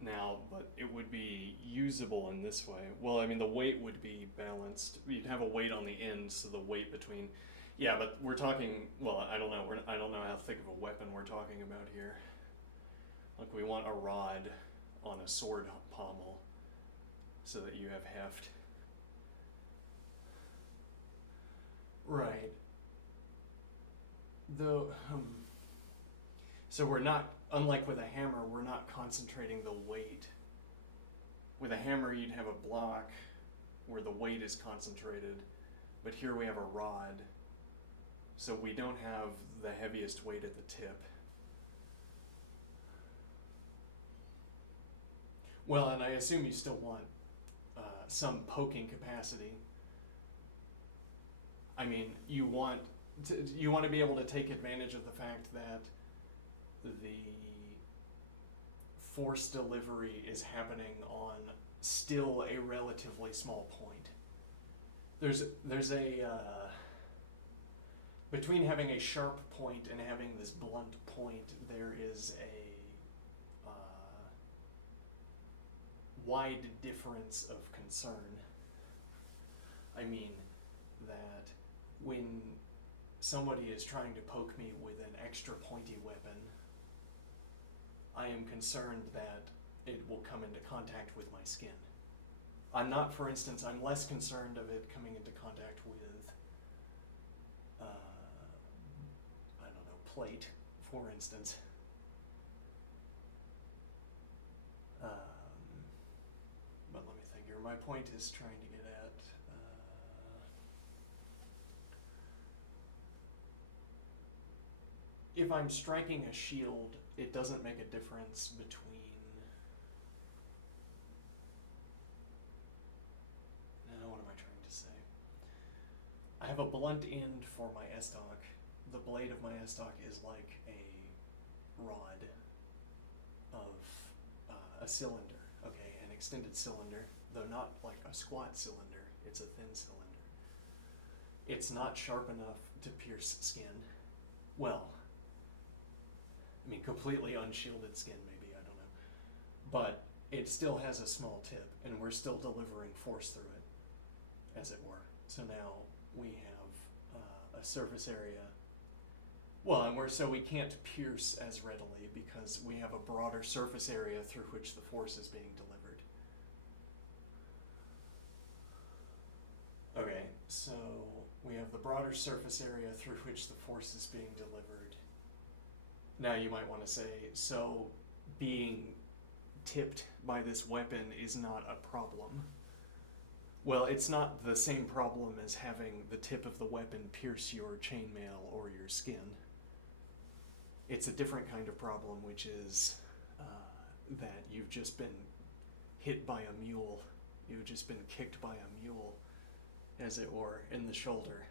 Now, but it would be usable in this way. Well, I mean, the weight would be balanced. You'd have a weight on the end, so the weight between. Yeah, but we're talking. Well, I don't know. I don't know how thick of a weapon we're talking about here. Like, we want a rod on a sword pommel so that you have heft. Right. Though, so we're not, unlike with a hammer, we're not concentrating the weight. With a hammer, you'd have a block where the weight is concentrated, but here we have a rod, so we don't have the heaviest weight at the tip. Well, and I assume you still want some poking capacity. I mean, you want to be able to take advantage of the fact that the force delivery is happening on still a relatively small point. There's a between having a sharp point and having this blunt point, there is a wide difference of concern. I mean that when somebody is trying to poke me with an extra pointy weapon, I am concerned that it will come into contact with my skin. I'm not, for instance, I'm less concerned of it coming into contact with, I don't know, plate, for instance. But let me think here. My point is trying to get at, if I'm striking a shield, it doesn't make a difference between. Now, what am I trying to say? I have a blunt end for my S-stock. The blade of my S-stock is like a rod of a cylinder, okay, an extended cylinder, though not like a squat cylinder, it's a thin cylinder. It's not sharp enough to pierce skin. Well, I mean, completely unshielded skin, maybe, I don't know. But it still has a small tip, and we're still delivering force through it, as it were. So now we have a surface area. Well, and so we can't pierce as readily because we have a broader surface area through which the force is being delivered. Okay, so we have the broader surface area through which the force is being delivered. Now you might want to say, so being tipped by this weapon is not a problem. Well, it's not the same problem as having the tip of the weapon pierce your chainmail or your skin. It's a different kind of problem, which is that you've just been hit by a mule. You've just been kicked by a mule, as it were, in the shoulder,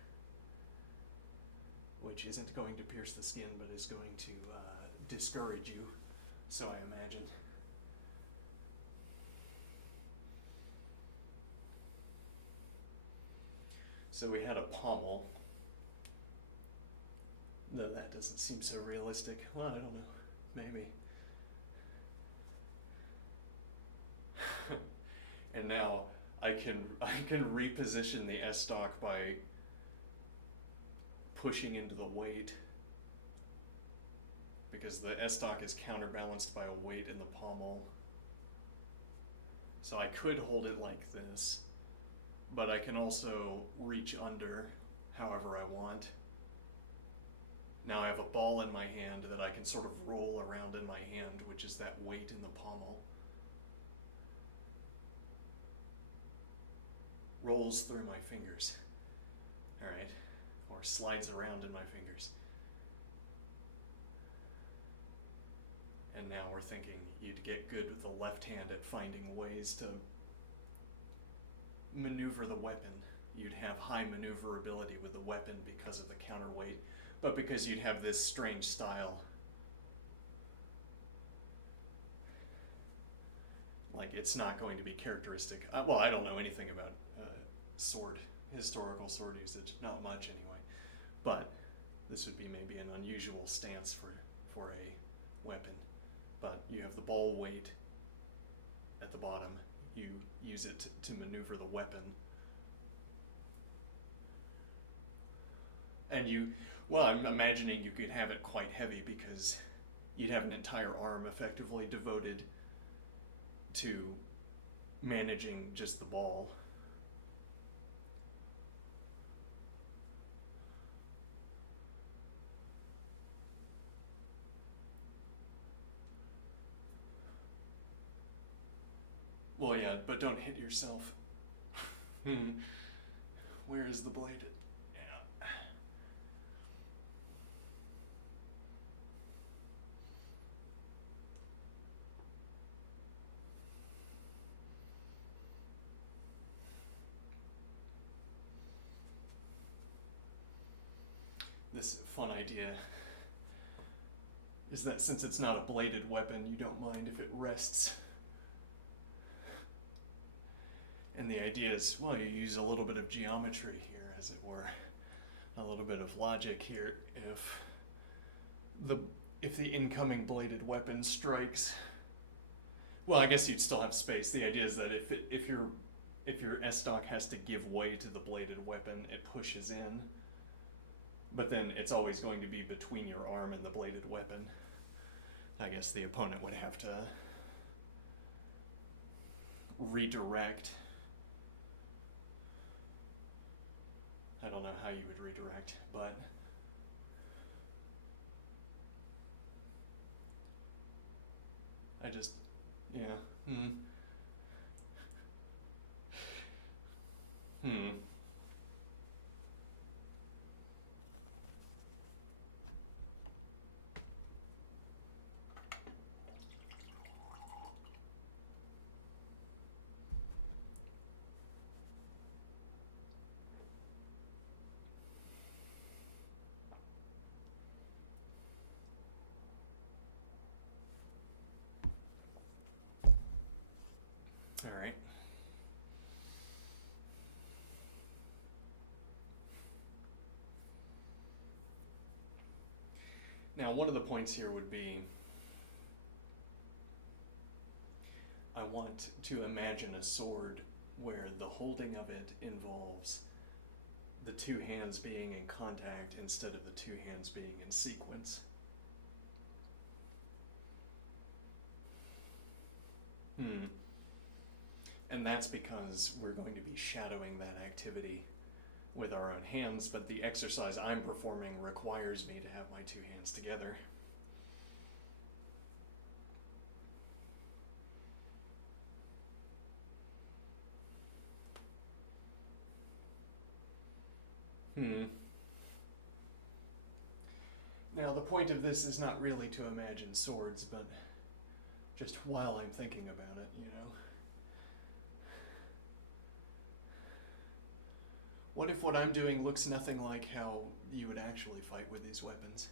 which isn't going to pierce the skin, but is going to discourage you, so I imagine. So we had a pommel. No, that doesn't seem so realistic. Well, I don't know. Maybe. And now I can reposition the S-stock by pushing into the weight, because the S-stock is counterbalanced by a weight in the pommel. So I could hold it like this, but I can also reach under however I want. Now I have a ball in my hand that I can sort of roll around in my hand, which is that weight in the pommel. Rolls through my fingers, all right, or slides around in my fingers. And now we're thinking you'd get good with the left hand at finding ways to maneuver the weapon. You'd have high maneuverability with the weapon because of the counterweight, but because you'd have this strange style. Like, it's not going to be characteristic. Well, I don't know anything about historical sword usage, not much anyway. But this would be maybe an unusual stance for a weapon. But you have the ball weight at the bottom. You use it to maneuver the weapon. And I'm imagining you could have it quite heavy because you'd have an entire arm effectively devoted to managing just the ball. Well, yeah, but don't hit yourself. Where is the blade? Yeah. This fun idea is that since it's not a bladed weapon, you don't mind if it rests. And the idea is, well, you use a little bit of geometry here, as it were, a little bit of logic here. If the incoming bladed weapon strikes, well, I guess you'd still have space. The idea is that if your S-stock has to give way to the bladed weapon, it pushes in. But then it's always going to be between your arm and the bladed weapon. I guess the opponent would have to redirect. I don't know how you would redirect, but yeah. All right. Now, one of the points here would be, I want to imagine a sword where the holding of it involves the two hands being in contact instead of the two hands being in sequence. And that's because we're going to be shadowing that activity with our own hands, but the exercise I'm performing requires me to have my two hands together. Now, the point of this is not really to imagine swords, but just while I'm thinking about it, What if what I'm doing looks nothing like how you would actually fight with these weapons?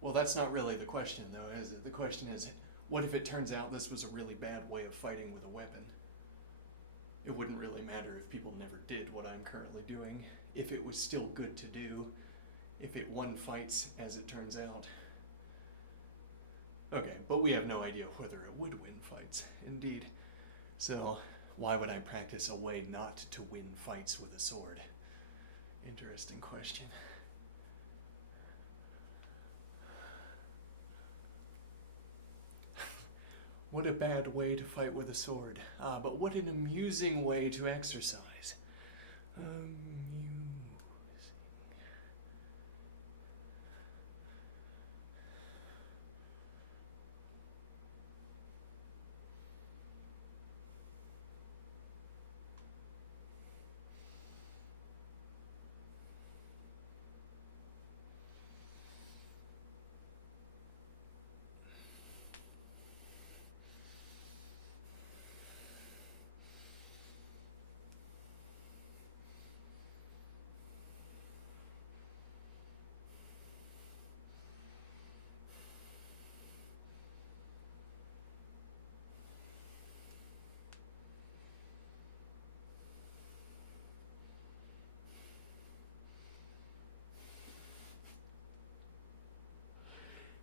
Well, that's not really the question, though, is it? The question is, what if it turns out this was a really bad way of fighting with a weapon? It wouldn't really matter if people never did what I'm currently doing, if it was still good to do, if it won fights, as it turns out. Okay, but we have no idea whether it would win fights, indeed. So, why would I practice a way not to win fights with a sword? Interesting question. What a bad way to fight with a sword. But what an amusing way to exercise. Amusing.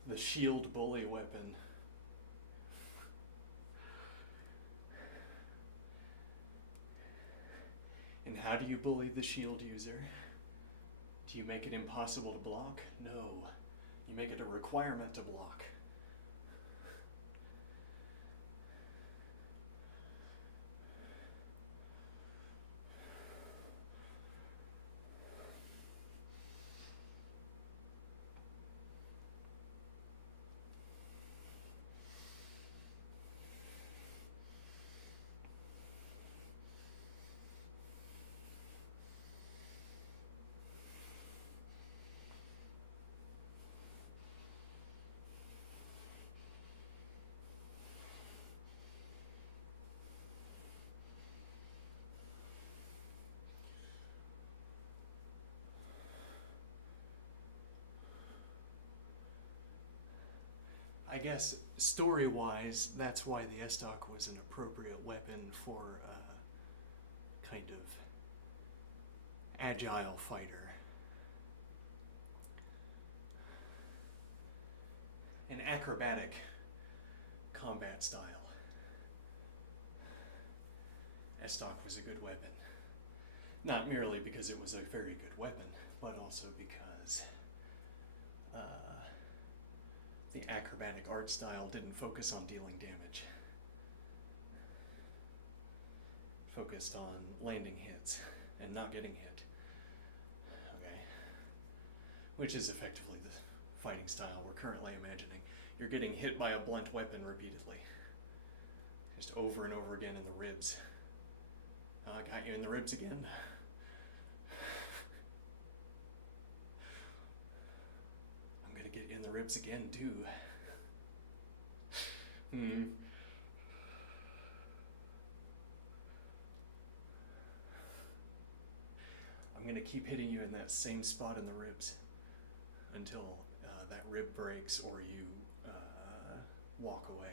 the shield bully weapon. And how do you bully the shield user? Do you make it impossible to block? No. You make it a requirement to block. I guess story-wise, that's why the Estoc was an appropriate weapon for a kind of agile fighter. An acrobatic combat style. Estoc was a good weapon. Not merely because it was a very good weapon, but also because the acrobatic art style didn't focus on dealing damage. Focused on landing hits and not getting hit. Okay? Which is effectively the fighting style we're currently imagining. You're getting hit by a blunt weapon repeatedly. Just over and over again in the ribs. I got you in the ribs again. Get in the ribs again too. I'm gonna keep hitting you in that same spot in the ribs until that rib breaks or you walk away.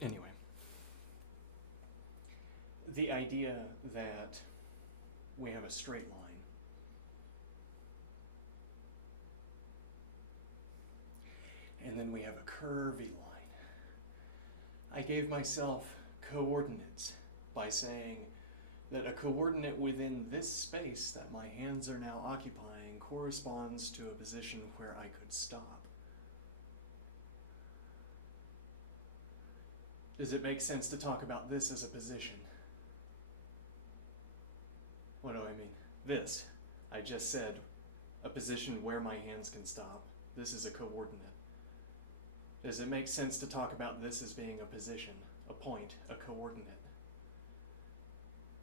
Anyway, the idea that we have a straight line and then we have a curvy line. I gave myself coordinates by saying that a coordinate within this space that my hands are now occupying corresponds to a position where I could stop. Does it make sense to talk about this as a position? What do I mean? This. I just said a position where my hands can stop. This is a coordinate. Does it make sense to talk about this as being a position, a point, a coordinate?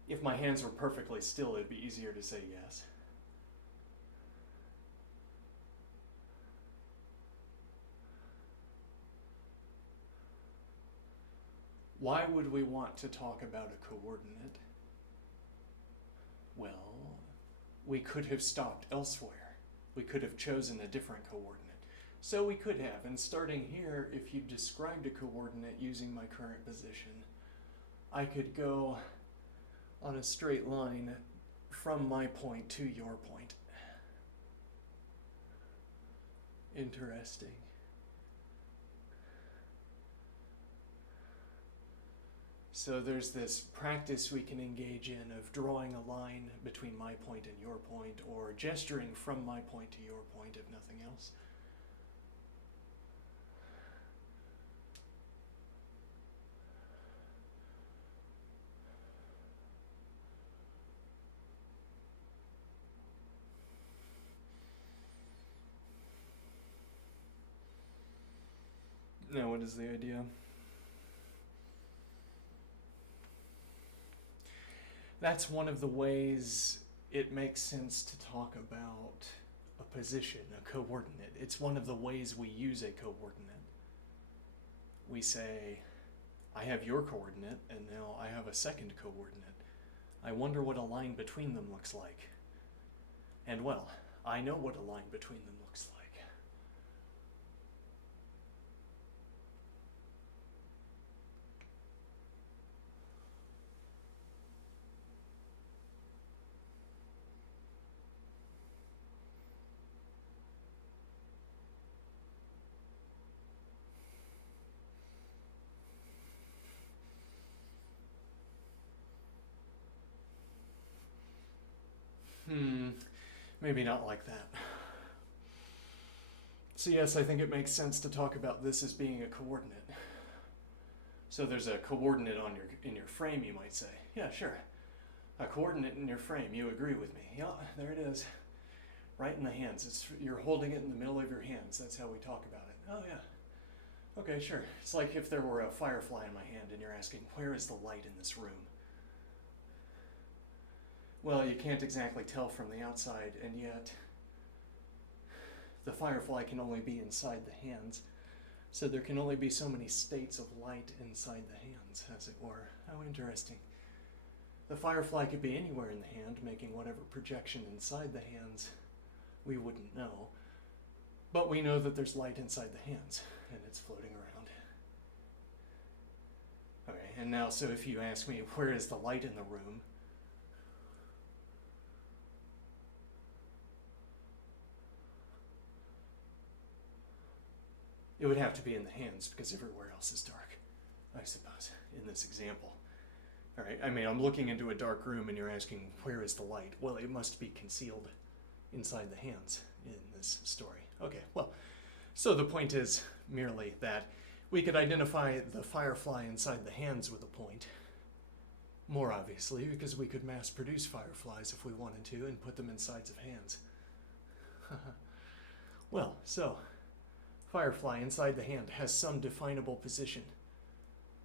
If my hands were perfectly still, it'd be easier to say yes. Why would we want to talk about a coordinate? Well, we could have stopped elsewhere. We could have chosen a different coordinate. So we could have, and starting here, if you described a coordinate using my current position, I could go on a straight line from my point to your point. Interesting. So there's this practice we can engage in of drawing a line between my point and your point, or gesturing from my point to your point, if nothing else. Now, what is the idea? That's one of the ways it makes sense to talk about a position, a coordinate. It's one of the ways we use a coordinate. We say, I have your coordinate, and now I have a second coordinate. I wonder what a line between them looks like. And well, I know what a line between them looks like. Maybe not like that. So yes, I think it makes sense to talk about this as being a coordinate. So there's a coordinate in your frame, you might say. Yeah, sure. A coordinate in your frame. You agree with me? Yeah, there it is. Right in the hands. You're holding it in the middle of your hands. That's how we talk about it. Oh yeah. Okay, sure. It's like if there were a firefly in my hand and you're asking, where is the light in this room? Well, you can't exactly tell from the outside, and yet the firefly can only be inside the hands. So there can only be so many states of light inside the hands, as it were. How interesting. The firefly could be anywhere in the hand, making whatever projection inside the hands. We wouldn't know. But we know that there's light inside the hands, and it's floating around. Okay, and now, so if you ask me, where is the light in the room? It would have to be in the hands because everywhere else is dark, I suppose, in this example. All right, I mean, I'm looking into a dark room and you're asking, where is the light? Well, it must be concealed inside the hands in this story. Okay, well, so the point is merely that we could identify the firefly inside the hands with a point, more obviously, because we could mass produce fireflies if we wanted to and put them insides of hands. Well, so firefly inside the hand has some definable position.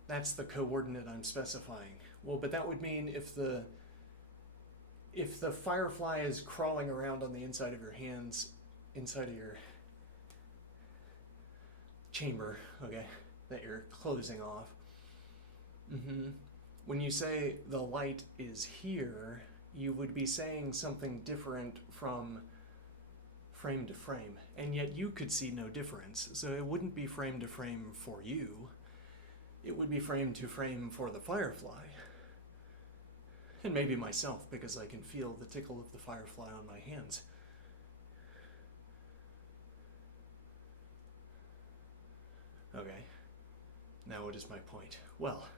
That's the coordinate I'm specifying. Well, but that would mean if the firefly is crawling around on the inside of your hands, inside of your chamber, okay, that you're closing off, when you say the light is here, you would be saying something different from frame to frame, and yet you could see no difference. So it wouldn't be frame to frame for you. It would be frame to frame for the firefly. And maybe myself, because I can feel the tickle of the firefly on my hands. Okay, now what is my point? Well,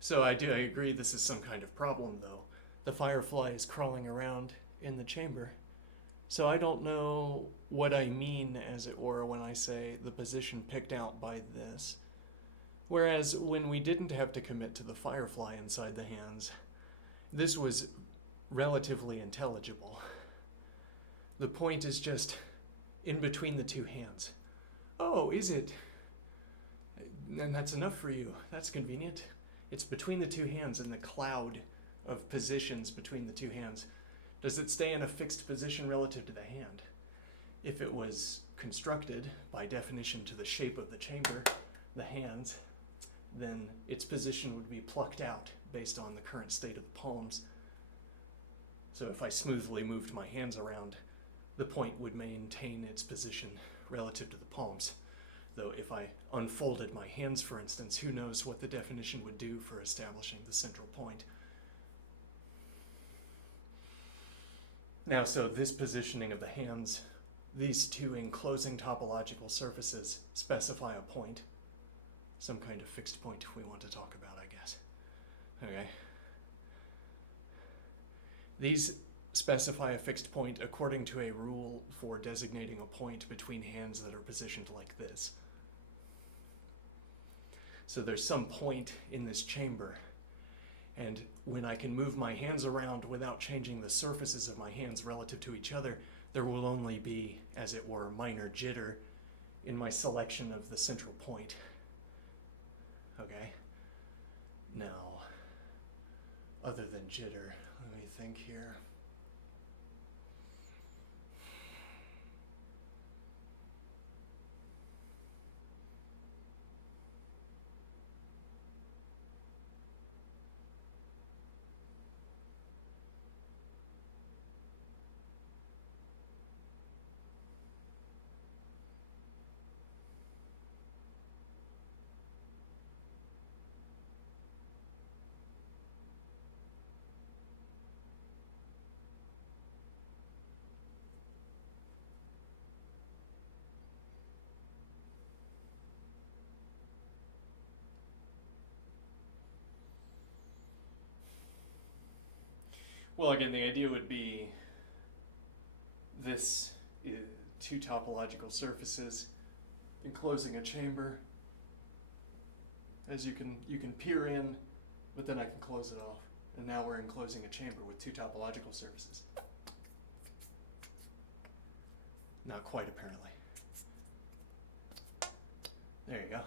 so I agree this is some kind of problem, though. The firefly is crawling around in the chamber. So I don't know what I mean, as it were, when I say the position picked out by this. Whereas when we didn't have to commit to the firefly inside the hands, this was relatively intelligible. The point is just in between the two hands. Oh, is it? And that's enough for you. That's convenient. It's between the two hands in the cloud of positions between the two hands. Does it stay in a fixed position relative to the hand? If it was constructed, by definition, to the shape of the chamber, the hands, then its position would be plucked out based on the current state of the palms. So if I smoothly moved my hands around, the point would maintain its position relative to the palms. Though if I unfolded my hands, for instance, who knows what the definition would do for establishing the central point. Now, so this positioning of the hands, these two enclosing topological surfaces specify a point, some kind of fixed point if we want to talk about, I guess. Okay. These specify a fixed point according to a rule for designating a point between hands that are positioned like this. So there's some point in this chamber, and when I can move my hands around without changing the surfaces of my hands relative to each other, there will only be, as it were, minor jitter in my selection of the central point. Okay? Now, other than jitter, let me think here. Well, again, the idea would be this is two topological surfaces enclosing a chamber. As you can peer in, but then I can close it off. And now we're enclosing a chamber with two topological surfaces. Not quite, apparently. There you go.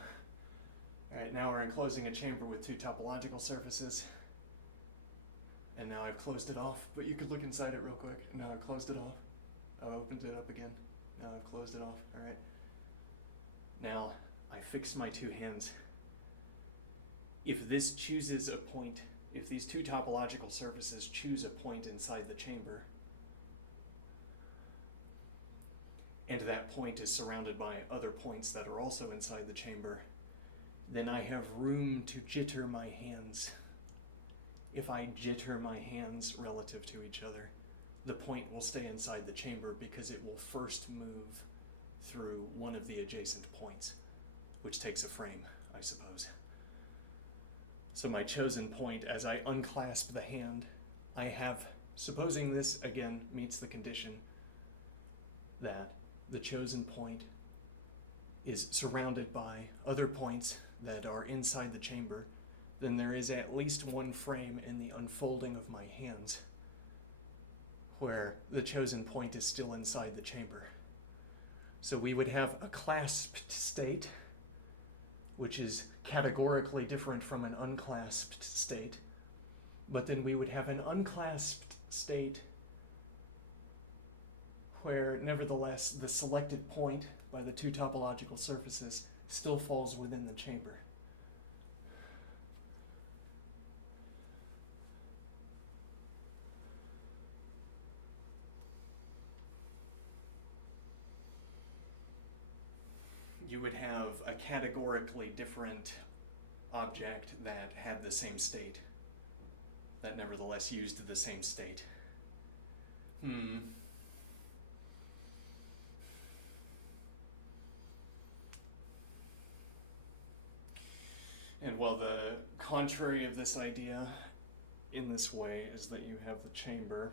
All right, now we're enclosing a chamber with two topological surfaces. And now I've closed it off, but you could look inside it real quick. Now I've closed it off. I've opened it up again. Now I've closed it off, all right? Now I fix my two hands. If this chooses a point, if these two topological surfaces choose a point inside the chamber, and that point is surrounded by other points that are also inside the chamber, then I have room to jitter my hands. If I jitter my hands relative to each other, the point will stay inside the chamber because it will first move through one of the adjacent points, which takes a frame, I suppose. So my chosen point, as I unclasp the hand, I have, supposing this again meets the condition that the chosen point is surrounded by other points that are inside the chamber, then there is at least one frame in the unfolding of my hands where the chosen point is still inside the chamber. So we would have a clasped state, which is categorically different from an unclasped state, but then we would have an unclasped state where nevertheless the selected point by the two topological surfaces still falls within the chamber. You would have a categorically different object that had the same state, that nevertheless used the same state. And well, the contrary of this idea in this way is that you have the chamber.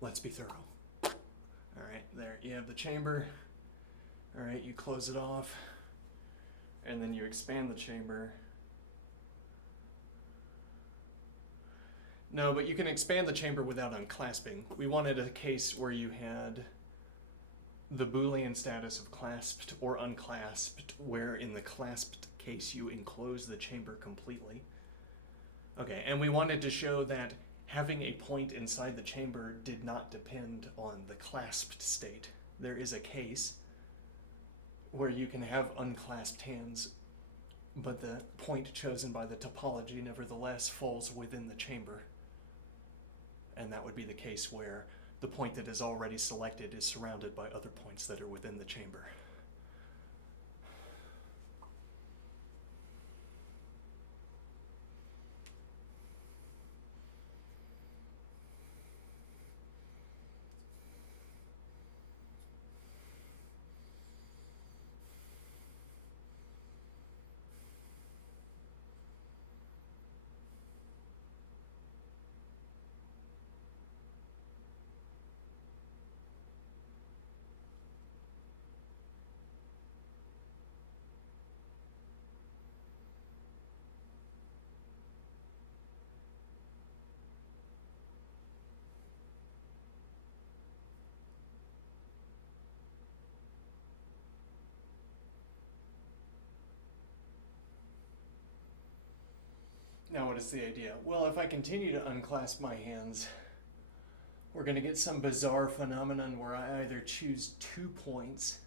Let's be thorough. All right, there, you have the chamber. All right, you close it off, and then you expand the chamber. No, but you can expand the chamber without unclasping. We wanted a case where you had the Boolean status of clasped or unclasped, where in the clasped case you enclose the chamber completely. Okay, and we wanted to show that having a point inside the chamber did not depend on the clasped state. There is a case where you can have unclasped hands, but the point chosen by the topology nevertheless falls within the chamber. And that would be the case where the point that is already selected is surrounded by other points that are within the chamber. Now what is the idea? Well, if I continue to unclasp my hands, we're going to get some bizarre phenomenon where I either choose 2 points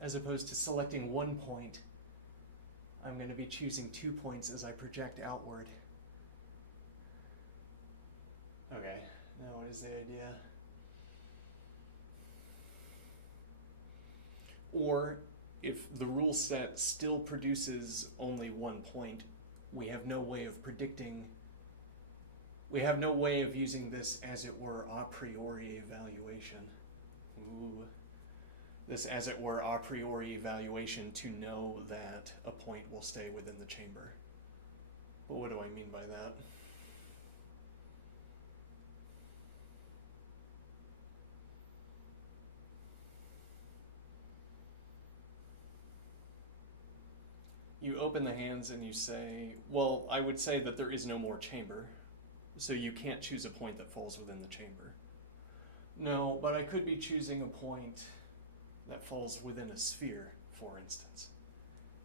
as opposed to selecting 1 point. I'm going to be choosing 2 points as I project outward. Okay, now what is the idea? Or if the rule set still produces only 1 point, we have no way of predicting, we have no way of using this as it were a priori evaluation. Ooh. this, as it were, a priori evaluation to know that a point will stay within the chamber. But what do I mean by that? You open the hands and you say, well, I would say that there is no more chamber, so you can't choose a point that falls within the chamber. No, but I could be choosing a point that falls within a sphere, for instance,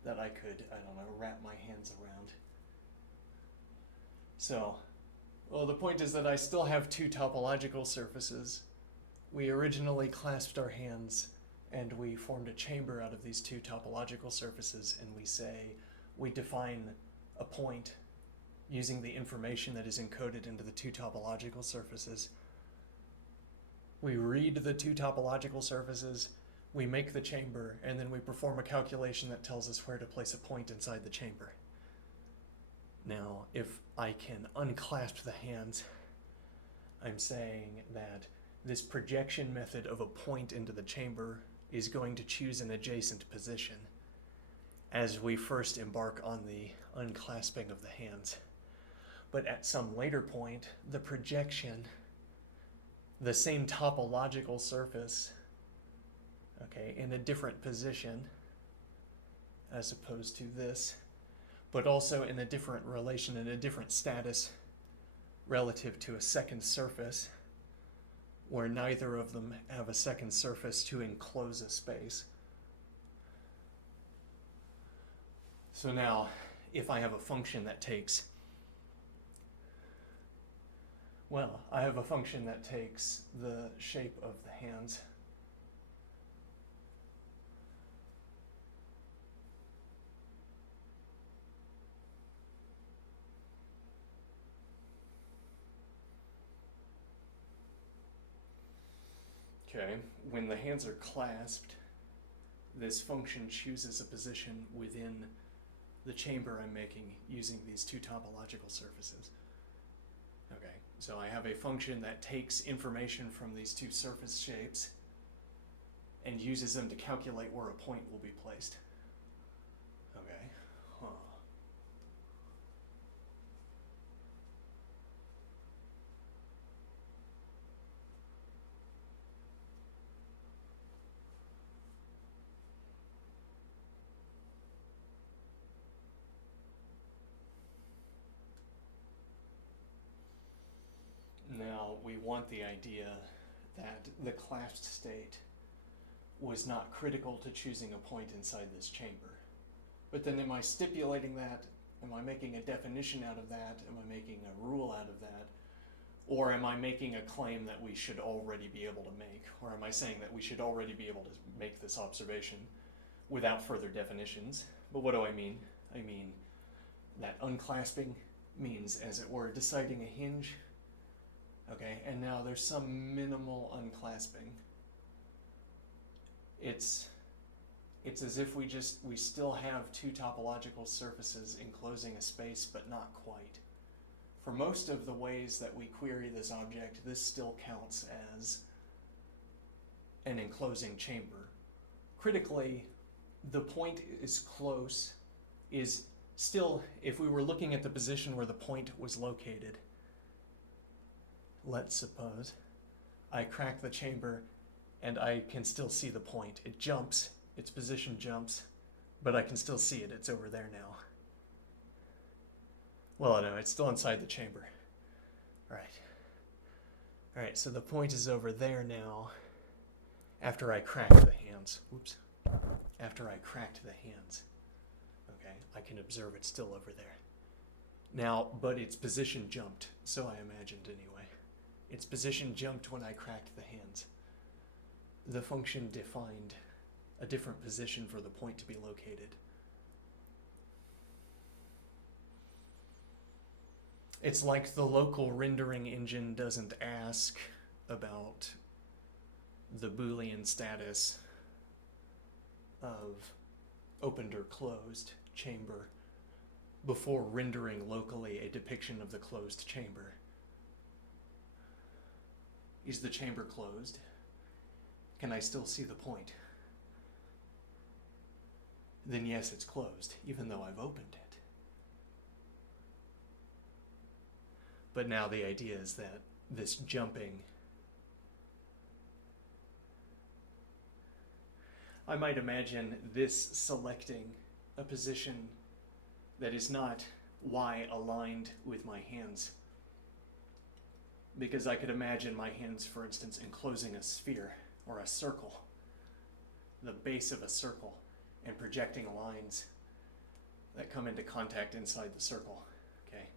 that I could, I don't know, wrap my hands around. So, well, the point is that I still have two topological surfaces. We originally clasped our hands and we formed a chamber out of these two topological surfaces, and we say, we define a point using the information that is encoded into the two topological surfaces. We read the two topological surfaces, we make the chamber, and then we perform a calculation that tells us where to place a point inside the chamber. Now, if I can unclasp the hands, I'm saying that this projection method of a point into the chamber is going to choose an adjacent position as we first embark on the unclasping of the hands. But at some later point, the projection, the same topological surface, okay, in a different position as opposed to this, but also in a different relation, in a different status relative to a second surface, where neither of them have a second surface to enclose a space. So now, if I have a function that takes, well, I have a function that takes the shape of the hands. Okay, when the hands are clasped, this function chooses a position within the chamber I'm making using these two topological surfaces. Okay, so I have a function that takes information from these two surface shapes and uses them to calculate where a point will be placed. Okay, huh. Now, we want the idea that the clasped state was not critical to choosing a point inside this chamber. But then am I stipulating that? Am I making a definition out of that? Am I making a rule out of that? Or am I making a claim that we should already be able to make? Or am I saying that we should already be able to make this observation without further definitions? But what do I mean? I mean that unclasping means, as it were, deciding a hinge. Okay, and now there's some minimal unclasping. It's as if we still have two topological surfaces enclosing a space, but not quite. For most of the ways that we query this object, this still counts as an enclosing chamber. Critically, the point is close, is still, if we were looking at the position where the point was located, let's suppose I crack the chamber and I can still see the point. It jumps, its position jumps, but I can still see it. It's over there now. Well, no, it's still inside the chamber. Right. All right, so the point is over there now after I crack the hands. Oops. After I cracked the hands. Okay, I can observe it's still over there. Now, but its position jumped, so I imagined anyway. Its position jumped when I cracked the hands. The function defined a different position for the point to be located. It's like the local rendering engine doesn't ask about the Boolean status of opened or closed chamber before rendering locally a depiction of the closed chamber. Is the chamber closed? Can I still see the point? then yes, it's closed, even though I've opened it. But now the idea is that this jumping, I might imagine this selecting a position that is not Y aligned with my hands. Because I could imagine my hands, for instance, enclosing a sphere or a circle, the base of a circle, and projecting lines that come into contact inside the circle. Okay,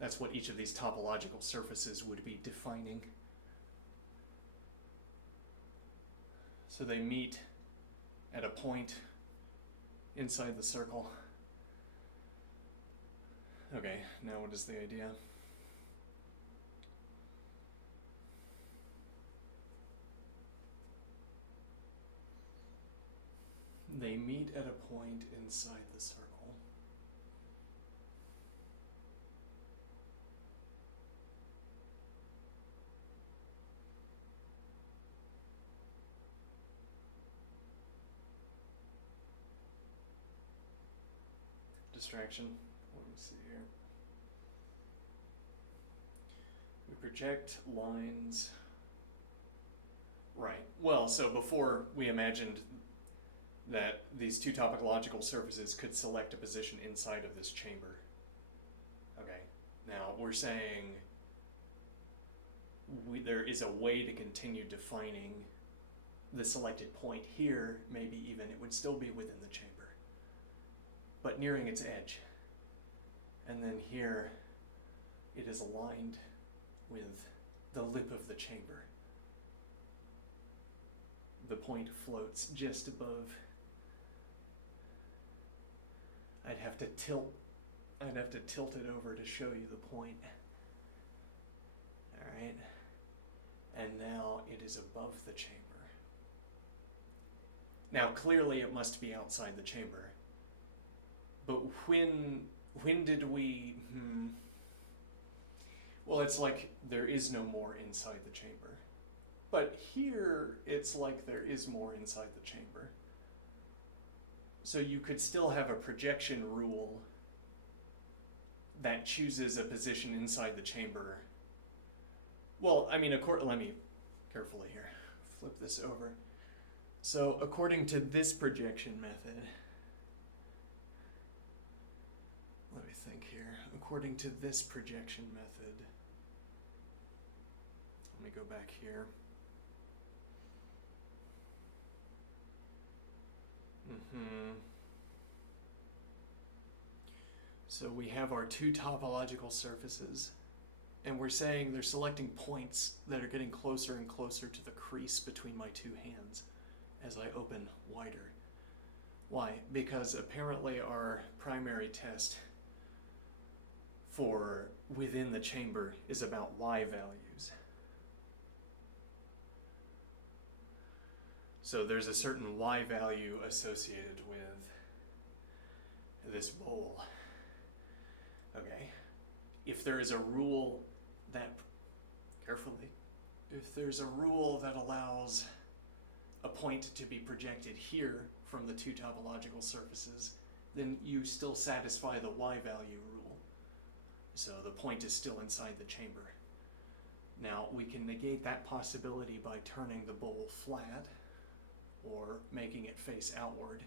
that's what each of these topological surfaces would be defining. So they meet at a point inside the circle. Okay, now what is the idea? They meet at a point inside the circle. Distraction. Let me see here. We project lines. Right. Well, so before we imagined that these two topological surfaces could select a position inside of this chamber. Okay, now we're saying there is a way to continue defining the selected point here, maybe even it would still be within the chamber, but nearing its edge. And then here it is aligned with the lip of the chamber. The point floats just above. I'd have to tilt it over to show you the point. All right. And now it is above the chamber. Now clearly it must be outside the chamber. But when did we well, it's like there is no more inside the chamber. But here it's like there is more inside the chamber. So you could still have a projection rule that chooses a position inside the chamber. Well, I mean, let me carefully here, flip this over. So according to this projection method, let me think here. According to this projection method, let me go back here. So we have our two topological surfaces, and we're saying they're selecting points that are getting closer and closer to the crease between my two hands as I open wider. Why? Because apparently our primary test for within the chamber is about Y values. So there's a certain Y value associated with this bowl. Okay. If there is a rule that, carefully, if there's a rule that allows a point to be projected here from the two topological surfaces, then you still satisfy the Y value rule. So the point is still inside the chamber. Now we can negate that possibility by turning the bowl flat or making it face outward,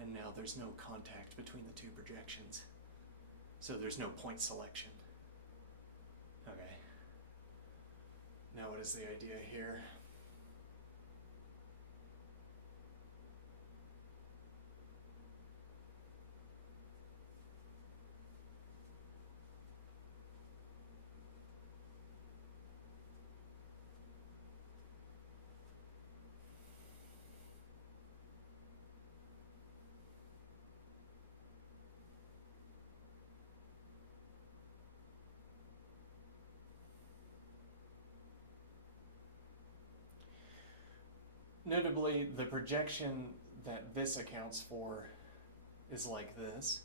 and now there's no contact between the two projections. So there's no point selection. Okay. Now what is the idea here? Notably, the projection that this accounts for is like this.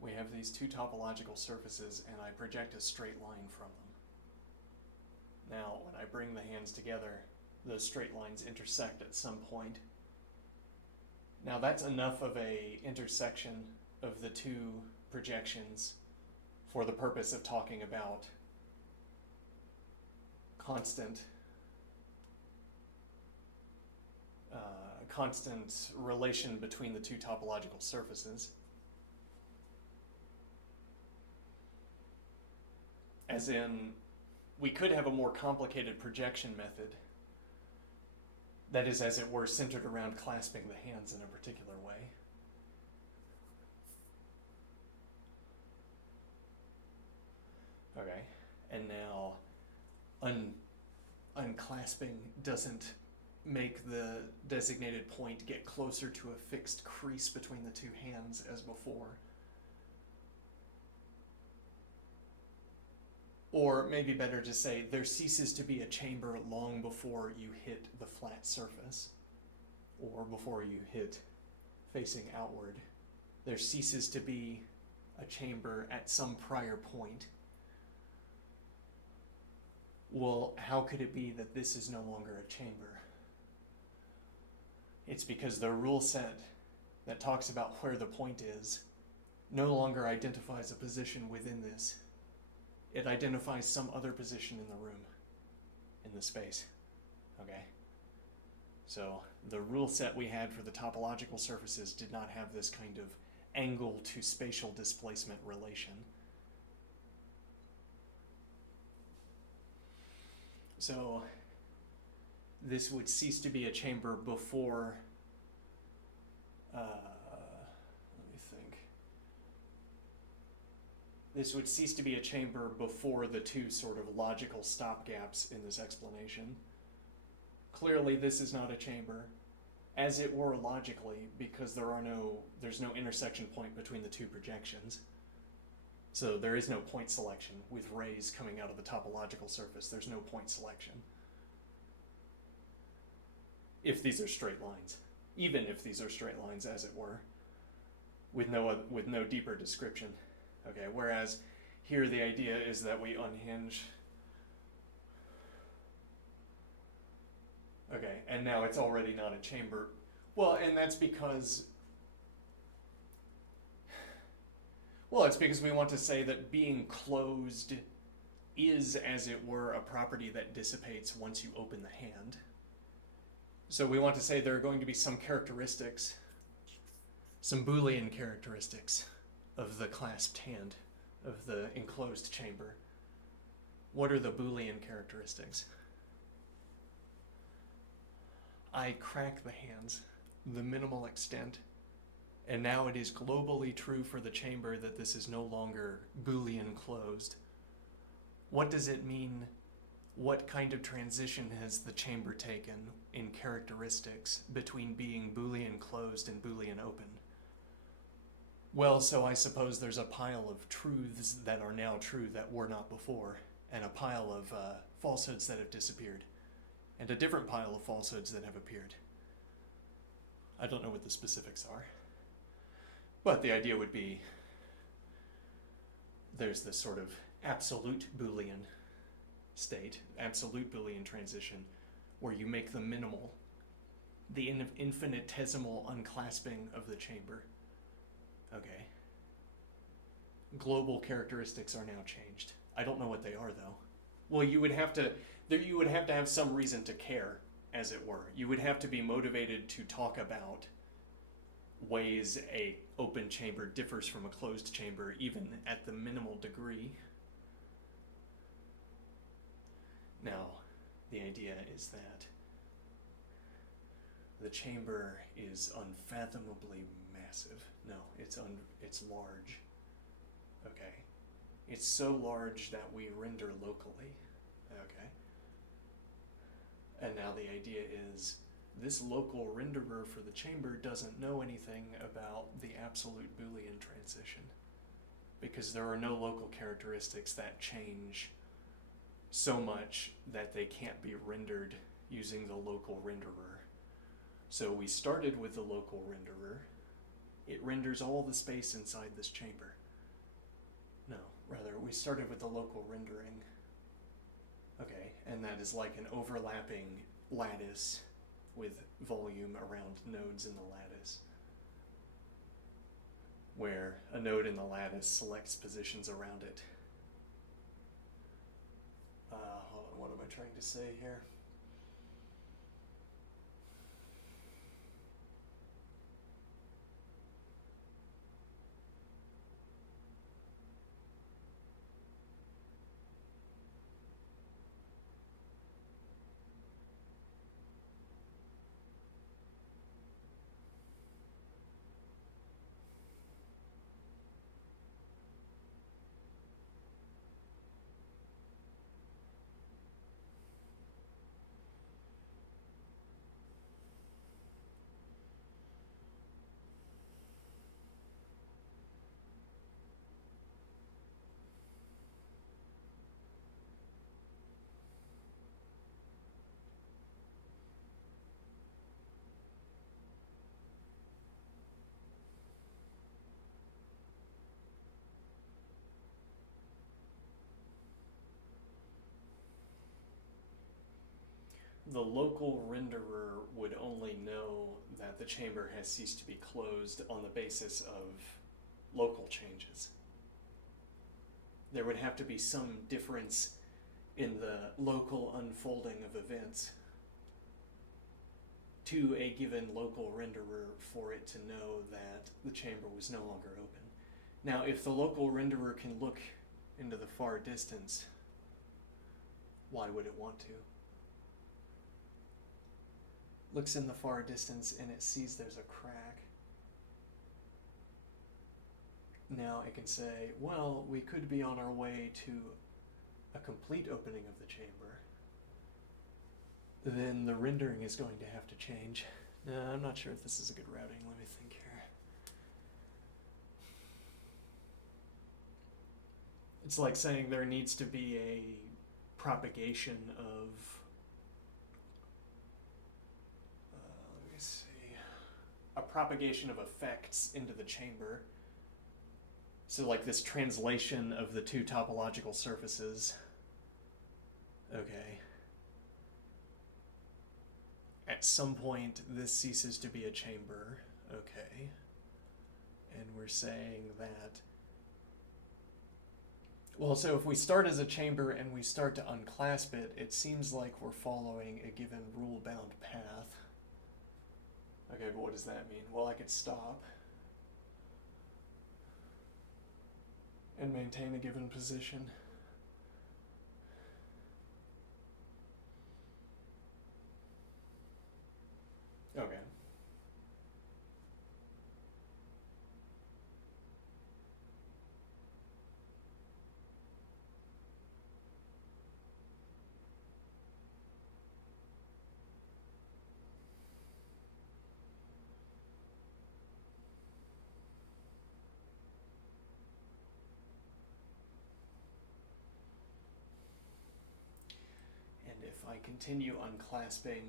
We have these two topological surfaces, and I project a straight line from them. Now, when I bring the hands together, those straight lines intersect at some point. Now that's enough of a intersection of the two projections for the purpose of talking about constant constant relation between the two topological surfaces. As in, we could have a more complicated projection method that is, as it were, centered around clasping the hands in a particular way. Okay, and now unclasping doesn't make the designated point get closer to a fixed crease between the two hands as before. Or maybe better to say, there ceases to be a chamber long before you hit the flat surface, or before you hit facing outward. There ceases to be a chamber at some prior point. Well, how could it be that this is no longer a chamber? It's because the rule set that talks about where the point is no longer identifies a position within this. It identifies some other position in the room, in the space. Okay? So the rule set we had for the topological surfaces did not have this kind of angle to spatial displacement relation. So this would cease to be a chamber before, let me think. This would cease to be a chamber before the two sort of logical stopgaps in this explanation. Clearly this is not a chamber, as it were logically, because there's no intersection point between the two projections. So there is no point selection with rays coming out of the topological surface. There's no point selection. If these are straight lines, even if these are straight lines, as it were, with no deeper description. Okay, whereas here the idea is that we unhinge. Okay, and now it's already not a chamber. Well, and that's because, it's because we want to say that being closed is, as it were, a property that dissipates once you open the hand. So we want to say there are going to be some characteristics, some Boolean characteristics of the clasped hand, of the enclosed chamber. What are the Boolean characteristics? I crack the hands, the minimal extent, and now it is globally true for the chamber that this is no longer Boolean closed. What does it mean? What kind of transition has the chamber taken in characteristics between being Boolean closed and Boolean open? Well, so I suppose there's a pile of truths that are now true that were not before, and a pile of falsehoods that have disappeared, and a different pile of falsehoods that have appeared. I don't know what the specifics are, but the idea would be there's this sort of absolute Boolean state, absolute Boolean transition, where you make the minimal, the infinitesimal unclasping of the chamber. Okay. Global characteristics are now changed. I don't know what they are, though. Well, you would have to have some reason to care, as it were. You would have to be motivated to talk about ways a open chamber differs from a closed chamber, even at the minimal degree. Now, the idea is that the chamber is unfathomably massive. No, it's large. Okay. It's so large that we render locally. Okay. And now the idea is this local renderer for the chamber doesn't know anything about the absolute Boolean transition, because there are no local characteristics that change so much that they can't be rendered using the local renderer. So we started with the local renderer. It renders all the space inside this chamber. No, rather, we started with the local rendering. Okay, and that is like an overlapping lattice with volume around nodes in the lattice, where a node in the lattice selects positions around it. Hold on, what am I trying to say here? The local renderer would only know that the chamber has ceased to be closed on the basis of local changes. There would have to be some difference in the local unfolding of events to a given local renderer for it to know that the chamber was no longer open. Now, if the local renderer can look into the far distance, why would it want to? Looks in the far distance and it sees there's a crack. Now it can say, well, we could be on our way to a complete opening of the chamber. Then the rendering is going to have to change. No, I'm not sure if this is a good routing. Let me think here. It's like saying there needs to be a propagation of a propagation of effects into the chamber. So like this translation of the two topological surfaces. Okay. At some point, this ceases to be a chamber. Okay. And we're saying that, well, so if we start as a chamber and we start to unclasp it, it seems like we're following a given rule-bound path. Okay, but what does that mean? Well, I could stop and maintain a given position. Okay. And if I continue unclasping,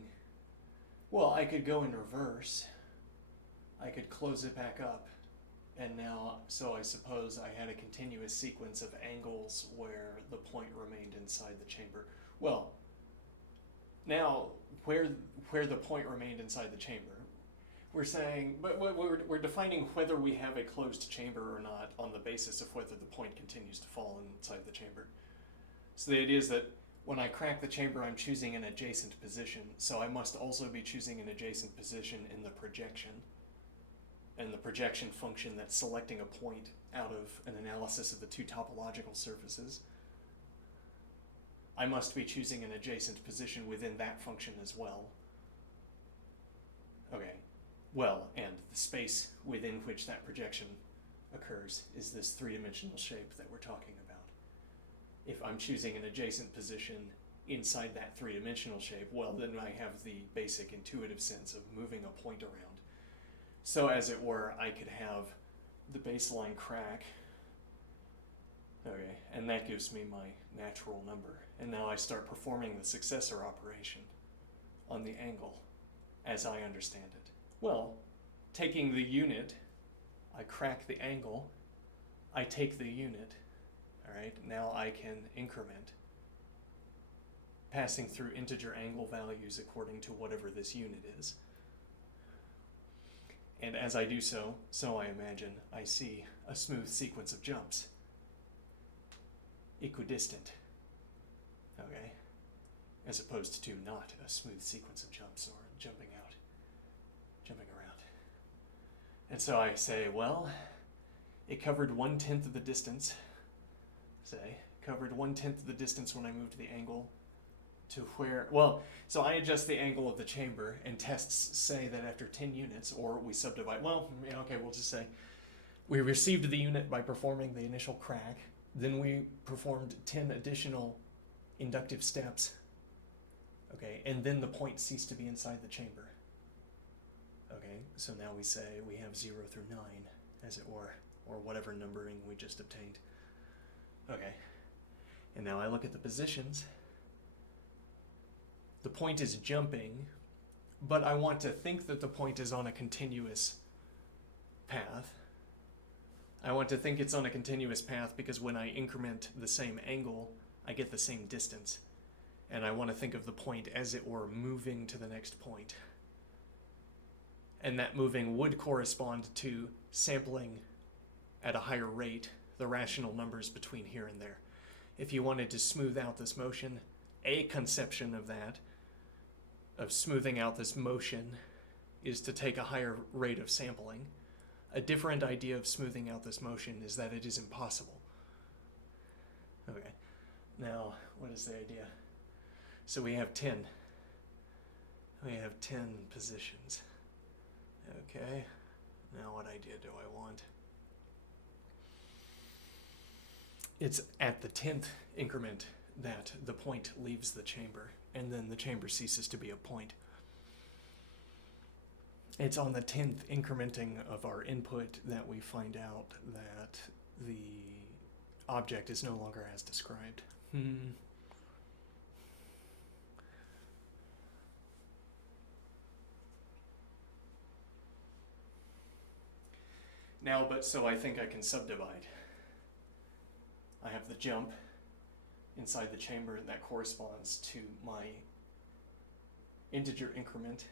well, I could go in reverse. I could close it back up. And now, so I suppose I had a continuous sequence of angles where the point remained inside the chamber. Well, now where the point remained inside the chamber, we're saying, but we're defining whether we have a closed chamber or not on the basis of whether the point continues to fall inside the chamber. So the idea is that when I crack the chamber, I'm choosing an adjacent position, so I must also be choosing an adjacent position in the projection. And the projection function that's selecting a point out of an analysis of the two topological surfaces, I must be choosing an adjacent position within that function as well. Okay, well, and the space within which that projection occurs is this three-dimensional shape that we're talking about. If I'm choosing an adjacent position inside that three-dimensional shape, well, then I have the basic intuitive sense of moving a point around. So as it were, I could have the baseline crack, okay, and that gives me my natural number. And now I start performing the successor operation on the angle as I understand it. Well, taking the unit, I crack the angle, I take the unit, all right, now I can increment. passing through integer angle values according to whatever this unit is. And as I do so, I imagine I see a smooth sequence of jumps. Equidistant. Okay? As opposed to not a smooth sequence of jumps or jumping around. And so I say, well, it covered 1/10 of the distance, covered 1/10 of the distance when I moved the angle to where, well, so I adjust the angle of the chamber, and tests say that after 10 units, or we subdivide, well, okay, we'll just say, we received the unit by performing the initial crack, then we performed 10 additional inductive steps, okay, and then the point ceased to be inside the chamber. Okay, so now we say we have 0 through 9, as it were, or whatever numbering we just obtained. Okay, and now I look at the positions. The point is jumping, but I want to think that the point is on a continuous path. I want to think it's on a continuous path because when I increment the same angle, I get the same distance. And I want to think of the point as it were moving to the next point. And that moving would correspond to sampling at a higher rate the rational numbers between here and there. If you wanted to smooth out this motion, a conception of that, of smoothing out this motion, is to take a higher rate of sampling. A different idea of smoothing out this motion is that it is impossible. Okay, now what is the idea? So we have 10. We have 10 positions. Okay, now what idea do I want? It's at the 10th increment that the point leaves the chamber, and then the chamber ceases to be a point. It's on the 10th incrementing of our input that we find out that the object is no longer as described. Now, but so I think I can subdivide. I have the jump inside the chamber that corresponds to my integer increment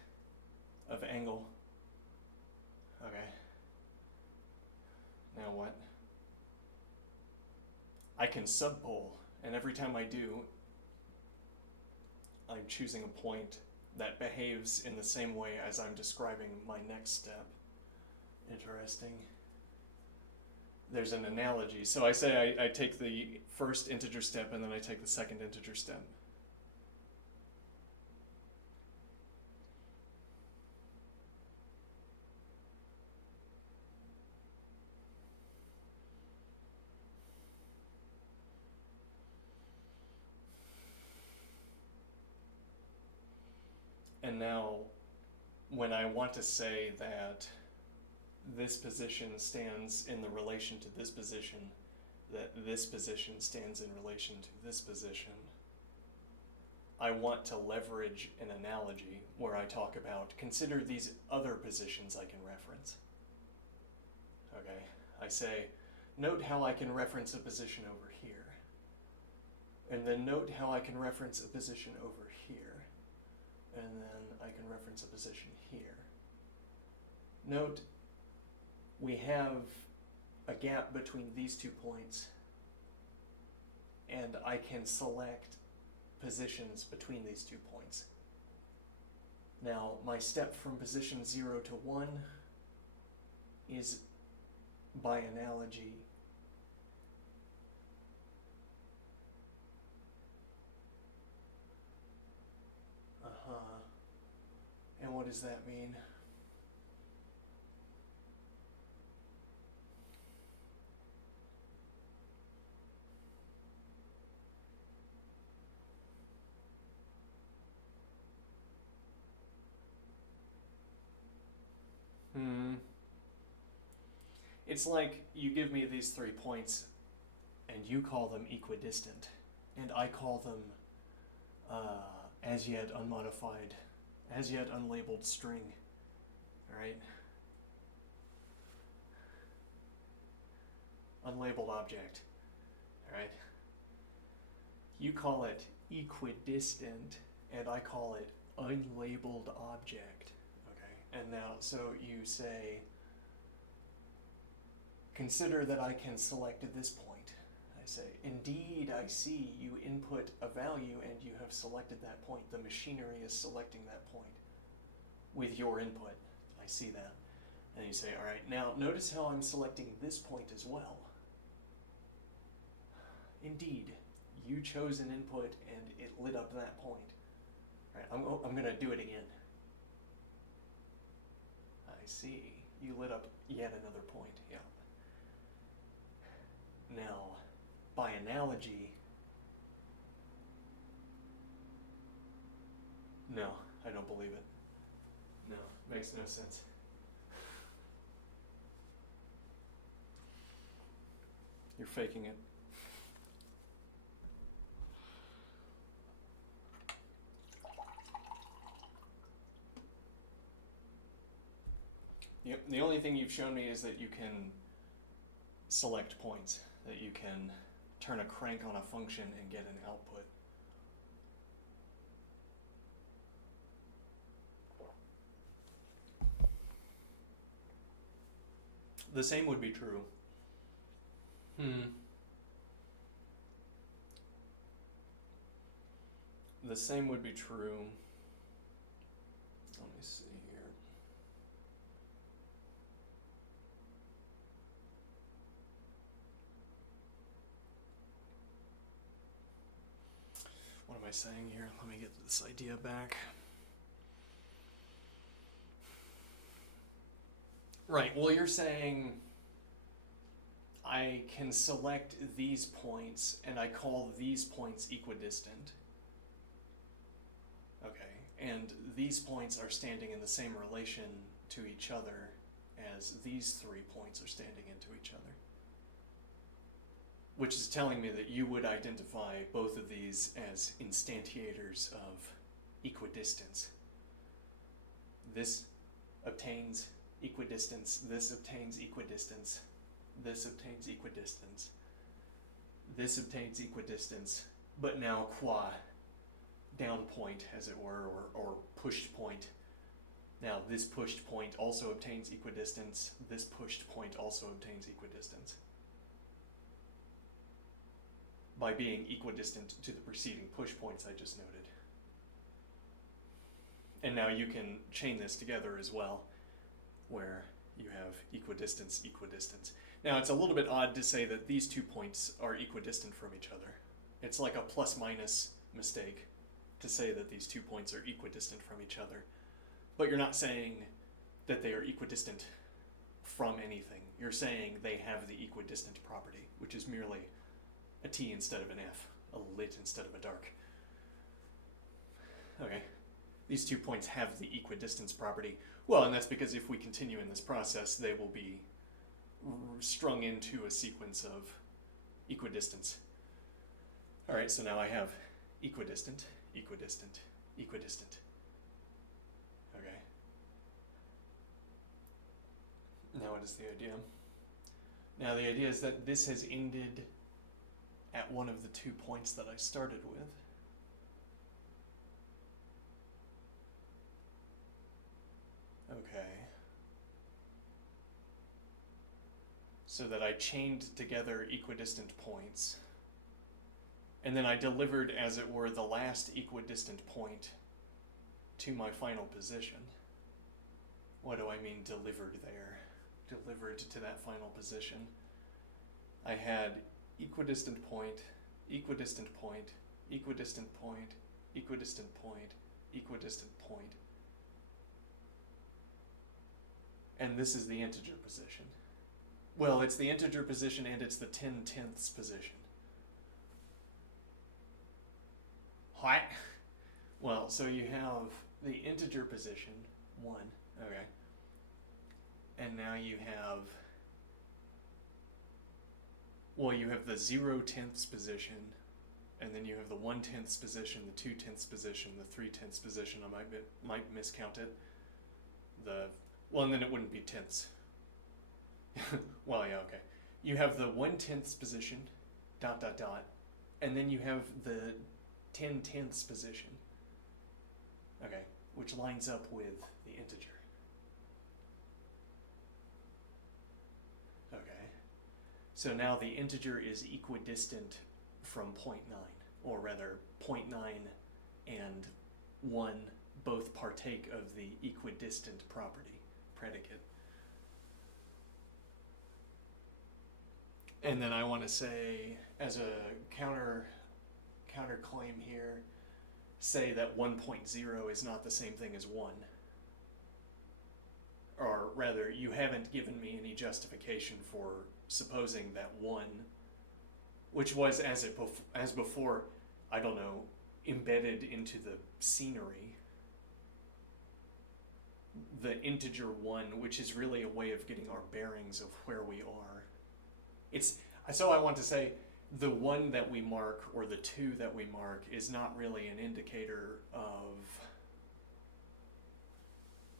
of angle. Okay. Now what? I can subpole, and every time I do, I'm choosing a point that behaves in the same way as I'm describing my next step. Interesting. There's an analogy. So I say I take the first integer step and then I take the second integer step. And now, when I want to say that this position stands in the relation to this position, that this position stands in relation to this position, I want to leverage an analogy where I talk about, consider these other positions I can reference. Okay, I say, note how I can reference a position over here. And then note how I can reference a position over here. And then I can reference a position here. Note, we have a gap between these 2 points, and I can select positions between these 2 points. Now, my step from position 0 to 1 is, by analogy, and what does that mean? It's like you give me these 3 points and you call them equidistant, and I call them as yet unmodified, as yet unlabeled string, alright? Unlabeled object, alright? you call it equidistant, and I call it unlabeled object. Okay, and now, so you say, consider that I can select this point. I say, indeed, I see you input a value and you have selected that point. The machinery is selecting that point with your input. I see that. And you say, all right, now notice how I'm selecting this point as well. Indeed, you chose an input and it lit up that point. All right, I'm going to do it again. I see. You lit up yet another point. Yeah. Now, by analogy, no, I don't believe it. No, makes no sense. You're faking it. Yep, the only thing you've shown me is that you can select points, that you can turn a crank on a function and get an output. The same would be true. The same would be true. Let me see here. What am I saying here? Let me get this idea back. Right, well, you're saying I can select these points and I call these points equidistant. Okay, and these points are standing in the same relation to each other as these 3 points are standing into each other. Which is telling me that you would identify both of these as instantiators of equidistance. This obtains equidistance, this obtains equidistance, this obtains equidistance, this obtains equidistance, but now qua down point, as it were, or pushed point. Now this pushed point also obtains equidistance, this pushed point also obtains equidistance by being equidistant to the preceding push points I just noted. And now you can chain this together as well, where you have equidistance, equidistance. Now it's a little bit odd to say that these 2 points are equidistant from each other. It's like a plus minus mistake to say that these 2 points are equidistant from each other. But you're not saying that they are equidistant from anything. You're saying they have the equidistant property, which is merely a T instead of an F, a lit instead of a dark. Okay, these 2 points have the equidistance property. Well, and that's because if we continue in this process, they will be strung into a sequence of equidistance. All right, so now I have equidistant, equidistant, equidistant. Okay. Now what is the idea? Now the idea is that this has ended at one of the 2 points that I started with. Okay. So that I chained together equidistant points. And then I delivered, as it were, the last equidistant point to my final position. What do I mean delivered there? Delivered to that final position. I had equidistant point, equidistant point, equidistant point, equidistant point, equidistant point. And this is the integer position. Well, it's the integer position and it's the 10/10ths position. What? Well, so you have the integer position, 1, okay. And now you have, well, you have the 0/10ths position, and then you have the 1/10ths position, the 2/10ths position, the 3/10ths position. I might miscount it. Well, and then it wouldn't be tenths. Well, yeah, okay. You have the 1/10ths position, dot, dot, dot, and then you have the 10/10ths position, okay, which lines up with the integer. Okay, so now the integer is equidistant from 0.9, or rather 0.9 and 1 both partake of the equidistant property, predicate. And then I want to say, as a counterclaim here, say that 1.0 is not the same thing as 1. Or rather, you haven't given me any justification for supposing that 1, which was as before, I don't know, embedded into the scenery, the integer 1, which is really a way of getting our bearings of where we are. So I want to say the 1 that we mark, or the 2 that we mark, is not really an indicator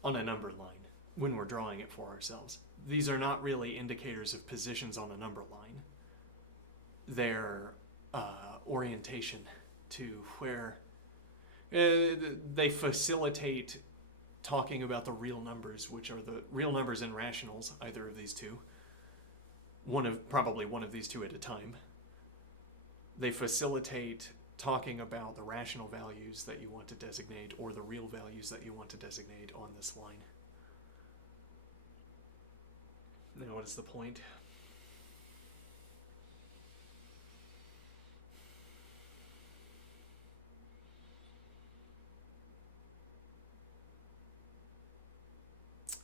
on a numbered line when we're drawing it for ourselves. These are not really indicators of positions on a number line. They're orientation to where they facilitate talking about the real numbers, which are the real numbers and rationals, either of these two. Probably one of these two at a time. They facilitate talking about the rational values that you want to designate, or the real values that you want to designate on this line. Now, what is the point?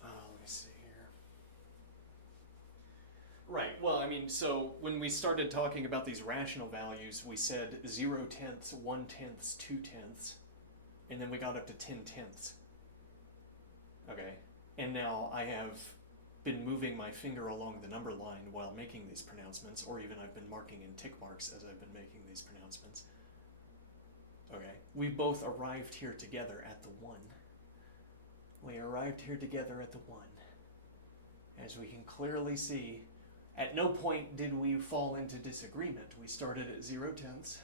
Let me see here. Right, well, I mean, so when we started talking about these rational values, we said 0/10ths, 1/10ths, 2/10ths, and then we got up to 10/10ths. Okay, and now I have been moving my finger along the number line while making these pronouncements, or even I've been marking in tick marks as I've been making these pronouncements. Okay, we both arrived here together at the 1. We arrived here together at the 1. As we can clearly see, at no point did we fall into disagreement. We started at 0/10ths,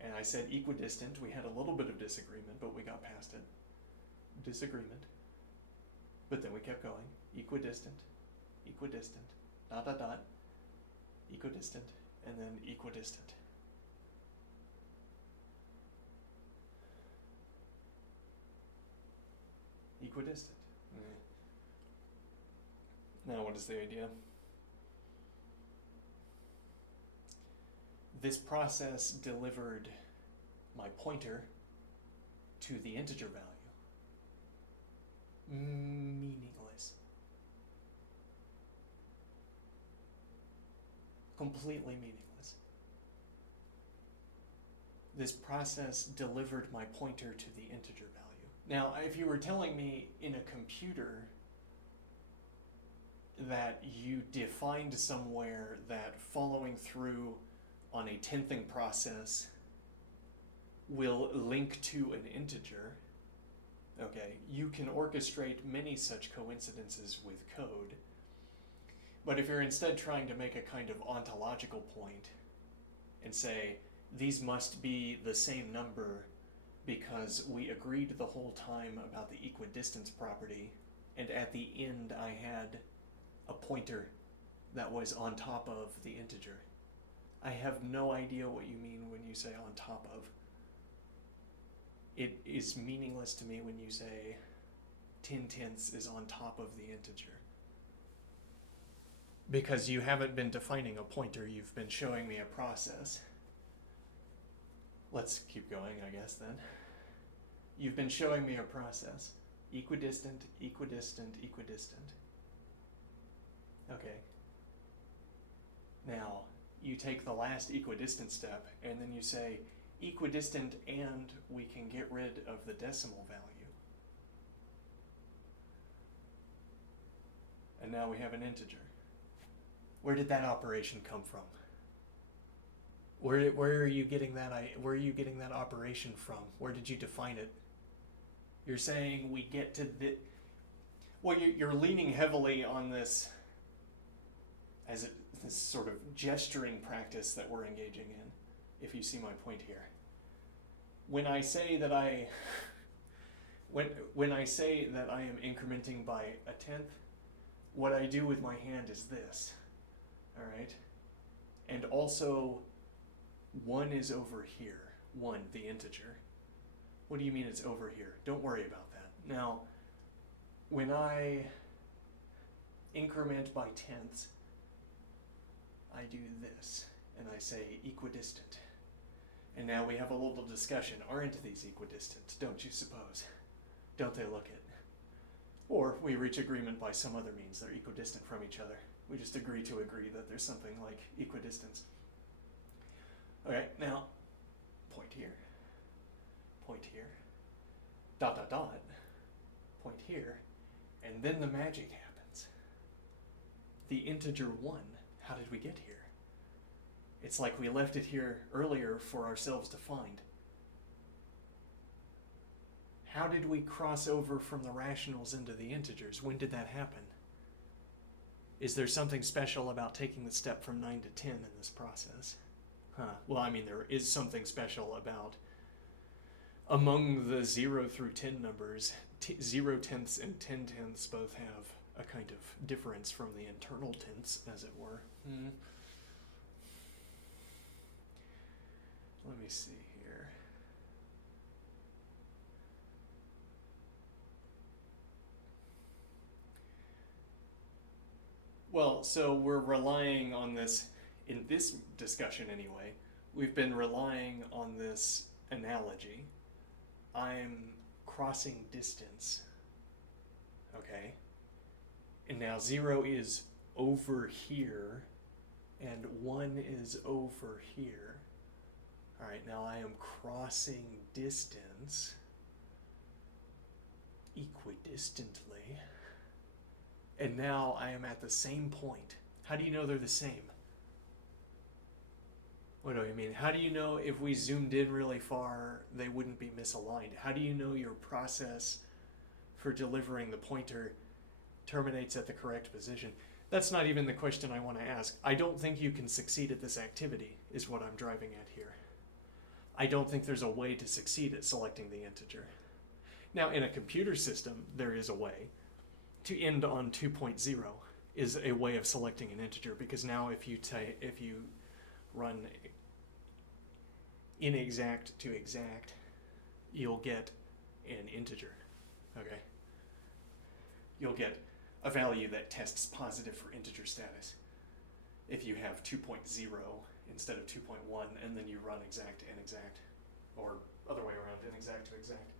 and I said equidistant. We had a little bit of disagreement, but we got past it. Disagreement. But then we kept going. Equidistant, equidistant, dot, dot, dot, equidistant, and then equidistant. Equidistant. Now, what is the idea? This process delivered my pointer to the integer value. Meaningless. Completely meaningless. This process delivered my pointer to the integer value. Now, if you were telling me in a computer that you defined somewhere that following through on a tenthing process will link to an integer, okay, you can orchestrate many such coincidences with code. But if you're instead trying to make a kind of ontological point and say, these must be the same number because we agreed the whole time about the equidistance property, and at the end I had a pointer that was on top of the integer. I have no idea what you mean when you say on top of. It is meaningless to me when you say 10/10ths is on top of the integer. Because you haven't been defining a pointer, you've been showing me a process. Let's keep going, I guess, then. You've been showing me a process. Equidistant, equidistant, equidistant. Okay. Now, you take the last equidistant step, and then you say, equidistant, and we can get rid of the decimal value. And now we have an integer. Where did that operation come from? Where are you getting that? Where are you getting that operation from? Where did you define it? You're saying we get to the. Well, you're leaning heavily on this. this sort of gesturing practice that we're engaging in, if you see my point here. When I say that when I say that I am incrementing by a tenth, what I do with my hand is this, all right? And also, 1 is over here, 1, the integer. What do you mean it's over here? Don't worry about that. Now, when I increment by tenths, I do this, and I say equidistant. And now we have a little discussion. Aren't these equidistant, don't you suppose? Don't they look it? Or we reach agreement by some other means. They're equidistant from each other. We just agree to agree that there's something like equidistance. Okay, now, point here, dot, dot, dot, point here, and then the magic happens. The integer 1, how did we get here? It's like we left it here earlier for ourselves to find. How did we cross over from the rationals into the integers? When did that happen? Is there something special about taking the step from 9 to 10 in this process? Well, I mean, there is something special about among the 0 through 10 numbers, 0 tenths and 10 tenths both have a kind of difference from the internal tenths, as it were. Let me see here. Well, so we're relying on this, in this discussion anyway, we've been relying on this analogy. I'm crossing distance, okay? And now 0 is over here, and 1 is over here. All right, now I am crossing distance equidistantly. And now I am at the same point. How do you know they're the same? What do I mean? How do you know if we zoomed in really far, they wouldn't be misaligned? How do you know your process for delivering the pointer terminates at the correct position? That's not even the question I want to ask. I don't think you can succeed at this activity, is what I'm driving at here. I don't think there's a way to succeed at selecting the integer. Now, in a computer system, there is a way. To end on 2.0 is a way of selecting an integer, because now if you run inexact to exact, you'll get an integer, okay? You'll get a value that tests positive for integer status. If you have 2.0 instead of 2.1, and then you run exact to inexact, or other way around, inexact to exact.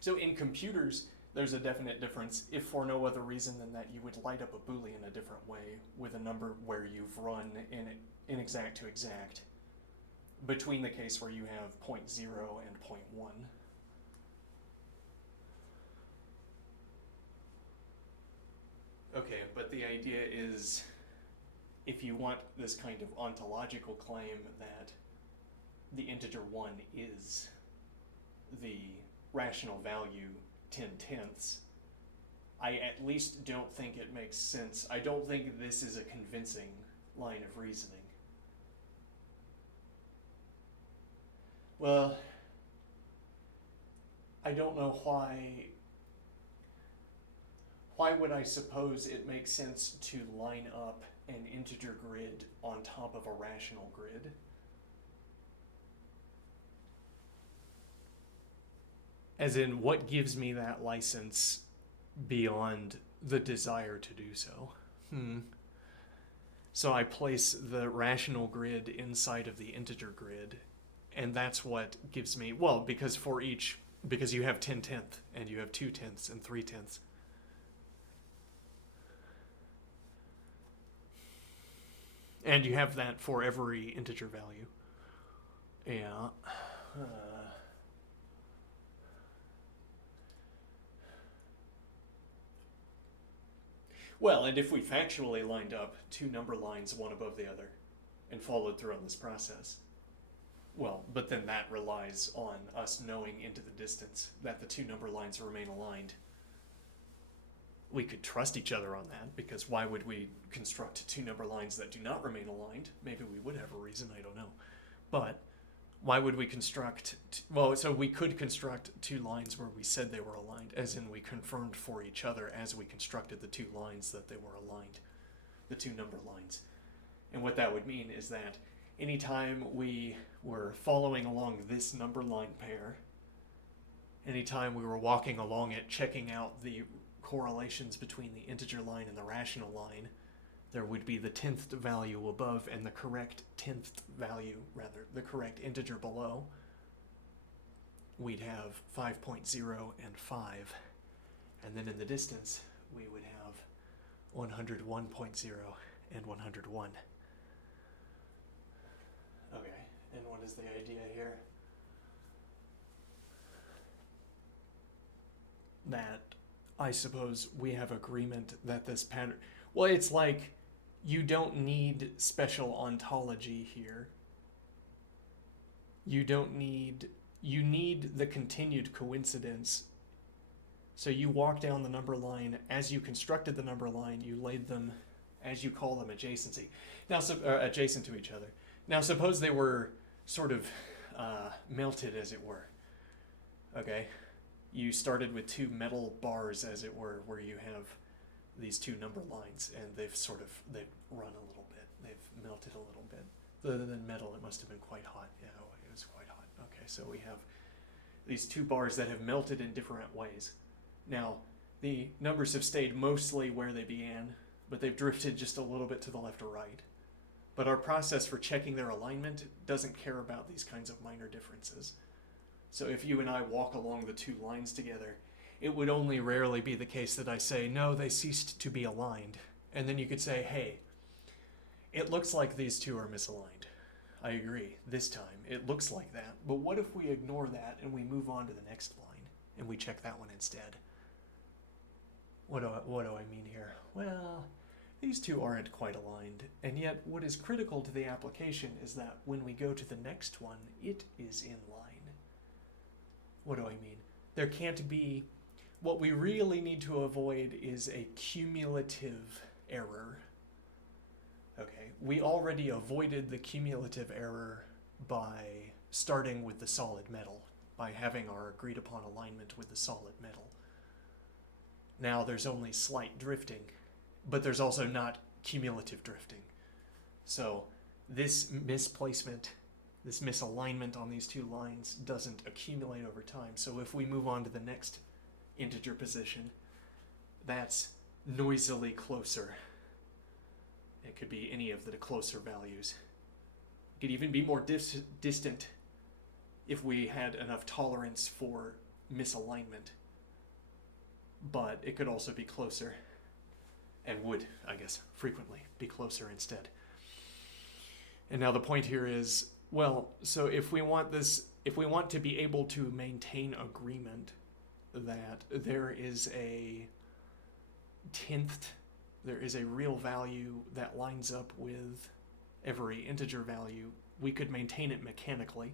So in computers, there's a definite difference, if for no other reason than that you would light up a Boolean a different way with a number where you've run inexact to exact, between the case where you have 0.0 and 0.1. Okay, but the idea is, if you want this kind of ontological claim that the integer 1 is the rational value 10 tenths, I at least don't think it makes sense. I don't think this is a convincing line of reasoning. Well, I don't know why would I suppose it makes sense to line up an integer grid on top of a rational grid? As in, what gives me that license beyond the desire to do so? So I place the rational grid inside of the integer grid, and that's what gives me, well, because you have 10 tenths, and you have 2 tenths and 3 tenths. And you have that for every integer value. Yeah. Well, and if we factually lined up 2 number lines one above the other and followed through on this process, well, but then that relies on us knowing into the distance that the 2 number lines remain aligned. we could trust each other on that, because why would we construct two number lines that do not remain aligned? Maybe we would have a reason, I don't know. But why would we construct, so we could construct two lines where we said they were aligned, as in we confirmed for each other as we constructed the two lines that they were aligned, the two number lines. And what that would mean is that anytime we were following along this number line pair, anytime we were walking along it, checking out the correlations between the integer line and the rational line, there would be the 10th value above and the correct 10th value, rather, the correct integer below. We'd have 5.0 and 5. And then in the distance, we would have 101.0 and 101. Okay, and what is the idea here? That I suppose we have agreement that this pattern, well, it's like you don't need special ontology here. You need the continued coincidence. So you walk down the number line, as you constructed the number line, you laid them, as you call them, adjacency. Now, adjacent to each other. Now, suppose they were sort of melted, as it were. Okay? You started with two metal bars, as it were, where you have these two number lines, and they've run a little bit. They've melted a little bit. Other than metal, it must have been quite hot. Yeah, it was quite hot. Okay, so we have these two bars that have melted in different ways. Now, the numbers have stayed mostly where they began, but they've drifted just a little bit to the left or right. But our process for checking their alignment doesn't care about these kinds of minor differences. So if you and I walk along the two lines together, it would only rarely be the case that I say, no, they ceased to be aligned. And then you could say, hey, it looks like these two are misaligned. I agree, this time, it looks like that. But what if we ignore that and we move on to the next line and we check that one instead? What do I mean here? Well, these two aren't quite aligned. And yet what is critical to the application is that when we go to the next one, it is in line. What do I mean? There can't be, what we really need to avoid is a cumulative error. Okay, we already avoided the cumulative error by starting with the solid metal, by having our agreed upon alignment with the solid metal. Now there's only slight drifting, but there's also not cumulative drifting. So this misplacement, this misalignment on these two lines doesn't accumulate over time. So if we move on to the next integer position, that's noisily closer. It could be any of the closer values. It could even be more distant if we had enough tolerance for misalignment. But it could also be closer, and would, I guess, frequently be closer instead. And now the point here is, well, so if we want to be able to maintain agreement that there is a real value that lines up with every integer value, we could maintain it mechanically,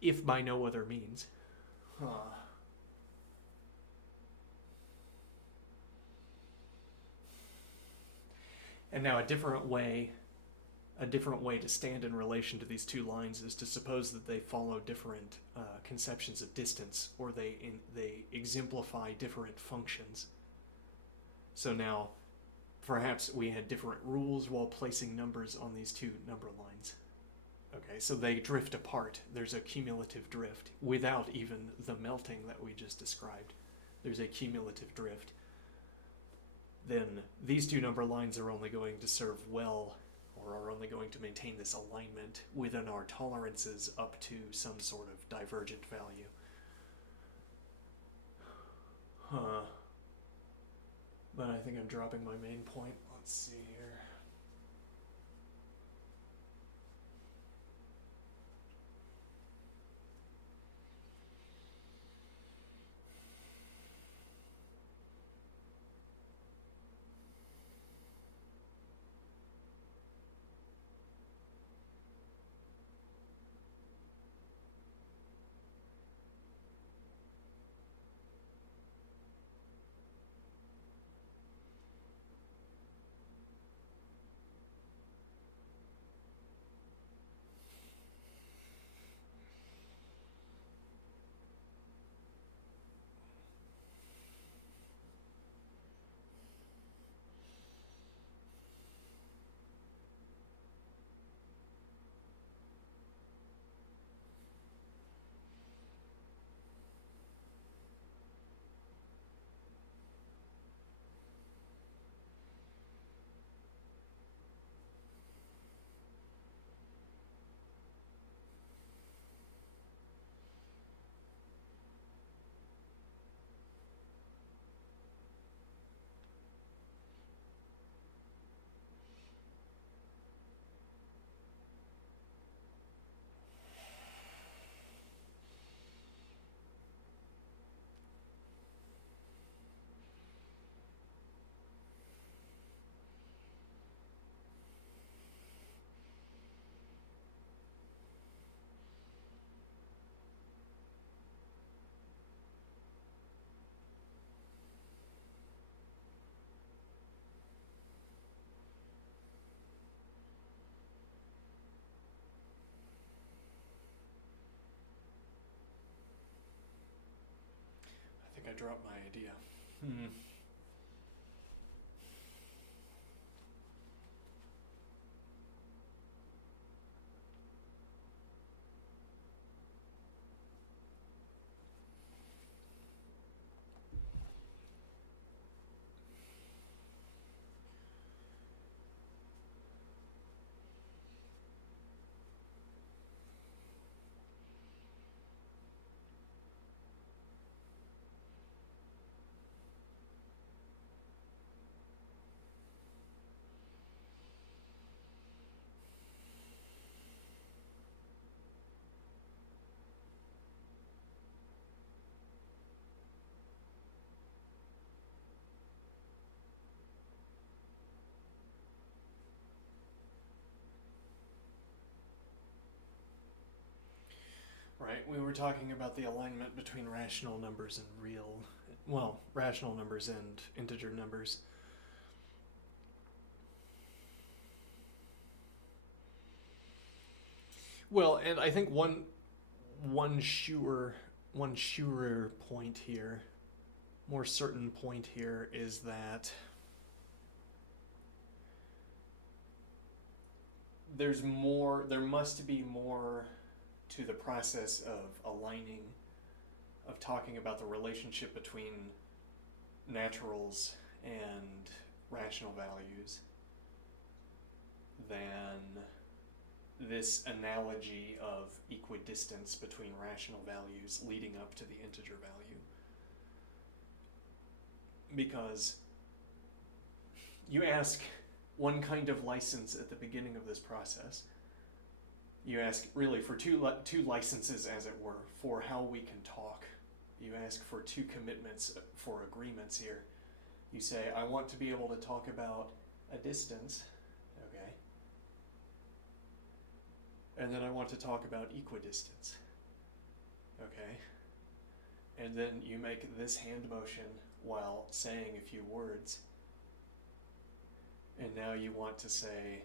if by no other means. And now a different way to stand in relation to these two lines is to suppose that they follow different conceptions of distance, or they exemplify different functions. So now, perhaps we had different rules while placing numbers on these two number lines. Okay, so they drift apart. There's a cumulative drift without even the melting that we just described. There's a cumulative drift. Then these two number lines are only going to serve well, or are only going to maintain this alignment within our tolerances up to some sort of divergent value. But I think I'm dropping my main point. Let's see here. dropped my idea. Right, we were talking about the alignment between rational numbers and rational numbers and integer numbers. Well, and I think one surer point here, more certain point here, is that there must be more to the process of aligning, of talking about the relationship between naturals and rational values than this analogy of equidistance between rational values leading up to the integer value. Because you ask one kind of license at the beginning of this process. You ask really for two licenses, as it were, for how we can talk. You ask for two commitments, for agreements here. You say, I want to be able to talk about a distance, okay? And then I want to talk about equidistance, okay? And then you make this hand motion while saying a few words. And now you want to say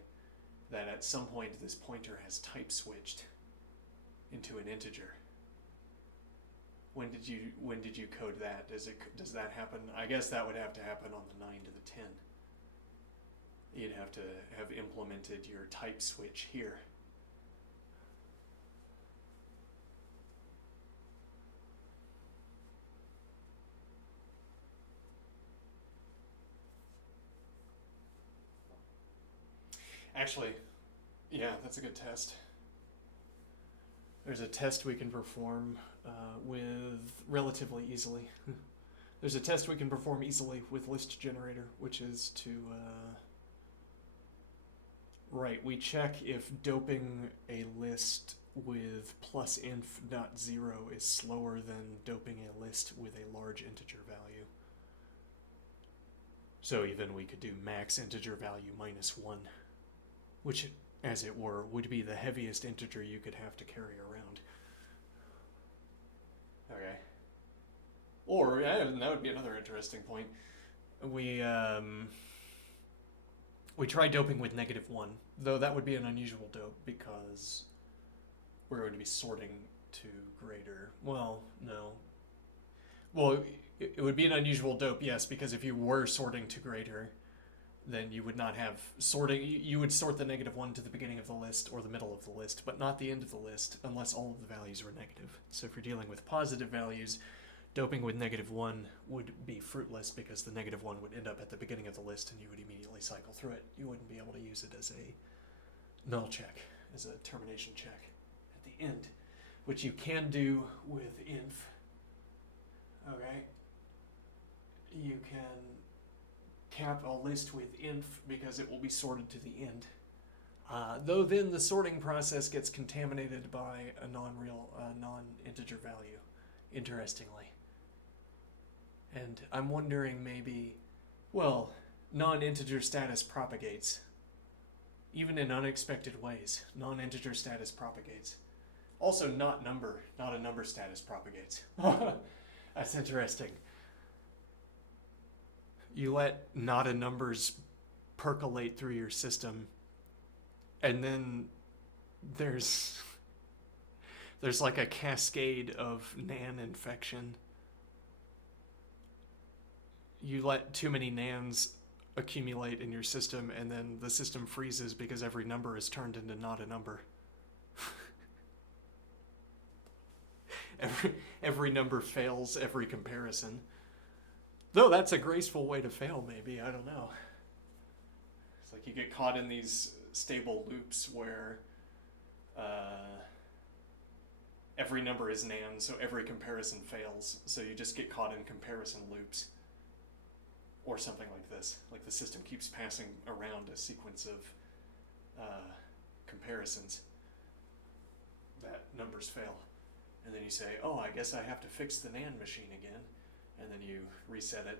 that at some point this pointer has type switched into an integer. When did you code that? Does that happen? I guess that would have to happen on the 9 to the 10. You'd have to have implemented your type switch here. Actually, yeah, that's a good test. There's a test we can perform with relatively easily. There's a test we can perform easily with list generator, which is to we check if doping a list with +inf.0 is slower than doping a list with a large integer value. So even we could do max integer value -1, which, as it were, would be the heaviest integer you could have to carry around. Okay. Or, and that would be another interesting point. We try doping with -1, though that would be an unusual dope because we're going to be sorting to greater. Well, no. Well, it would be an unusual dope, yes, because if you were sorting to greater, then you would not have sorting. You would sort the -1 to the beginning of the list or the middle of the list, but not the end of the list unless all of the values were negative. So if you're dealing with positive values, doping with -1 would be fruitless because the -1 would end up at the beginning of the list and you would immediately cycle through it. You wouldn't be able to use it as a null check, as a termination check at the end, which you can do with inf. Okay? You can cap a list with inf because it will be sorted to the end. Though then the sorting process gets contaminated by a non-integer value, interestingly. And I'm wondering maybe, non-integer status propagates. Even in unexpected ways, non-integer status propagates. Also not a number status propagates. That's interesting. You let not a numbers percolate through your system, and then there's like a cascade of nan infection you let too many nans accumulate in your system, and then the system freezes because every number is turned into not a number. every number fails every comparison. Though that's a graceful way to fail, maybe. I don't know. It's like you get caught in these stable loops where every number is nan, so every comparison fails. So you just get caught in comparison loops. Or something like this. Like the system keeps passing around a sequence of comparisons that numbers fail. And then you say, oh, I guess I have to fix the NAND machine again. And then you reset it,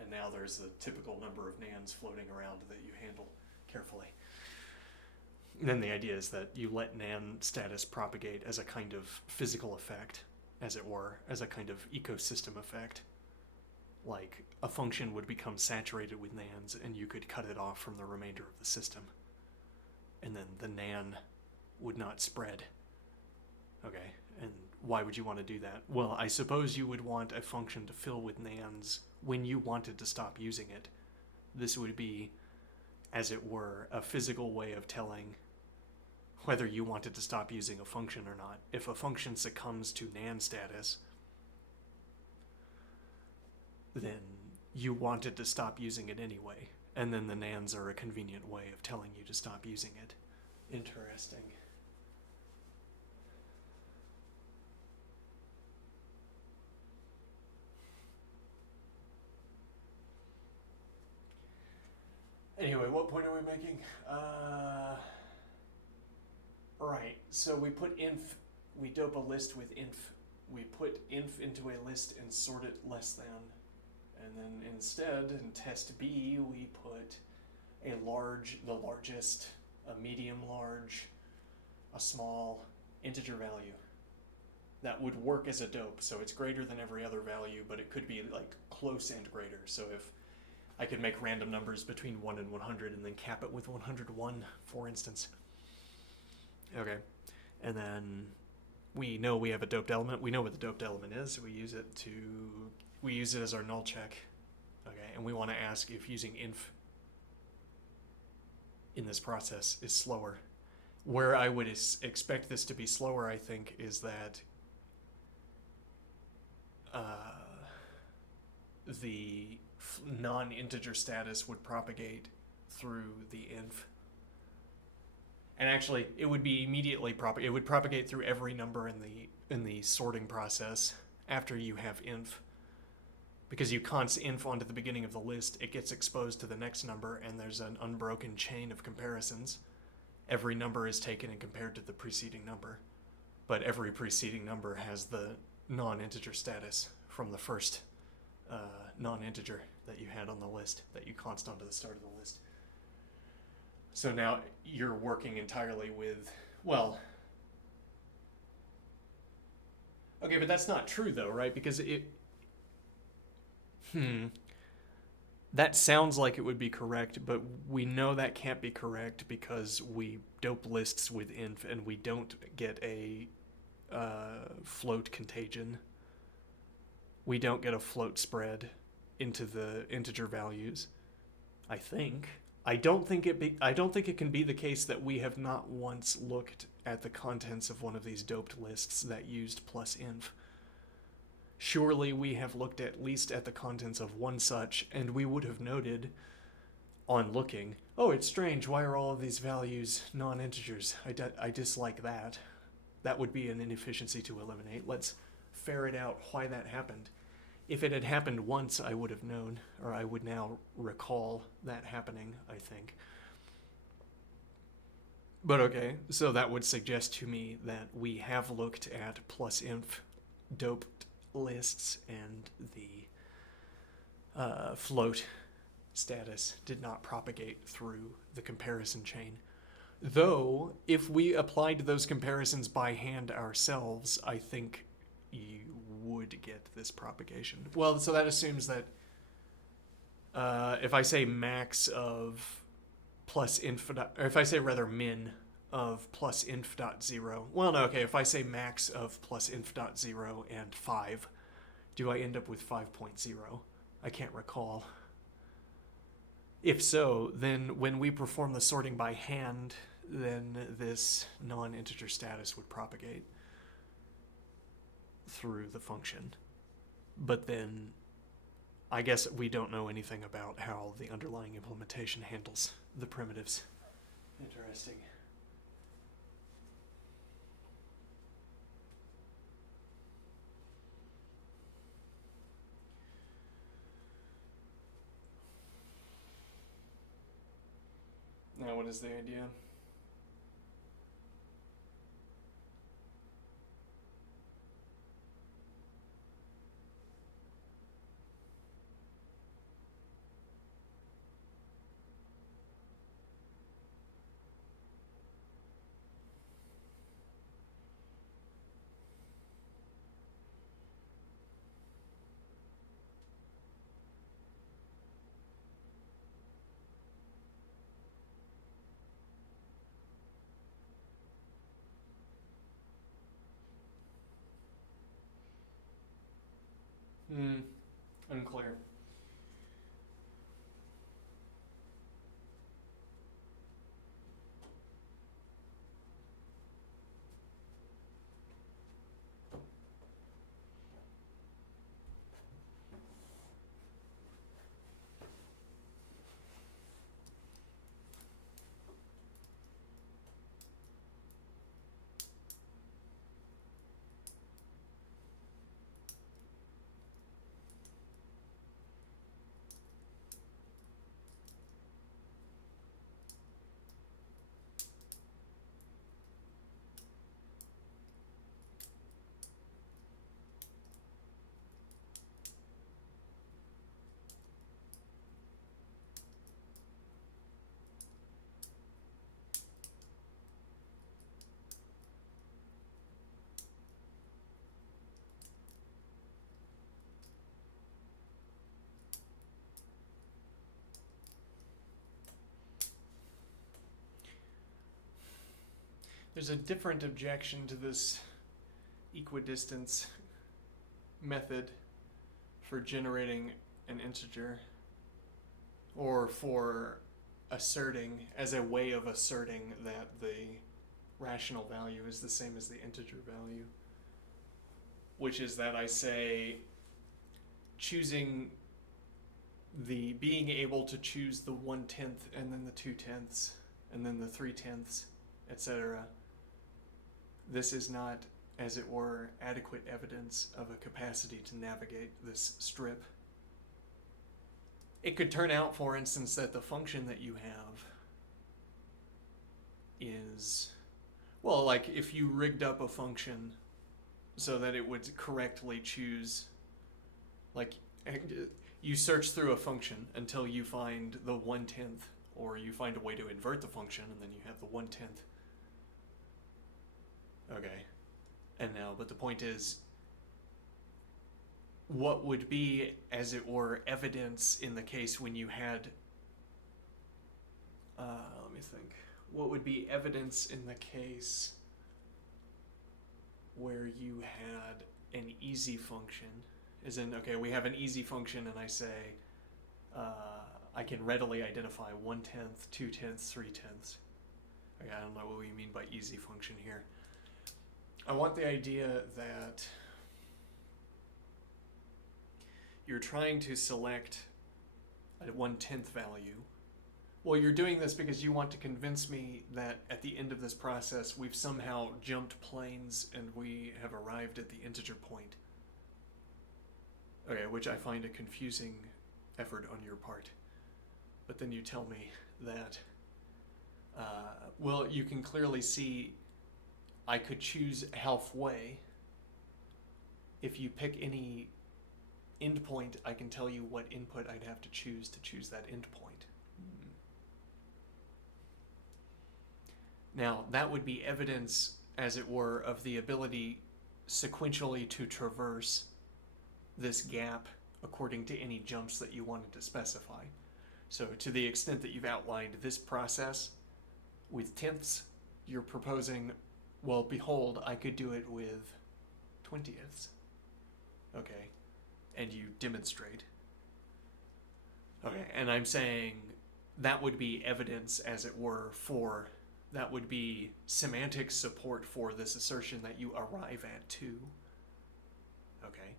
and now there's the typical number of NANDs floating around that you handle carefully. And then the idea is that you let NAND status propagate as a kind of physical effect, as it were, as a kind of ecosystem effect. Like a function would become saturated with NANDs, and you could cut it off from the remainder of the system. And then the NAND would not spread. Okay, and why would you want to do that? Well, I suppose you would want a function to fill with NANDs when you wanted to stop using it. This would be, as it were, a physical way of telling whether you wanted to stop using a function or not. If a function succumbs to NAND status, then you wanted to stop using it anyway. And then the NANDs are a convenient way of telling you to stop using it. Interesting. Anyway, what point are we making? Right, so we put inf, we dope a list with inf. We put inf into a list and sort it less than. And then instead, in test B, we put a large, the largest, a medium large, a small integer value. That would work as a dope, so it's greater than every other value, but it could be like close and greater. So if I could make random numbers between 1 and 100 and then cap it with 101, for instance. Okay, and then we know we have a doped element. We know what the doped element is. We use it as our null check. Okay, and we want to ask if using inf in this process is slower. Where I would expect this to be slower, I think, is that the non-integer status would propagate through the inf. And actually, it would be immediately it would propagate through every number in the sorting process after you have inf. Because you const inf onto the beginning of the list, it gets exposed to the next number, and there's an unbroken chain of comparisons. Every number is taken and compared to the preceding number, but every preceding number has the non-integer status from the first non-integer that you had on the list, that you const onto the start of the list. So now you're working entirely with, well, okay, but that's not true though, right? Because that sounds like it would be correct, but we know that can't be correct because we dope lists with inf and we don't get a float contagion. We don't get a float spread into the integer values, I think. I don't think it can be the case that we have not once looked at the contents of one of these doped lists that used plus inf. Surely we have looked at least at the contents of one such, and we would have noted on looking, oh, it's strange, why are all of these values non-integers? I dislike that. That would be an inefficiency to eliminate. Let's ferret out why that happened. If it had happened once, I would have known, or I would now recall that happening, I think. But okay, so that would suggest to me that we have looked at plus inf doped lists, and the float status did not propagate through the comparison chain. Though, if we applied those comparisons by hand ourselves, I think you would get this propagation. Well, so that assumes that if I say max of plus inf, or if I say rather min of plus inf dot 0, well, no, okay, if I say max of plus inf dot 0 and 5, do I end up with 5.0? I can't recall. If so, then when we perform the sorting by hand, then this non-integer status would propagate through the function. But then I guess we don't know anything about how the underlying implementation handles the primitives. Interesting. Now, what is the idea? Unclear. There's a different objection to this equidistance method for generating an integer, or for asserting, as a way of asserting that the rational value is the same as the integer value, which is that I say being able to choose the 1/10 and then the 2/10 and then the 3/10, etc. This is not, as it were, adequate evidence of a capacity to navigate this strip. It could turn out, for instance, that the function that you have is, well, like if you rigged up a function so that it would correctly choose, like you search through a function until you find the 1/10, or you find a way to invert the function and then you have the 1/10. Okay. And now, but the point is, what would be, as it were, evidence in the case when you had, let me think, what would be evidence in the case where you had an easy function, as in, okay, we have an easy function and I say, I can readily identify 1/10, 2/10, 3/10. Okay, I don't know what we mean by easy function here. I want the idea that you're trying to select a 1/10 value. Well, you're doing this because you want to convince me that at the end of this process, we've somehow jumped planes and we have arrived at the integer point. Okay, which I find a confusing effort on your part. But then you tell me that, well, you can clearly see I could choose halfway. If you pick any endpoint, I can tell you what input I'd have to choose that endpoint. Now, that would be evidence, as it were, of the ability sequentially to traverse this gap according to any jumps that you wanted to specify. So to the extent that you've outlined this process with tenths, you're proposing, well, behold, I could do it with 20ths. Okay, and you demonstrate. Okay, and I'm saying that would be evidence, as it were, for that would be semantic support for this assertion that you arrive at 2. Okay,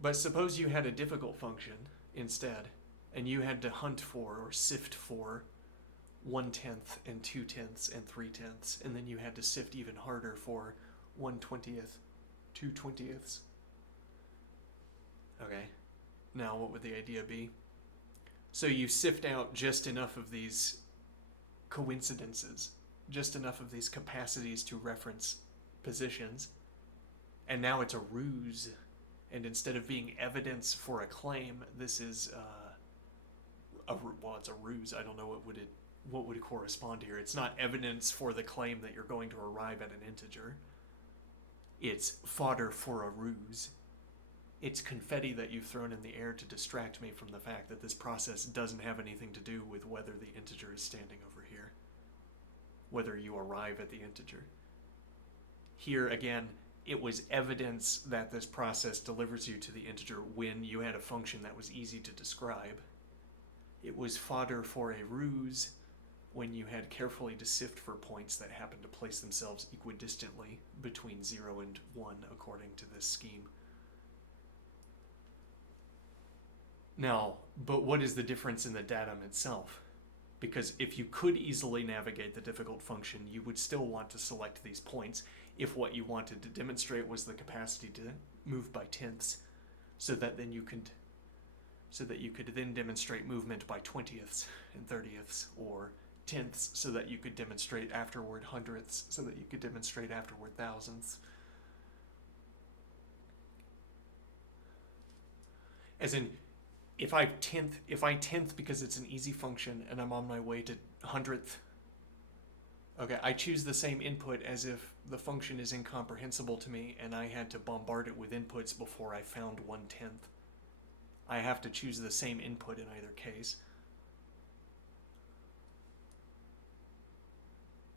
but suppose you had a difficult function instead, and you had to hunt for or sift for 1/10 and 2/10 and 3/10, and then you had to sift even harder for 1/20, 2/20. Okay, now what would the idea be? So you sift out just enough of these coincidences, just enough of these capacities to reference positions, and now it's a ruse. And instead of being evidence for a claim, this is it's a ruse. I don't know what would correspond here. It's not evidence for the claim that you're going to arrive at an integer. It's fodder for a ruse. It's confetti that you've thrown in the air to distract me from the fact that this process doesn't have anything to do with whether the integer is standing over here, whether you arrive at the integer. Here again, it was evidence that this process delivers you to the integer when you had a function that was easy to describe. It was fodder for a ruse when you had carefully to sift for points that happen to place themselves equidistantly between 0 and 1 according to this scheme. Now, but what is the difference in the datum itself? Because if you could easily navigate the difficult function, you would still want to select these points if what you wanted to demonstrate was the capacity to move by tenths, so that you could then demonstrate movement by 20ths and 30ths, or tenths, so that you could demonstrate afterward hundredths, so that you could demonstrate afterward thousandths. As in, if I tenth because it's an easy function and I'm on my way to hundredth, okay, I choose the same input as if the function is incomprehensible to me and I had to bombard it with inputs before I found 1/10. I have to choose the same input in either case.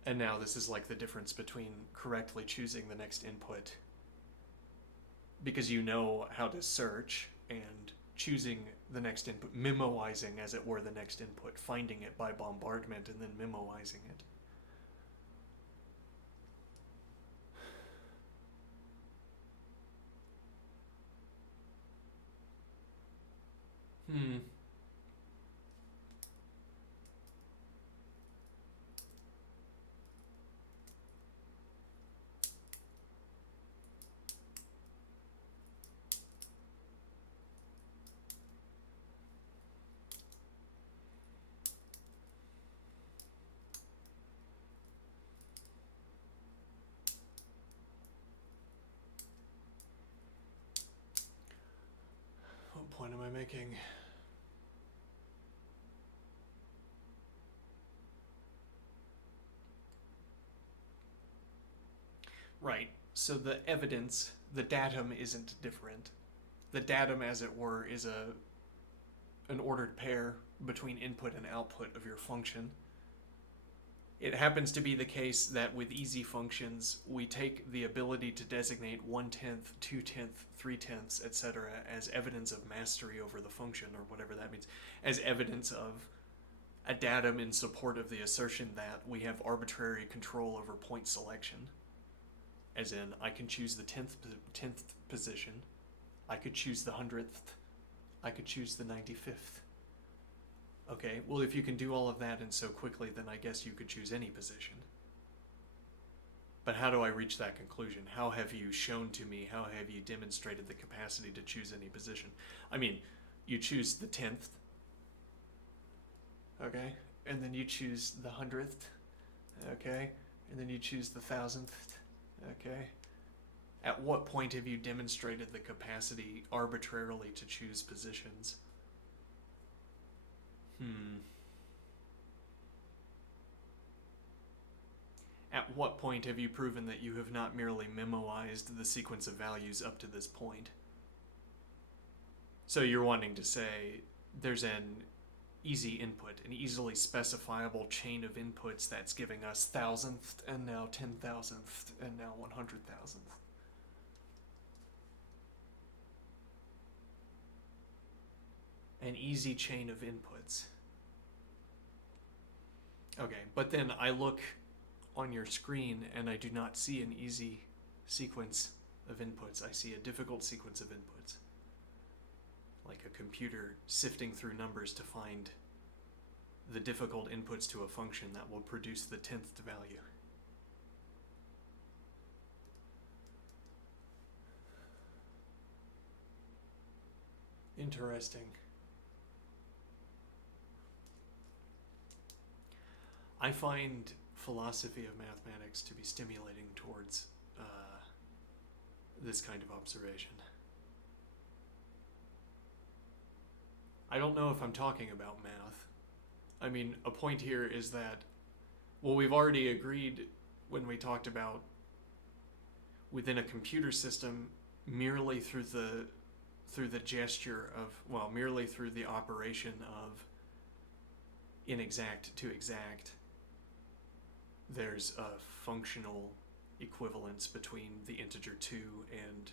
And now this is like the difference between correctly choosing the next input, because you know how to search, and choosing the next input, memoizing, as it were, the next input, finding it by bombardment and then memoizing it. What point am I making? Right, so the evidence, the datum isn't different. The datum, as it were, is an ordered pair between input and output of your function. It happens to be the case that with easy functions, we take the ability to designate 1/10, 2/10, 3/10, etc. as evidence of mastery over the function, or whatever that means, as evidence of a datum in support of the assertion that we have arbitrary control over point selection. As in, I can choose the 10th position, I could choose the 100th, I could choose the 95th. Okay, well, if you can do all of that and so quickly, then I guess you could choose any position. But how do I reach that conclusion? How have you shown to me, how have you demonstrated the capacity to choose any position? I mean, you choose the 10th, okay, and then you choose the 100th, okay, and then you choose the 1000th, okay. At what point have you demonstrated the capacity arbitrarily to choose positions? At what point have you proven that you have not merely memoized the sequence of values up to this point? So you're wanting to say there's an easy input, an easily specifiable chain of inputs that's giving us thousandth, and now 10,000th, and now 100,000th. An easy chain of inputs. Okay, but then I look on your screen and I do not see an easy sequence of inputs. I see a difficult sequence of inputs. Like a computer sifting through numbers to find the difficult inputs to a function that will produce the 10th value. Interesting. I find philosophy of mathematics to be stimulating towards this kind of observation. I don't know if I'm talking about math. I mean, a point here is that, well, we've already agreed when we talked about within a computer system, merely through the gesture of, well, merely through the operation of inexact to exact, there's a functional equivalence between the integer 2 and...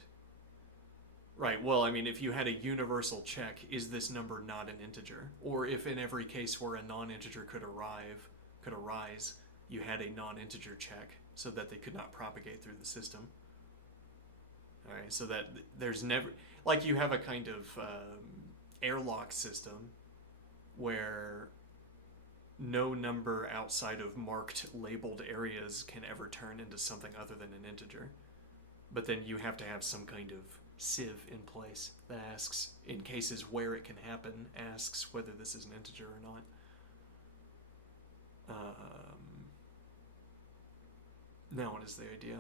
Right, well, I mean, if you had a universal check, is this number not an integer? Or if in every case where a non-integer could arise, you had a non-integer check so that they could not propagate through the system. All right, so that there's never... Like you have a kind of airlock system where no number outside of marked labeled areas can ever turn into something other than an integer. But then you have to have some kind of sieve in place that asks, in cases where it can happen, asks whether this is an integer or not. Now what is the idea?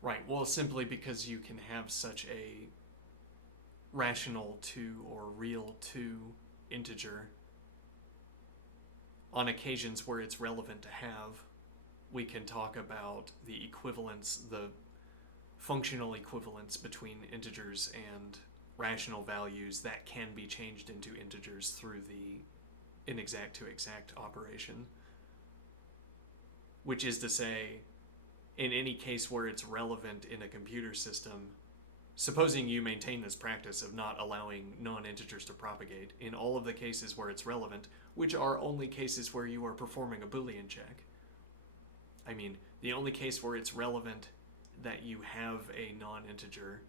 Right, well, simply because you can have such a rational 2 or real 2 integer on occasions where it's relevant to have, we can talk about the equivalence, the functional equivalence between integers and rational values that can be changed into integers through the inexact to exact operation. Which is to say, in any case where it's relevant in a computer system, supposing you maintain this practice of not allowing non-integers to propagate, in all of the cases where it's relevant, which are only cases where you are performing a Boolean check. I mean, the only case where it's relevant that you have a non-integer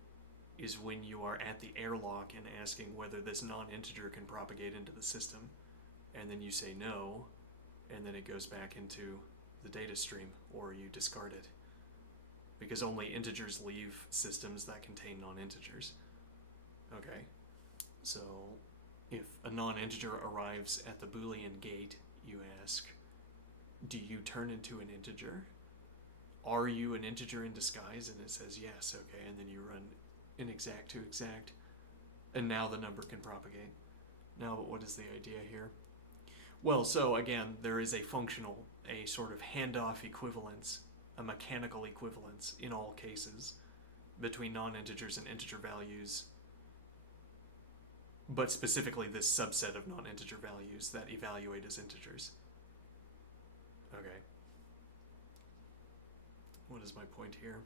is when you are at the airlock and asking whether this non-integer can propagate into the system. And then you say no, and then it goes back into the data stream, or you discard it. Because only integers leave systems that contain non-integers. Okay, so if a non-integer arrives at the Boolean gate, you ask, do you turn into an integer? Are you an integer in disguise? And it says yes, okay, and then you run inexact to exact, and now the number can propagate. Now, but what is the idea here? Well, so again, there is a functional, a sort of handoff equivalence, a mechanical equivalence in all cases between non-integers and integer values, but specifically this subset of non-integer values that evaluate as integers. Okay. What is my point here?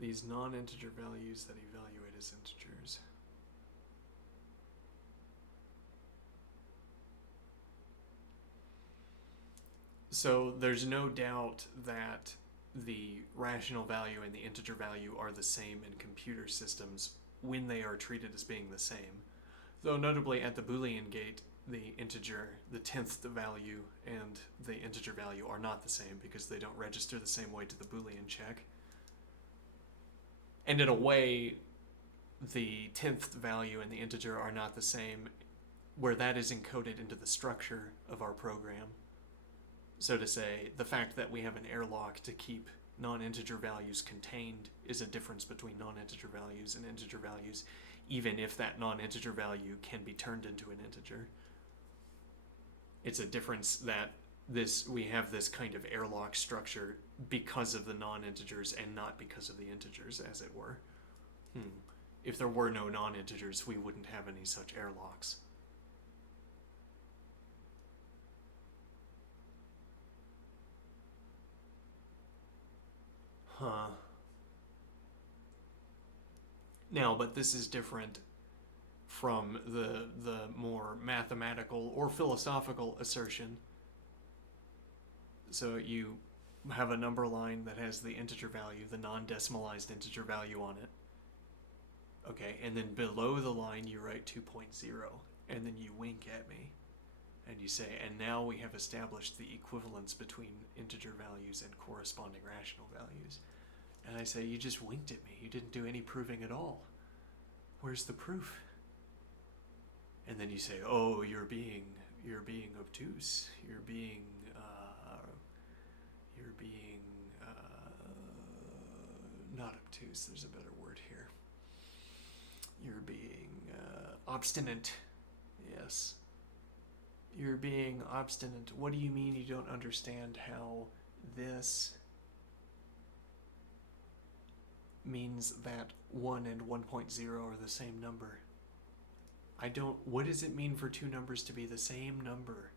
These non-integer values that evaluate as integers. So there's no doubt that the rational value and the integer value are the same in computer systems when they are treated as being the same. Though notably at the Boolean gate, the integer, the 10th value, and the integer value are not the same because they don't register the same way to the Boolean check. And in a way, the 10th value and the integer are not the same, where that is encoded into the structure of our program. So to say, the fact that we have an airlock to keep non-integer values contained is a difference between non-integer values and integer values, even if that non-integer value can be turned into an integer. It's a difference that we have this kind of airlock structure because of the non-integers and not because of the integers, as it were. if there were no non-integers, we wouldn't have any such airlocks. Huh. Now, but this is different from the more mathematical or philosophical assertion. So you have a number line that has the integer value, the non-decimalized integer value on it. Okay, and then below the line you write 2.0, and then you wink at me, and you say, and now we have established the equivalence between integer values and corresponding rational values. And I say, you just winked at me. You didn't do any proving at all. Where's the proof? And then you say, oh, you're being obtuse. You're being not obtuse. There's a better word here. You're being obstinate. Yes. You're being obstinate. What do you mean you don't understand how this means that 1 and 1.0 are the same number? What does it mean for two numbers to be the same number?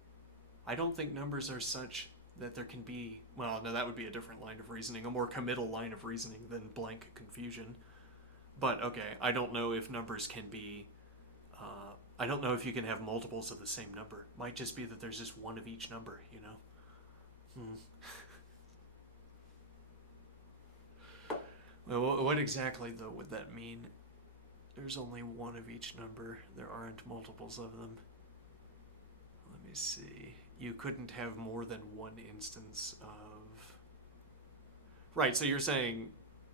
I don't think numbers are such that there can be, well, no, that would be a different line of reasoning, a more committal line of reasoning than blank confusion. But okay, I don't know if numbers can be, I don't know if you can have multiples of the same number. Might just be that there's just one of each number, you know? Well, what exactly, though, would that mean? There's only one of each number. There aren't multiples of them. Let me see. You couldn't have more than one instance of... Right, so you're saying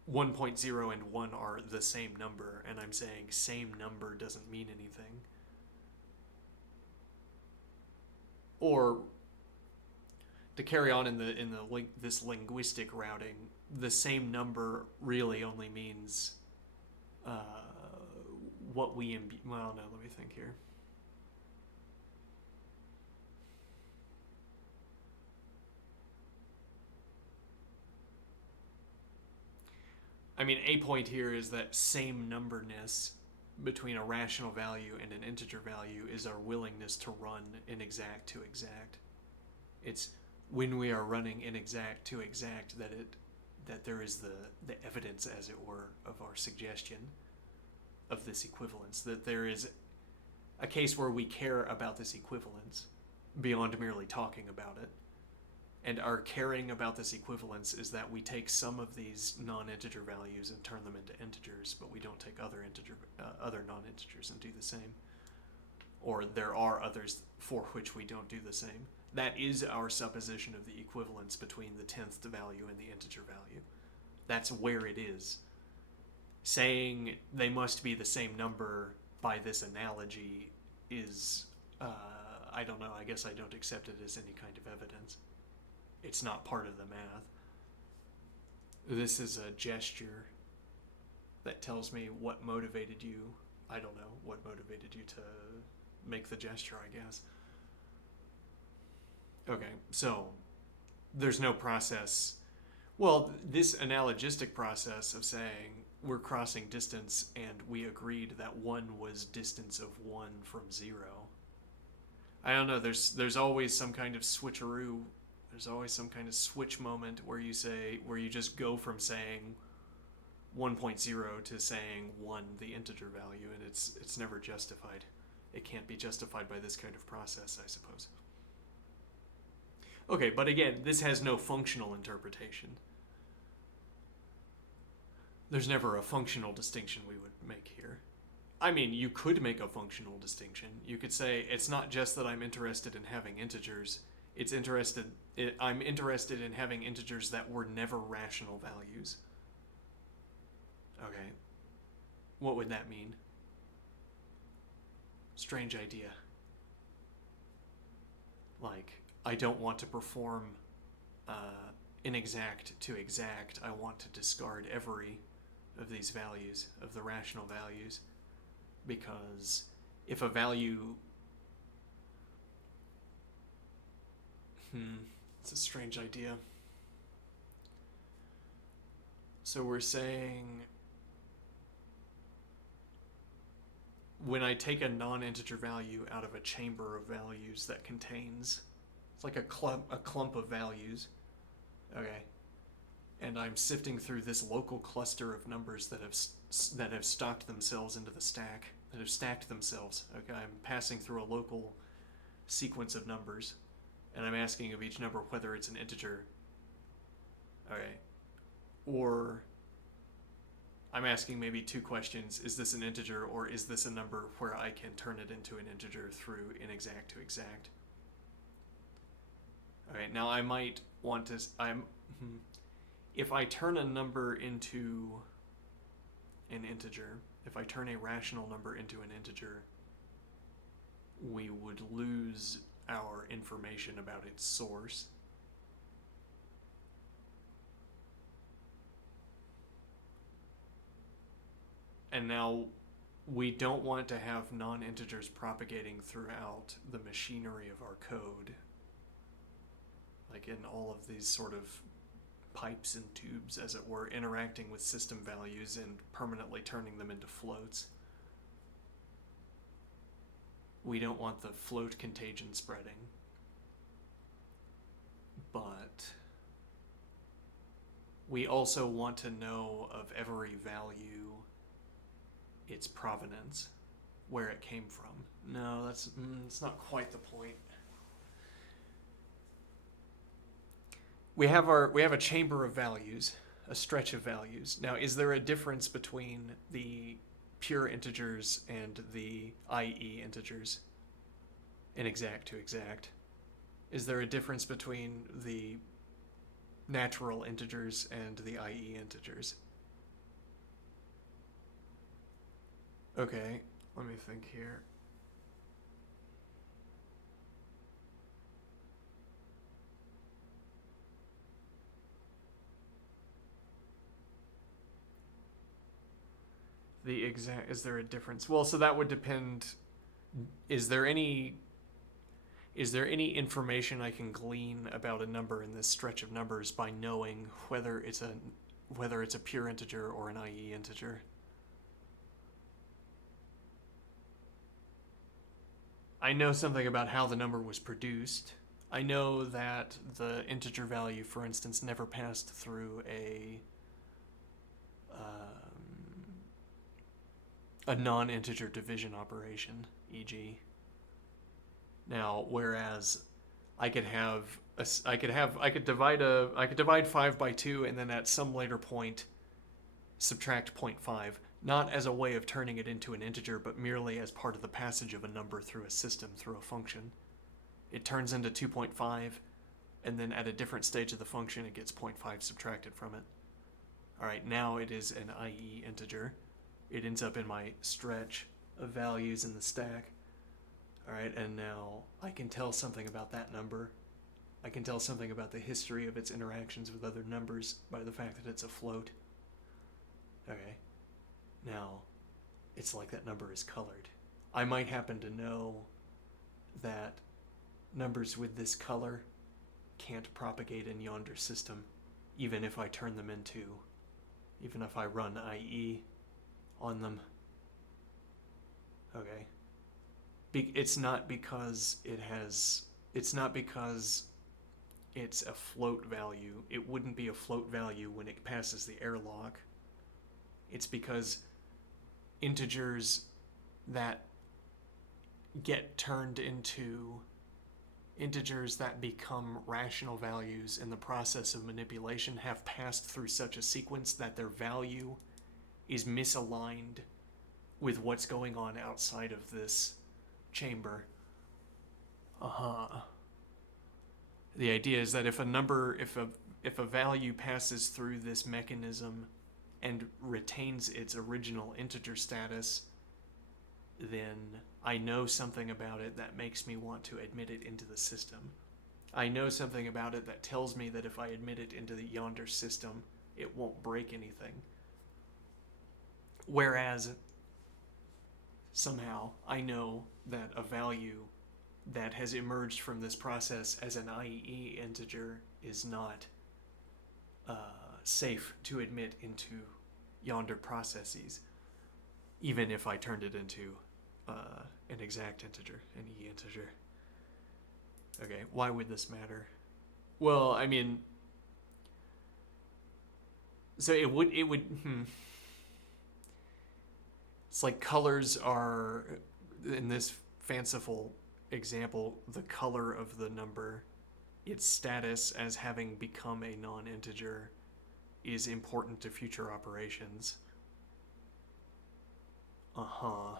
1.0 and 1 are the same number, and I'm saying same number doesn't mean anything. Or, to carry on in this linguistic routing, the same number really only means what we well, no, let me think here. I mean, a point here is that same numberness between a rational value and an integer value is our willingness to run inexact to exact. It's when we are running inexact to exact that there is the evidence, as it were, of our suggestion of this equivalence, that there is a case where we care about this equivalence beyond merely talking about it. And our caring about this equivalence is that we take some of these non-integer values and turn them into integers, but we don't take other non-integers and do the same. Or there are others for which we don't do the same. That is our supposition of the equivalence between the 10th value and the integer value. That's where it is. Saying they must be the same number by this analogy is, I don't know, I guess I don't accept it as any kind of evidence. It's not part of the math. This is a gesture that tells me what motivated you. I don't know what motivated you to make the gesture, I guess. Okay, so there's no process. Well, this analogistic process of saying we're crossing distance and we agreed that 1 was distance of 1 from 0. I don't know, there's always some kind of switcheroo. There's always some kind of switch moment where you just go from saying 1.0 to saying 1, the integer value, and it's never justified. It can't be justified by this kind of process, I suppose. Okay, but again, this has no functional interpretation. There's never a functional distinction we would make here. I mean, you could make a functional distinction. You could say, it's not just that I'm interested in having integers, I'm interested in having integers that were never rational values. Okay. What would that mean? Strange idea. Like, I don't want to perform inexact to exact. I want to discard every of these values, of the rational values, because if a value... it's a strange idea. So we're saying when I take a non-integer value out of a chamber of values that contains, it's like a clump of values, okay, and I'm sifting through this local cluster of numbers that have stocked themselves into the stack, that have stacked themselves. Okay, I'm passing through a local sequence of numbers, and I'm asking of each number whether it's an integer. Okay, or I'm asking maybe two questions: is this an integer, or is this a number where I can turn it into an integer through inexact to exact? Okay, now I might want to. If I turn a number into an integer, if I turn a rational number into an integer, we would lose our information about its source. And now we don't want to have non-integers propagating throughout the machinery of our code, like in all of these sort of pipes and tubes, as it were, interacting with system values and permanently turning them into floats. We don't want the float contagion spreading, but we also want to know of every value its provenance, where it came from. No, that's not quite the point. We have a chamber of values, a stretch of values. Now, is there a difference between the pure integers and the IE integers in exact to exact? Is there a difference between the natural integers and the IE integers? Okay, let me think here. Is there a difference? Well, so that would depend. Is there any information I can glean about a number in this stretch of numbers by knowing whether it's a pure integer or an IE integer? I know something about how the number was produced. I know that the integer value, for instance, never passed through a non-integer division operation, e.g. Now, whereas I could divide 5 by 2 and then at some later point subtract 0.5, not as a way of turning it into an integer, but merely as part of the passage of a number through a system, through a function. It turns into 2.5, and then at a different stage of the function, it gets 0.5 subtracted from it. All right, now it is an IE integer. It ends up in my stretch of values in the stack. All right, and now I can tell something about that number. I can tell something about the history of its interactions with other numbers by the fact that it's a float. Okay, now it's like that number is colored. I might happen to know that numbers with this color can't propagate in yonder system, even if I run IE on them. Okay. It's not because it's a float value. It wouldn't be a float value when it passes the airlock. It's because integers that get turned into integers that become rational values in the process of manipulation have passed through such a sequence that their value is misaligned with what's going on outside of this chamber. The idea is that if a value passes through this mechanism and retains its original integer status, then I know something about it that makes me want to admit it into the system. I know something about it that tells me that if I admit it into the yonder system, it won't break anything. Whereas somehow I know that a value that has emerged from this process as an IE integer is not safe to admit into yonder processes, even if I turned it into an exact integer, an E integer. Okay, why would this matter? Well, I mean, so it would, it's like colors are, in this fanciful example, the color of the number, its status as having become a non-integer is important to future operations. Uh-huh.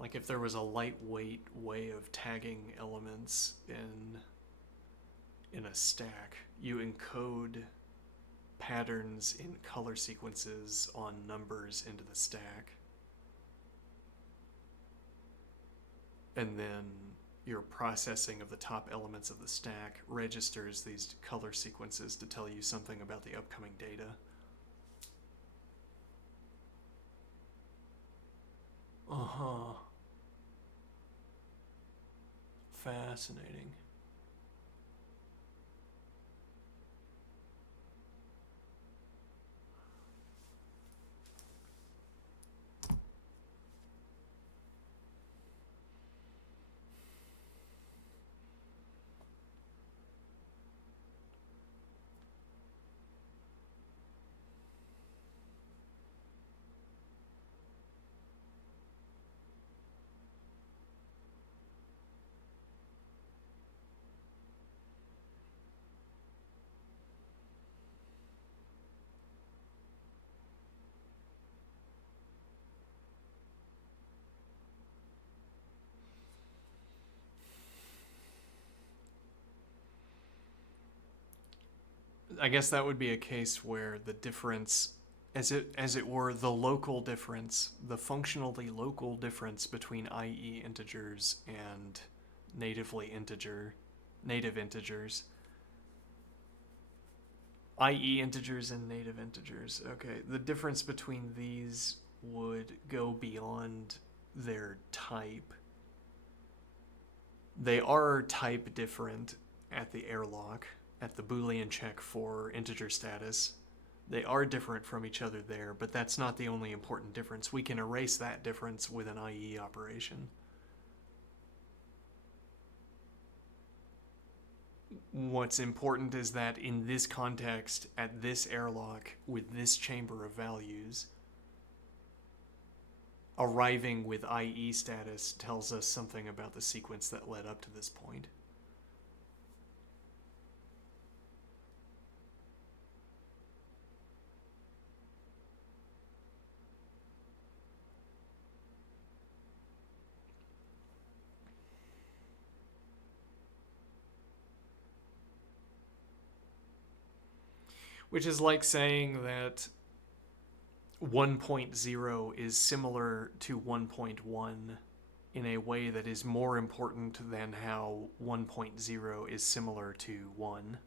Like if there was a lightweight way of tagging elements in a stack, you encode patterns in color sequences on numbers into the stack. And then your processing of the top elements of the stack registers these color sequences to tell you something about the upcoming data. Uh-huh. Fascinating. I guess that would be a case where the difference, as it were, the local difference, the functionally local difference between IE integers and native integers, IE integers and native integers. Okay, the difference between these would go beyond their type. They are type different at the airlock, at the Boolean check for integer status. They are different from each other there, but that's not the only important difference. We can erase that difference with an IE operation. What's important is that in this context, at this airlock, with this chamber of values, arriving with IE status tells us something about the sequence that led up to this point. Which is like saying that 1.0 is similar to 1.1 in a way that is more important than how 1.0 is similar to 1.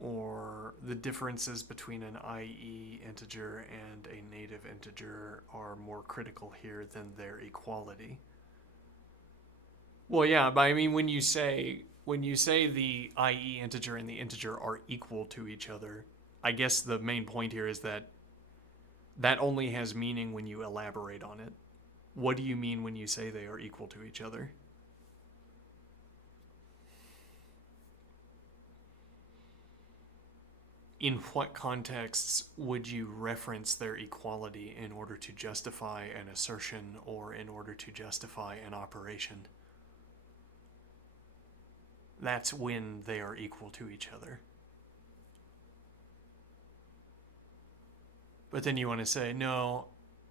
Or the differences between an IE integer and a native integer are more critical here than their equality. Well, yeah, but I mean, when you say the IE integer and the integer are equal to each other, I guess the main point here is that only has meaning when you elaborate on it. What do you mean when you say they are equal to each other? In what contexts would you reference their equality in order to justify an assertion or in order to justify an operation? That's when they are equal to each other. But then you want to say, no,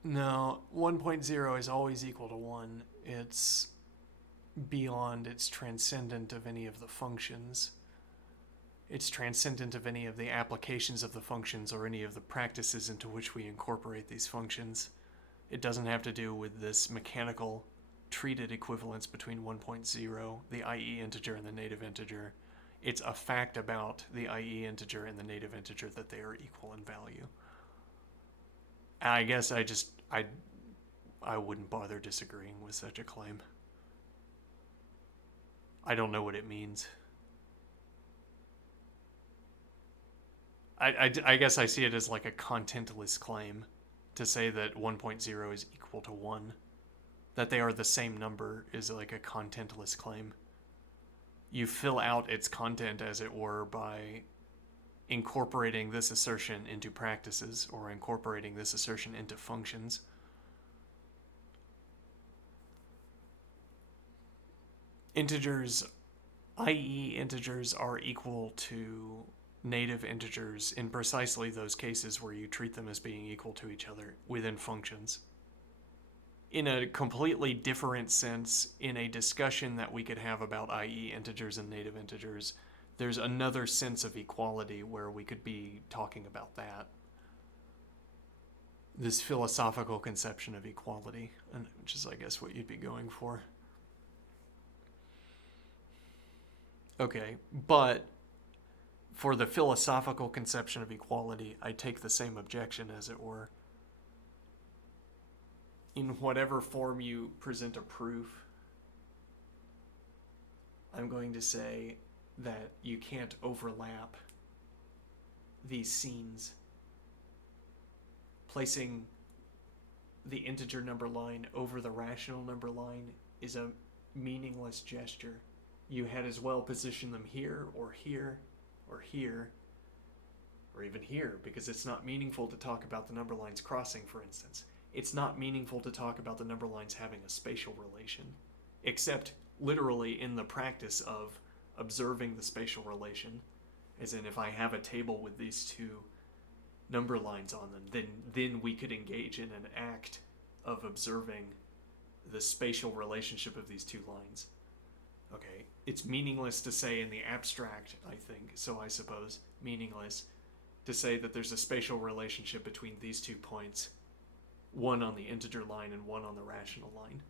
1.0 is always equal to 1. It's beyond, it's transcendent of any of the functions. It's transcendent of any of the applications of the functions or any of the practices into which we incorporate these functions. It doesn't have to do with this mechanical treated equivalence between 1.0, the IE integer, and the native integer. It's a fact about the IE integer and the native integer that they are equal in value. I guess I I wouldn't bother disagreeing with such a claim. I don't know what it means. I guess I see it as like a contentless claim to say that 1.0 is equal to 1. That they are the same number is like a contentless claim. You fill out its content, as it were, by incorporating this assertion into practices or incorporating this assertion into functions. Integers, i.e., integers, are equal to native integers in precisely those cases where you treat them as being equal to each other within functions. In a completely different sense, in a discussion that we could have about i.e. integers and native integers, there's another sense of equality where we could be talking about that. This philosophical conception of equality, which is, I guess, what you'd be going for. Okay, but for the philosophical conception of equality, I take the same objection, as it were. In whatever form you present a proof, I'm going to say that you can't overlap these scenes. Placing the integer number line over the rational number line is a meaningless gesture. You had as well position them here, or here, or here, or even here, because it's not meaningful to talk about the number lines crossing, for instance. It's not meaningful to talk about the number lines having a spatial relation, except literally in the practice of observing the spatial relation. As in, if I have a table with these two number lines on them, then we could engage in an act of observing the spatial relationship of these two lines. Okay, it's meaningless to say in the abstract, I think, so I suppose meaningless to say that there's a spatial relationship between these 2 points, one on the integer line and one on the rational line.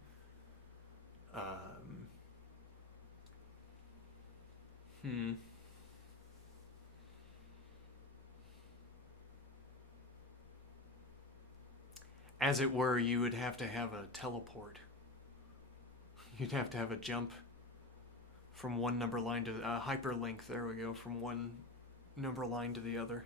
As it were, you would have to have a teleport. You'd have to have a jump from one number line to a hyperlink, there we go, from one number line to the other.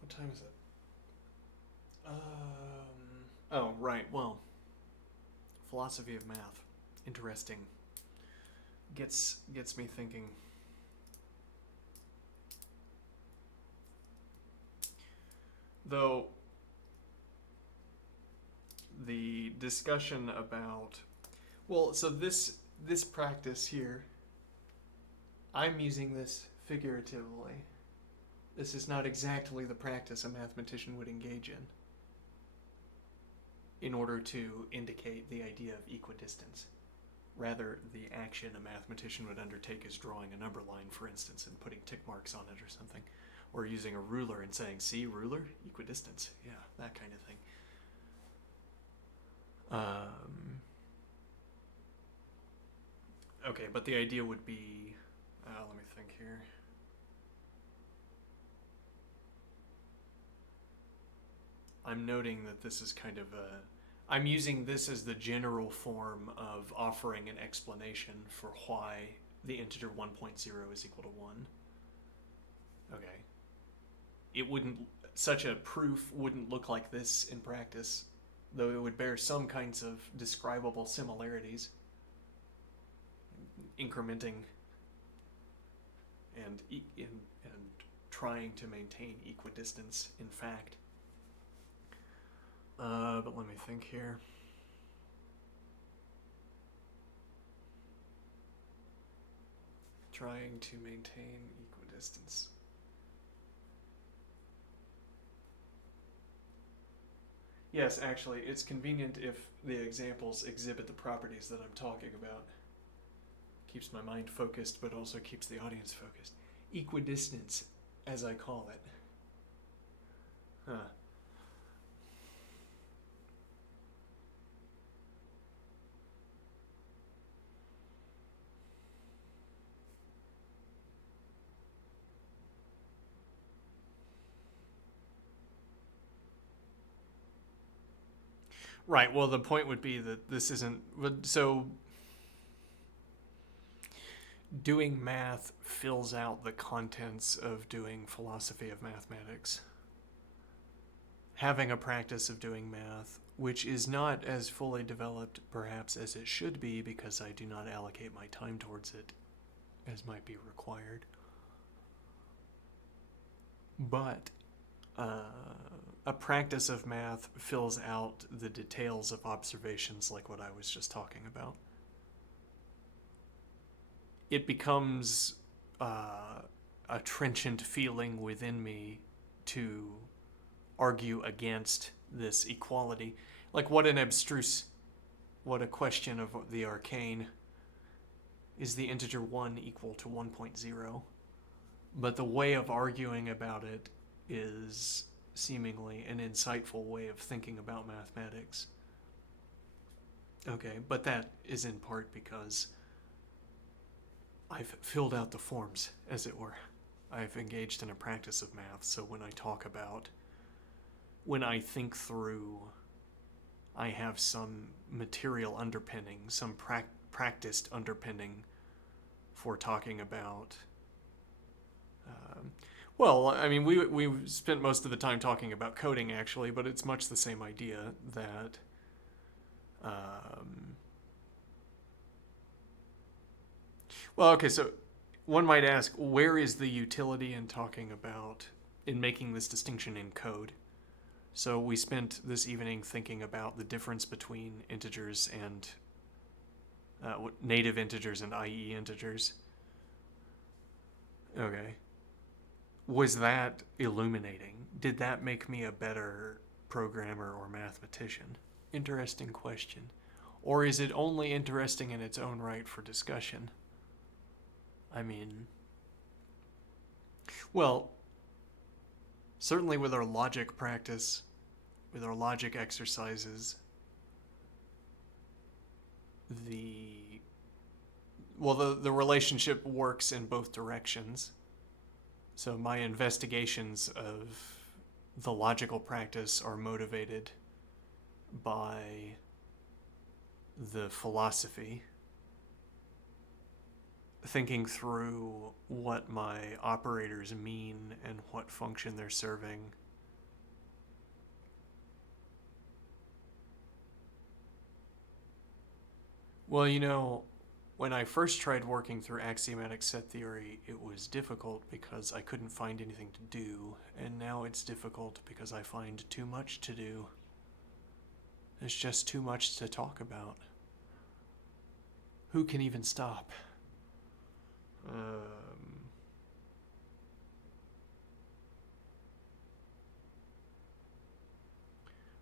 What time is it? Oh, right. Well, philosophy of math. Interesting. Gets me thinking. Though the discussion about, well, so this practice here, I'm using this figuratively. This is not exactly the practice a mathematician would engage in order to indicate the idea of equidistance. Rather, the action a mathematician would undertake is drawing a number line, for instance, and putting tick marks on it or something. or using a ruler and saying, see, ruler, equidistance. Yeah, that kind of thing. Okay, but the idea would be, let me think here. I'm noting that this is kind of I'm using this as the general form of offering an explanation for why the integer 1.0 is equal to 1. Okay. Such a proof wouldn't look like this in practice, though it would bear some kinds of describable similarities. Incrementing and trying to maintain equidistance, in fact. But let me think here. Trying to maintain equidistance. Yes, actually, it's convenient if the examples exhibit the properties that I'm talking about. Keeps my mind focused, but also keeps the audience focused. Equidistance, as I call it. Huh. Right, well, the point would be that this isn't... So, doing math fills out the contents of doing philosophy of mathematics. Having a practice of doing math, which is not as fully developed, perhaps, as it should be, because I do not allocate my time towards it as might be required. But a practice of math fills out the details of observations like what I was just talking about. It becomes a trenchant feeling within me to argue against this equality. Like, what a question of the arcane. Is the integer 1 equal to 1.0? But the way of arguing about it is seemingly an insightful way of thinking about mathematics. Okay, but that is in part because I've filled out the forms, as it were. I've engaged in a practice of math, so when I think through, I have some material underpinning, some practiced underpinning for talking about... well, I mean, we spent most of the time talking about coding, actually, but it's much the same idea that... well, okay, so one might ask, where is the utility in making this distinction in code? So we spent this evening thinking about the difference between integers and native integers and IE integers. Okay. Was that illuminating? Did that make me a better programmer or mathematician? Interesting question. Or is it only interesting in its own right for discussion? I mean, well, certainly with our logic practice, with our logic exercises, the relationship works in both directions. So my investigations of the logical practice are motivated by the philosophy, thinking through what my operators mean and what function they're serving. Well, when I first tried working through axiomatic set theory, it was difficult because I couldn't find anything to do, and now it's difficult because I find too much to do. There's just too much to talk about. Who can even stop?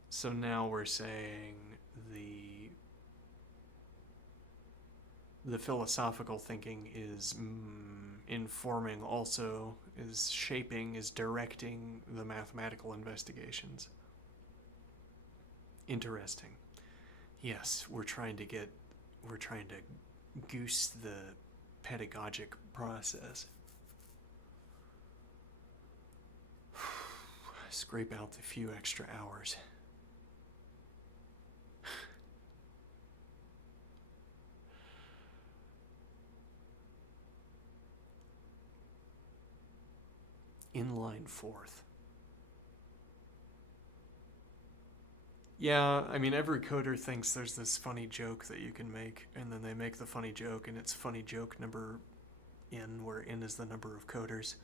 So now we're saying the philosophical thinking is informing also is shaping, is directing the mathematical investigations. Interesting. Yes, we're trying to goose the pedagogic process. Scrape out the few extra hours. Inline fourth. Yeah, I mean, every coder thinks there's this funny joke that you can make, and then they make the funny joke, and it's funny joke number n, where n is the number of coders.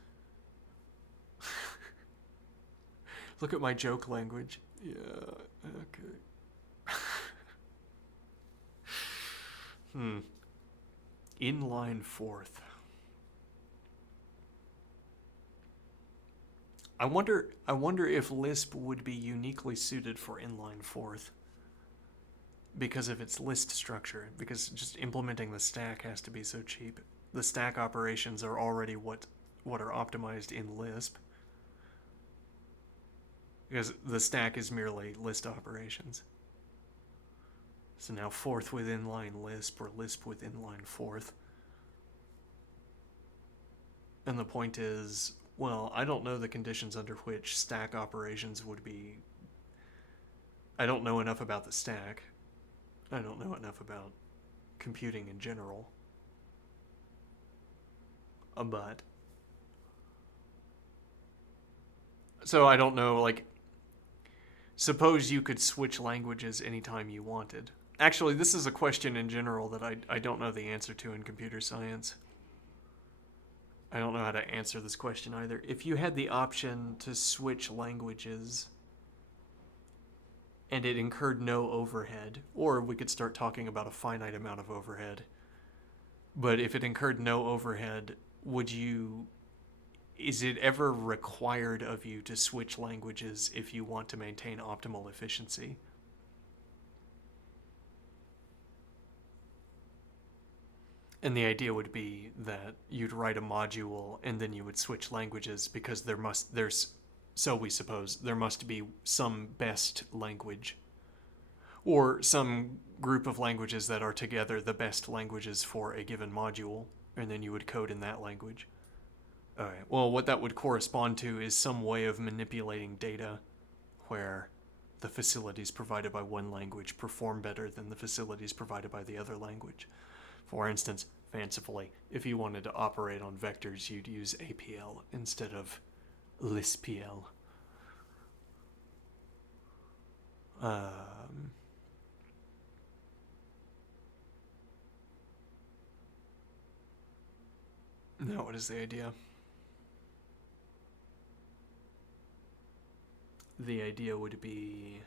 Look at my joke language. Yeah, okay. Inline fourth. I wonder if Lisp would be uniquely suited for inline fourth because of its list structure, because just implementing the stack has to be so cheap. The stack operations are already what are optimized in Lisp, because the stack is merely list operations. So now fourth with inline Lisp, or Lisp with inline fourth. And the point is, well, I don't know the conditions under which stack operations would be. I don't know enough about the stack. I don't know enough about computing in general. But. So I don't know, like, suppose you could switch languages anytime you wanted. Actually, this is a question in general that I don't know the answer to in computer science. I don't know how to answer this question either. If you had the option to switch languages and it incurred no overhead, or we could start talking about a finite amount of overhead, but if it incurred no overhead, is it ever required of you to switch languages if you want to maintain optimal efficiency? And the idea would be that you'd write a module and then you would switch languages because so we suppose, there must be some best language or some group of languages that are together the best languages for a given module, and then you would code in that language. Alright, well, what that would correspond to is some way of manipulating data where the facilities provided by one language perform better than the facilities provided by the other language. For instance, fancifully, if you wanted to operate on vectors, you'd use APL instead of LispPL. Now, what is the idea? The idea would be...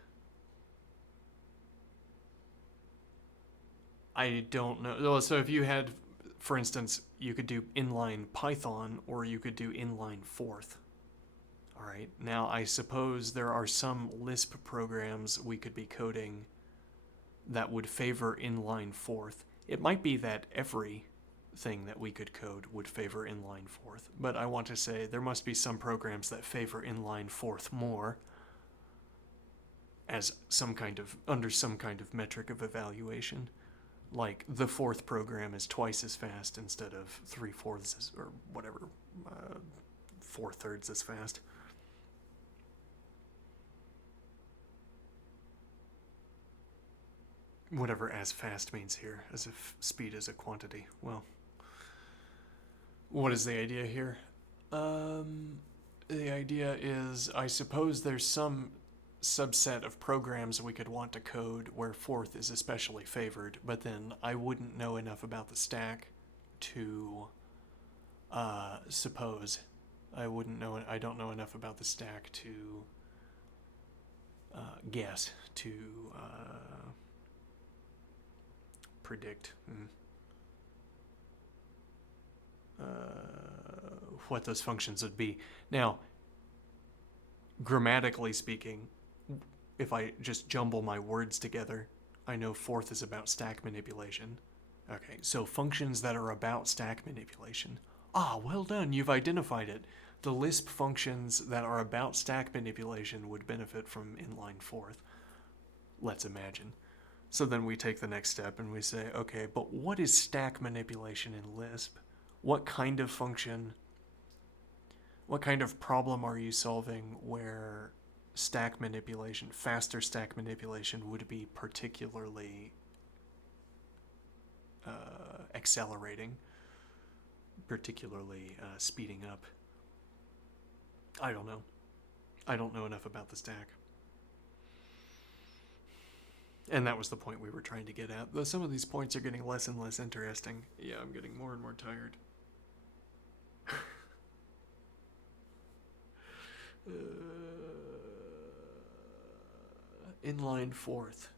I don't know. So if you had, for instance, you could do inline Python or you could do inline fourth. All right. Now, I suppose there are some Lisp programs we could be coding that would favor inline fourth. It might be that every thing that we could code would favor inline fourth, but I want to say there must be some programs that favor inline fourth more as under some kind of metric of evaluation. Like, the fourth program is twice as fast instead of 3/4 or whatever, 4/3 as fast. Whatever as fast means here, as if speed is a quantity. Well, what is the idea here? The idea is, I suppose there's some subset of programs we could want to code where fourth is especially favored, but then I wouldn't know enough about the stack to suppose. I don't know enough about the stack to guess, to predict what those functions would be. Now, grammatically speaking, if I just jumble my words together, I know fourth is about stack manipulation. Okay, so functions that are about stack manipulation. Ah, well done, you've identified it. the Lisp functions that are about stack manipulation would benefit from inline fourth. Let's imagine. So then we take the next step and we say, okay, but what is stack manipulation in Lisp? What kind of function, what kind of problem are you solving where stack manipulation, faster stack manipulation would be particularly accelerating, particularly speeding up? I don't know. I don't know enough about the stack. And that was the point we were trying to get at. Though some of these points are getting less and less interesting. Yeah, I'm getting more and more tired. Inline fourth.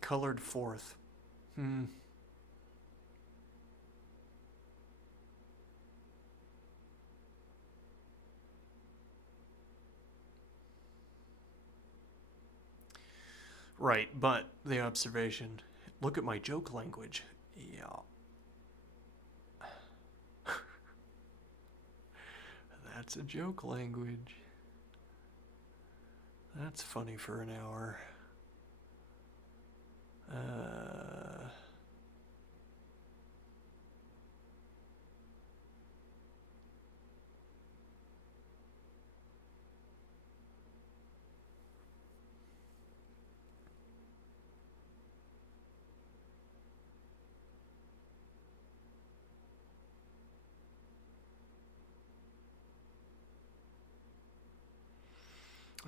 Colored fourth. Right, but the observation, look at my joke language. Yeah. That's a joke language. That's funny for an hour.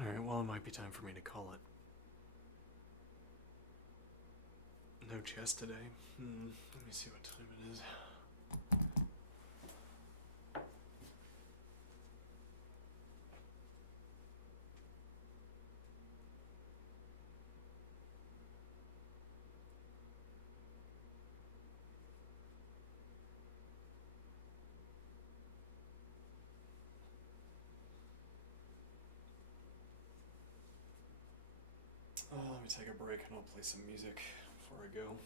Alright, well, it might be time for me to call it. No chess today. Let me see what time it is. Let me take a break and I'll play some music before I go.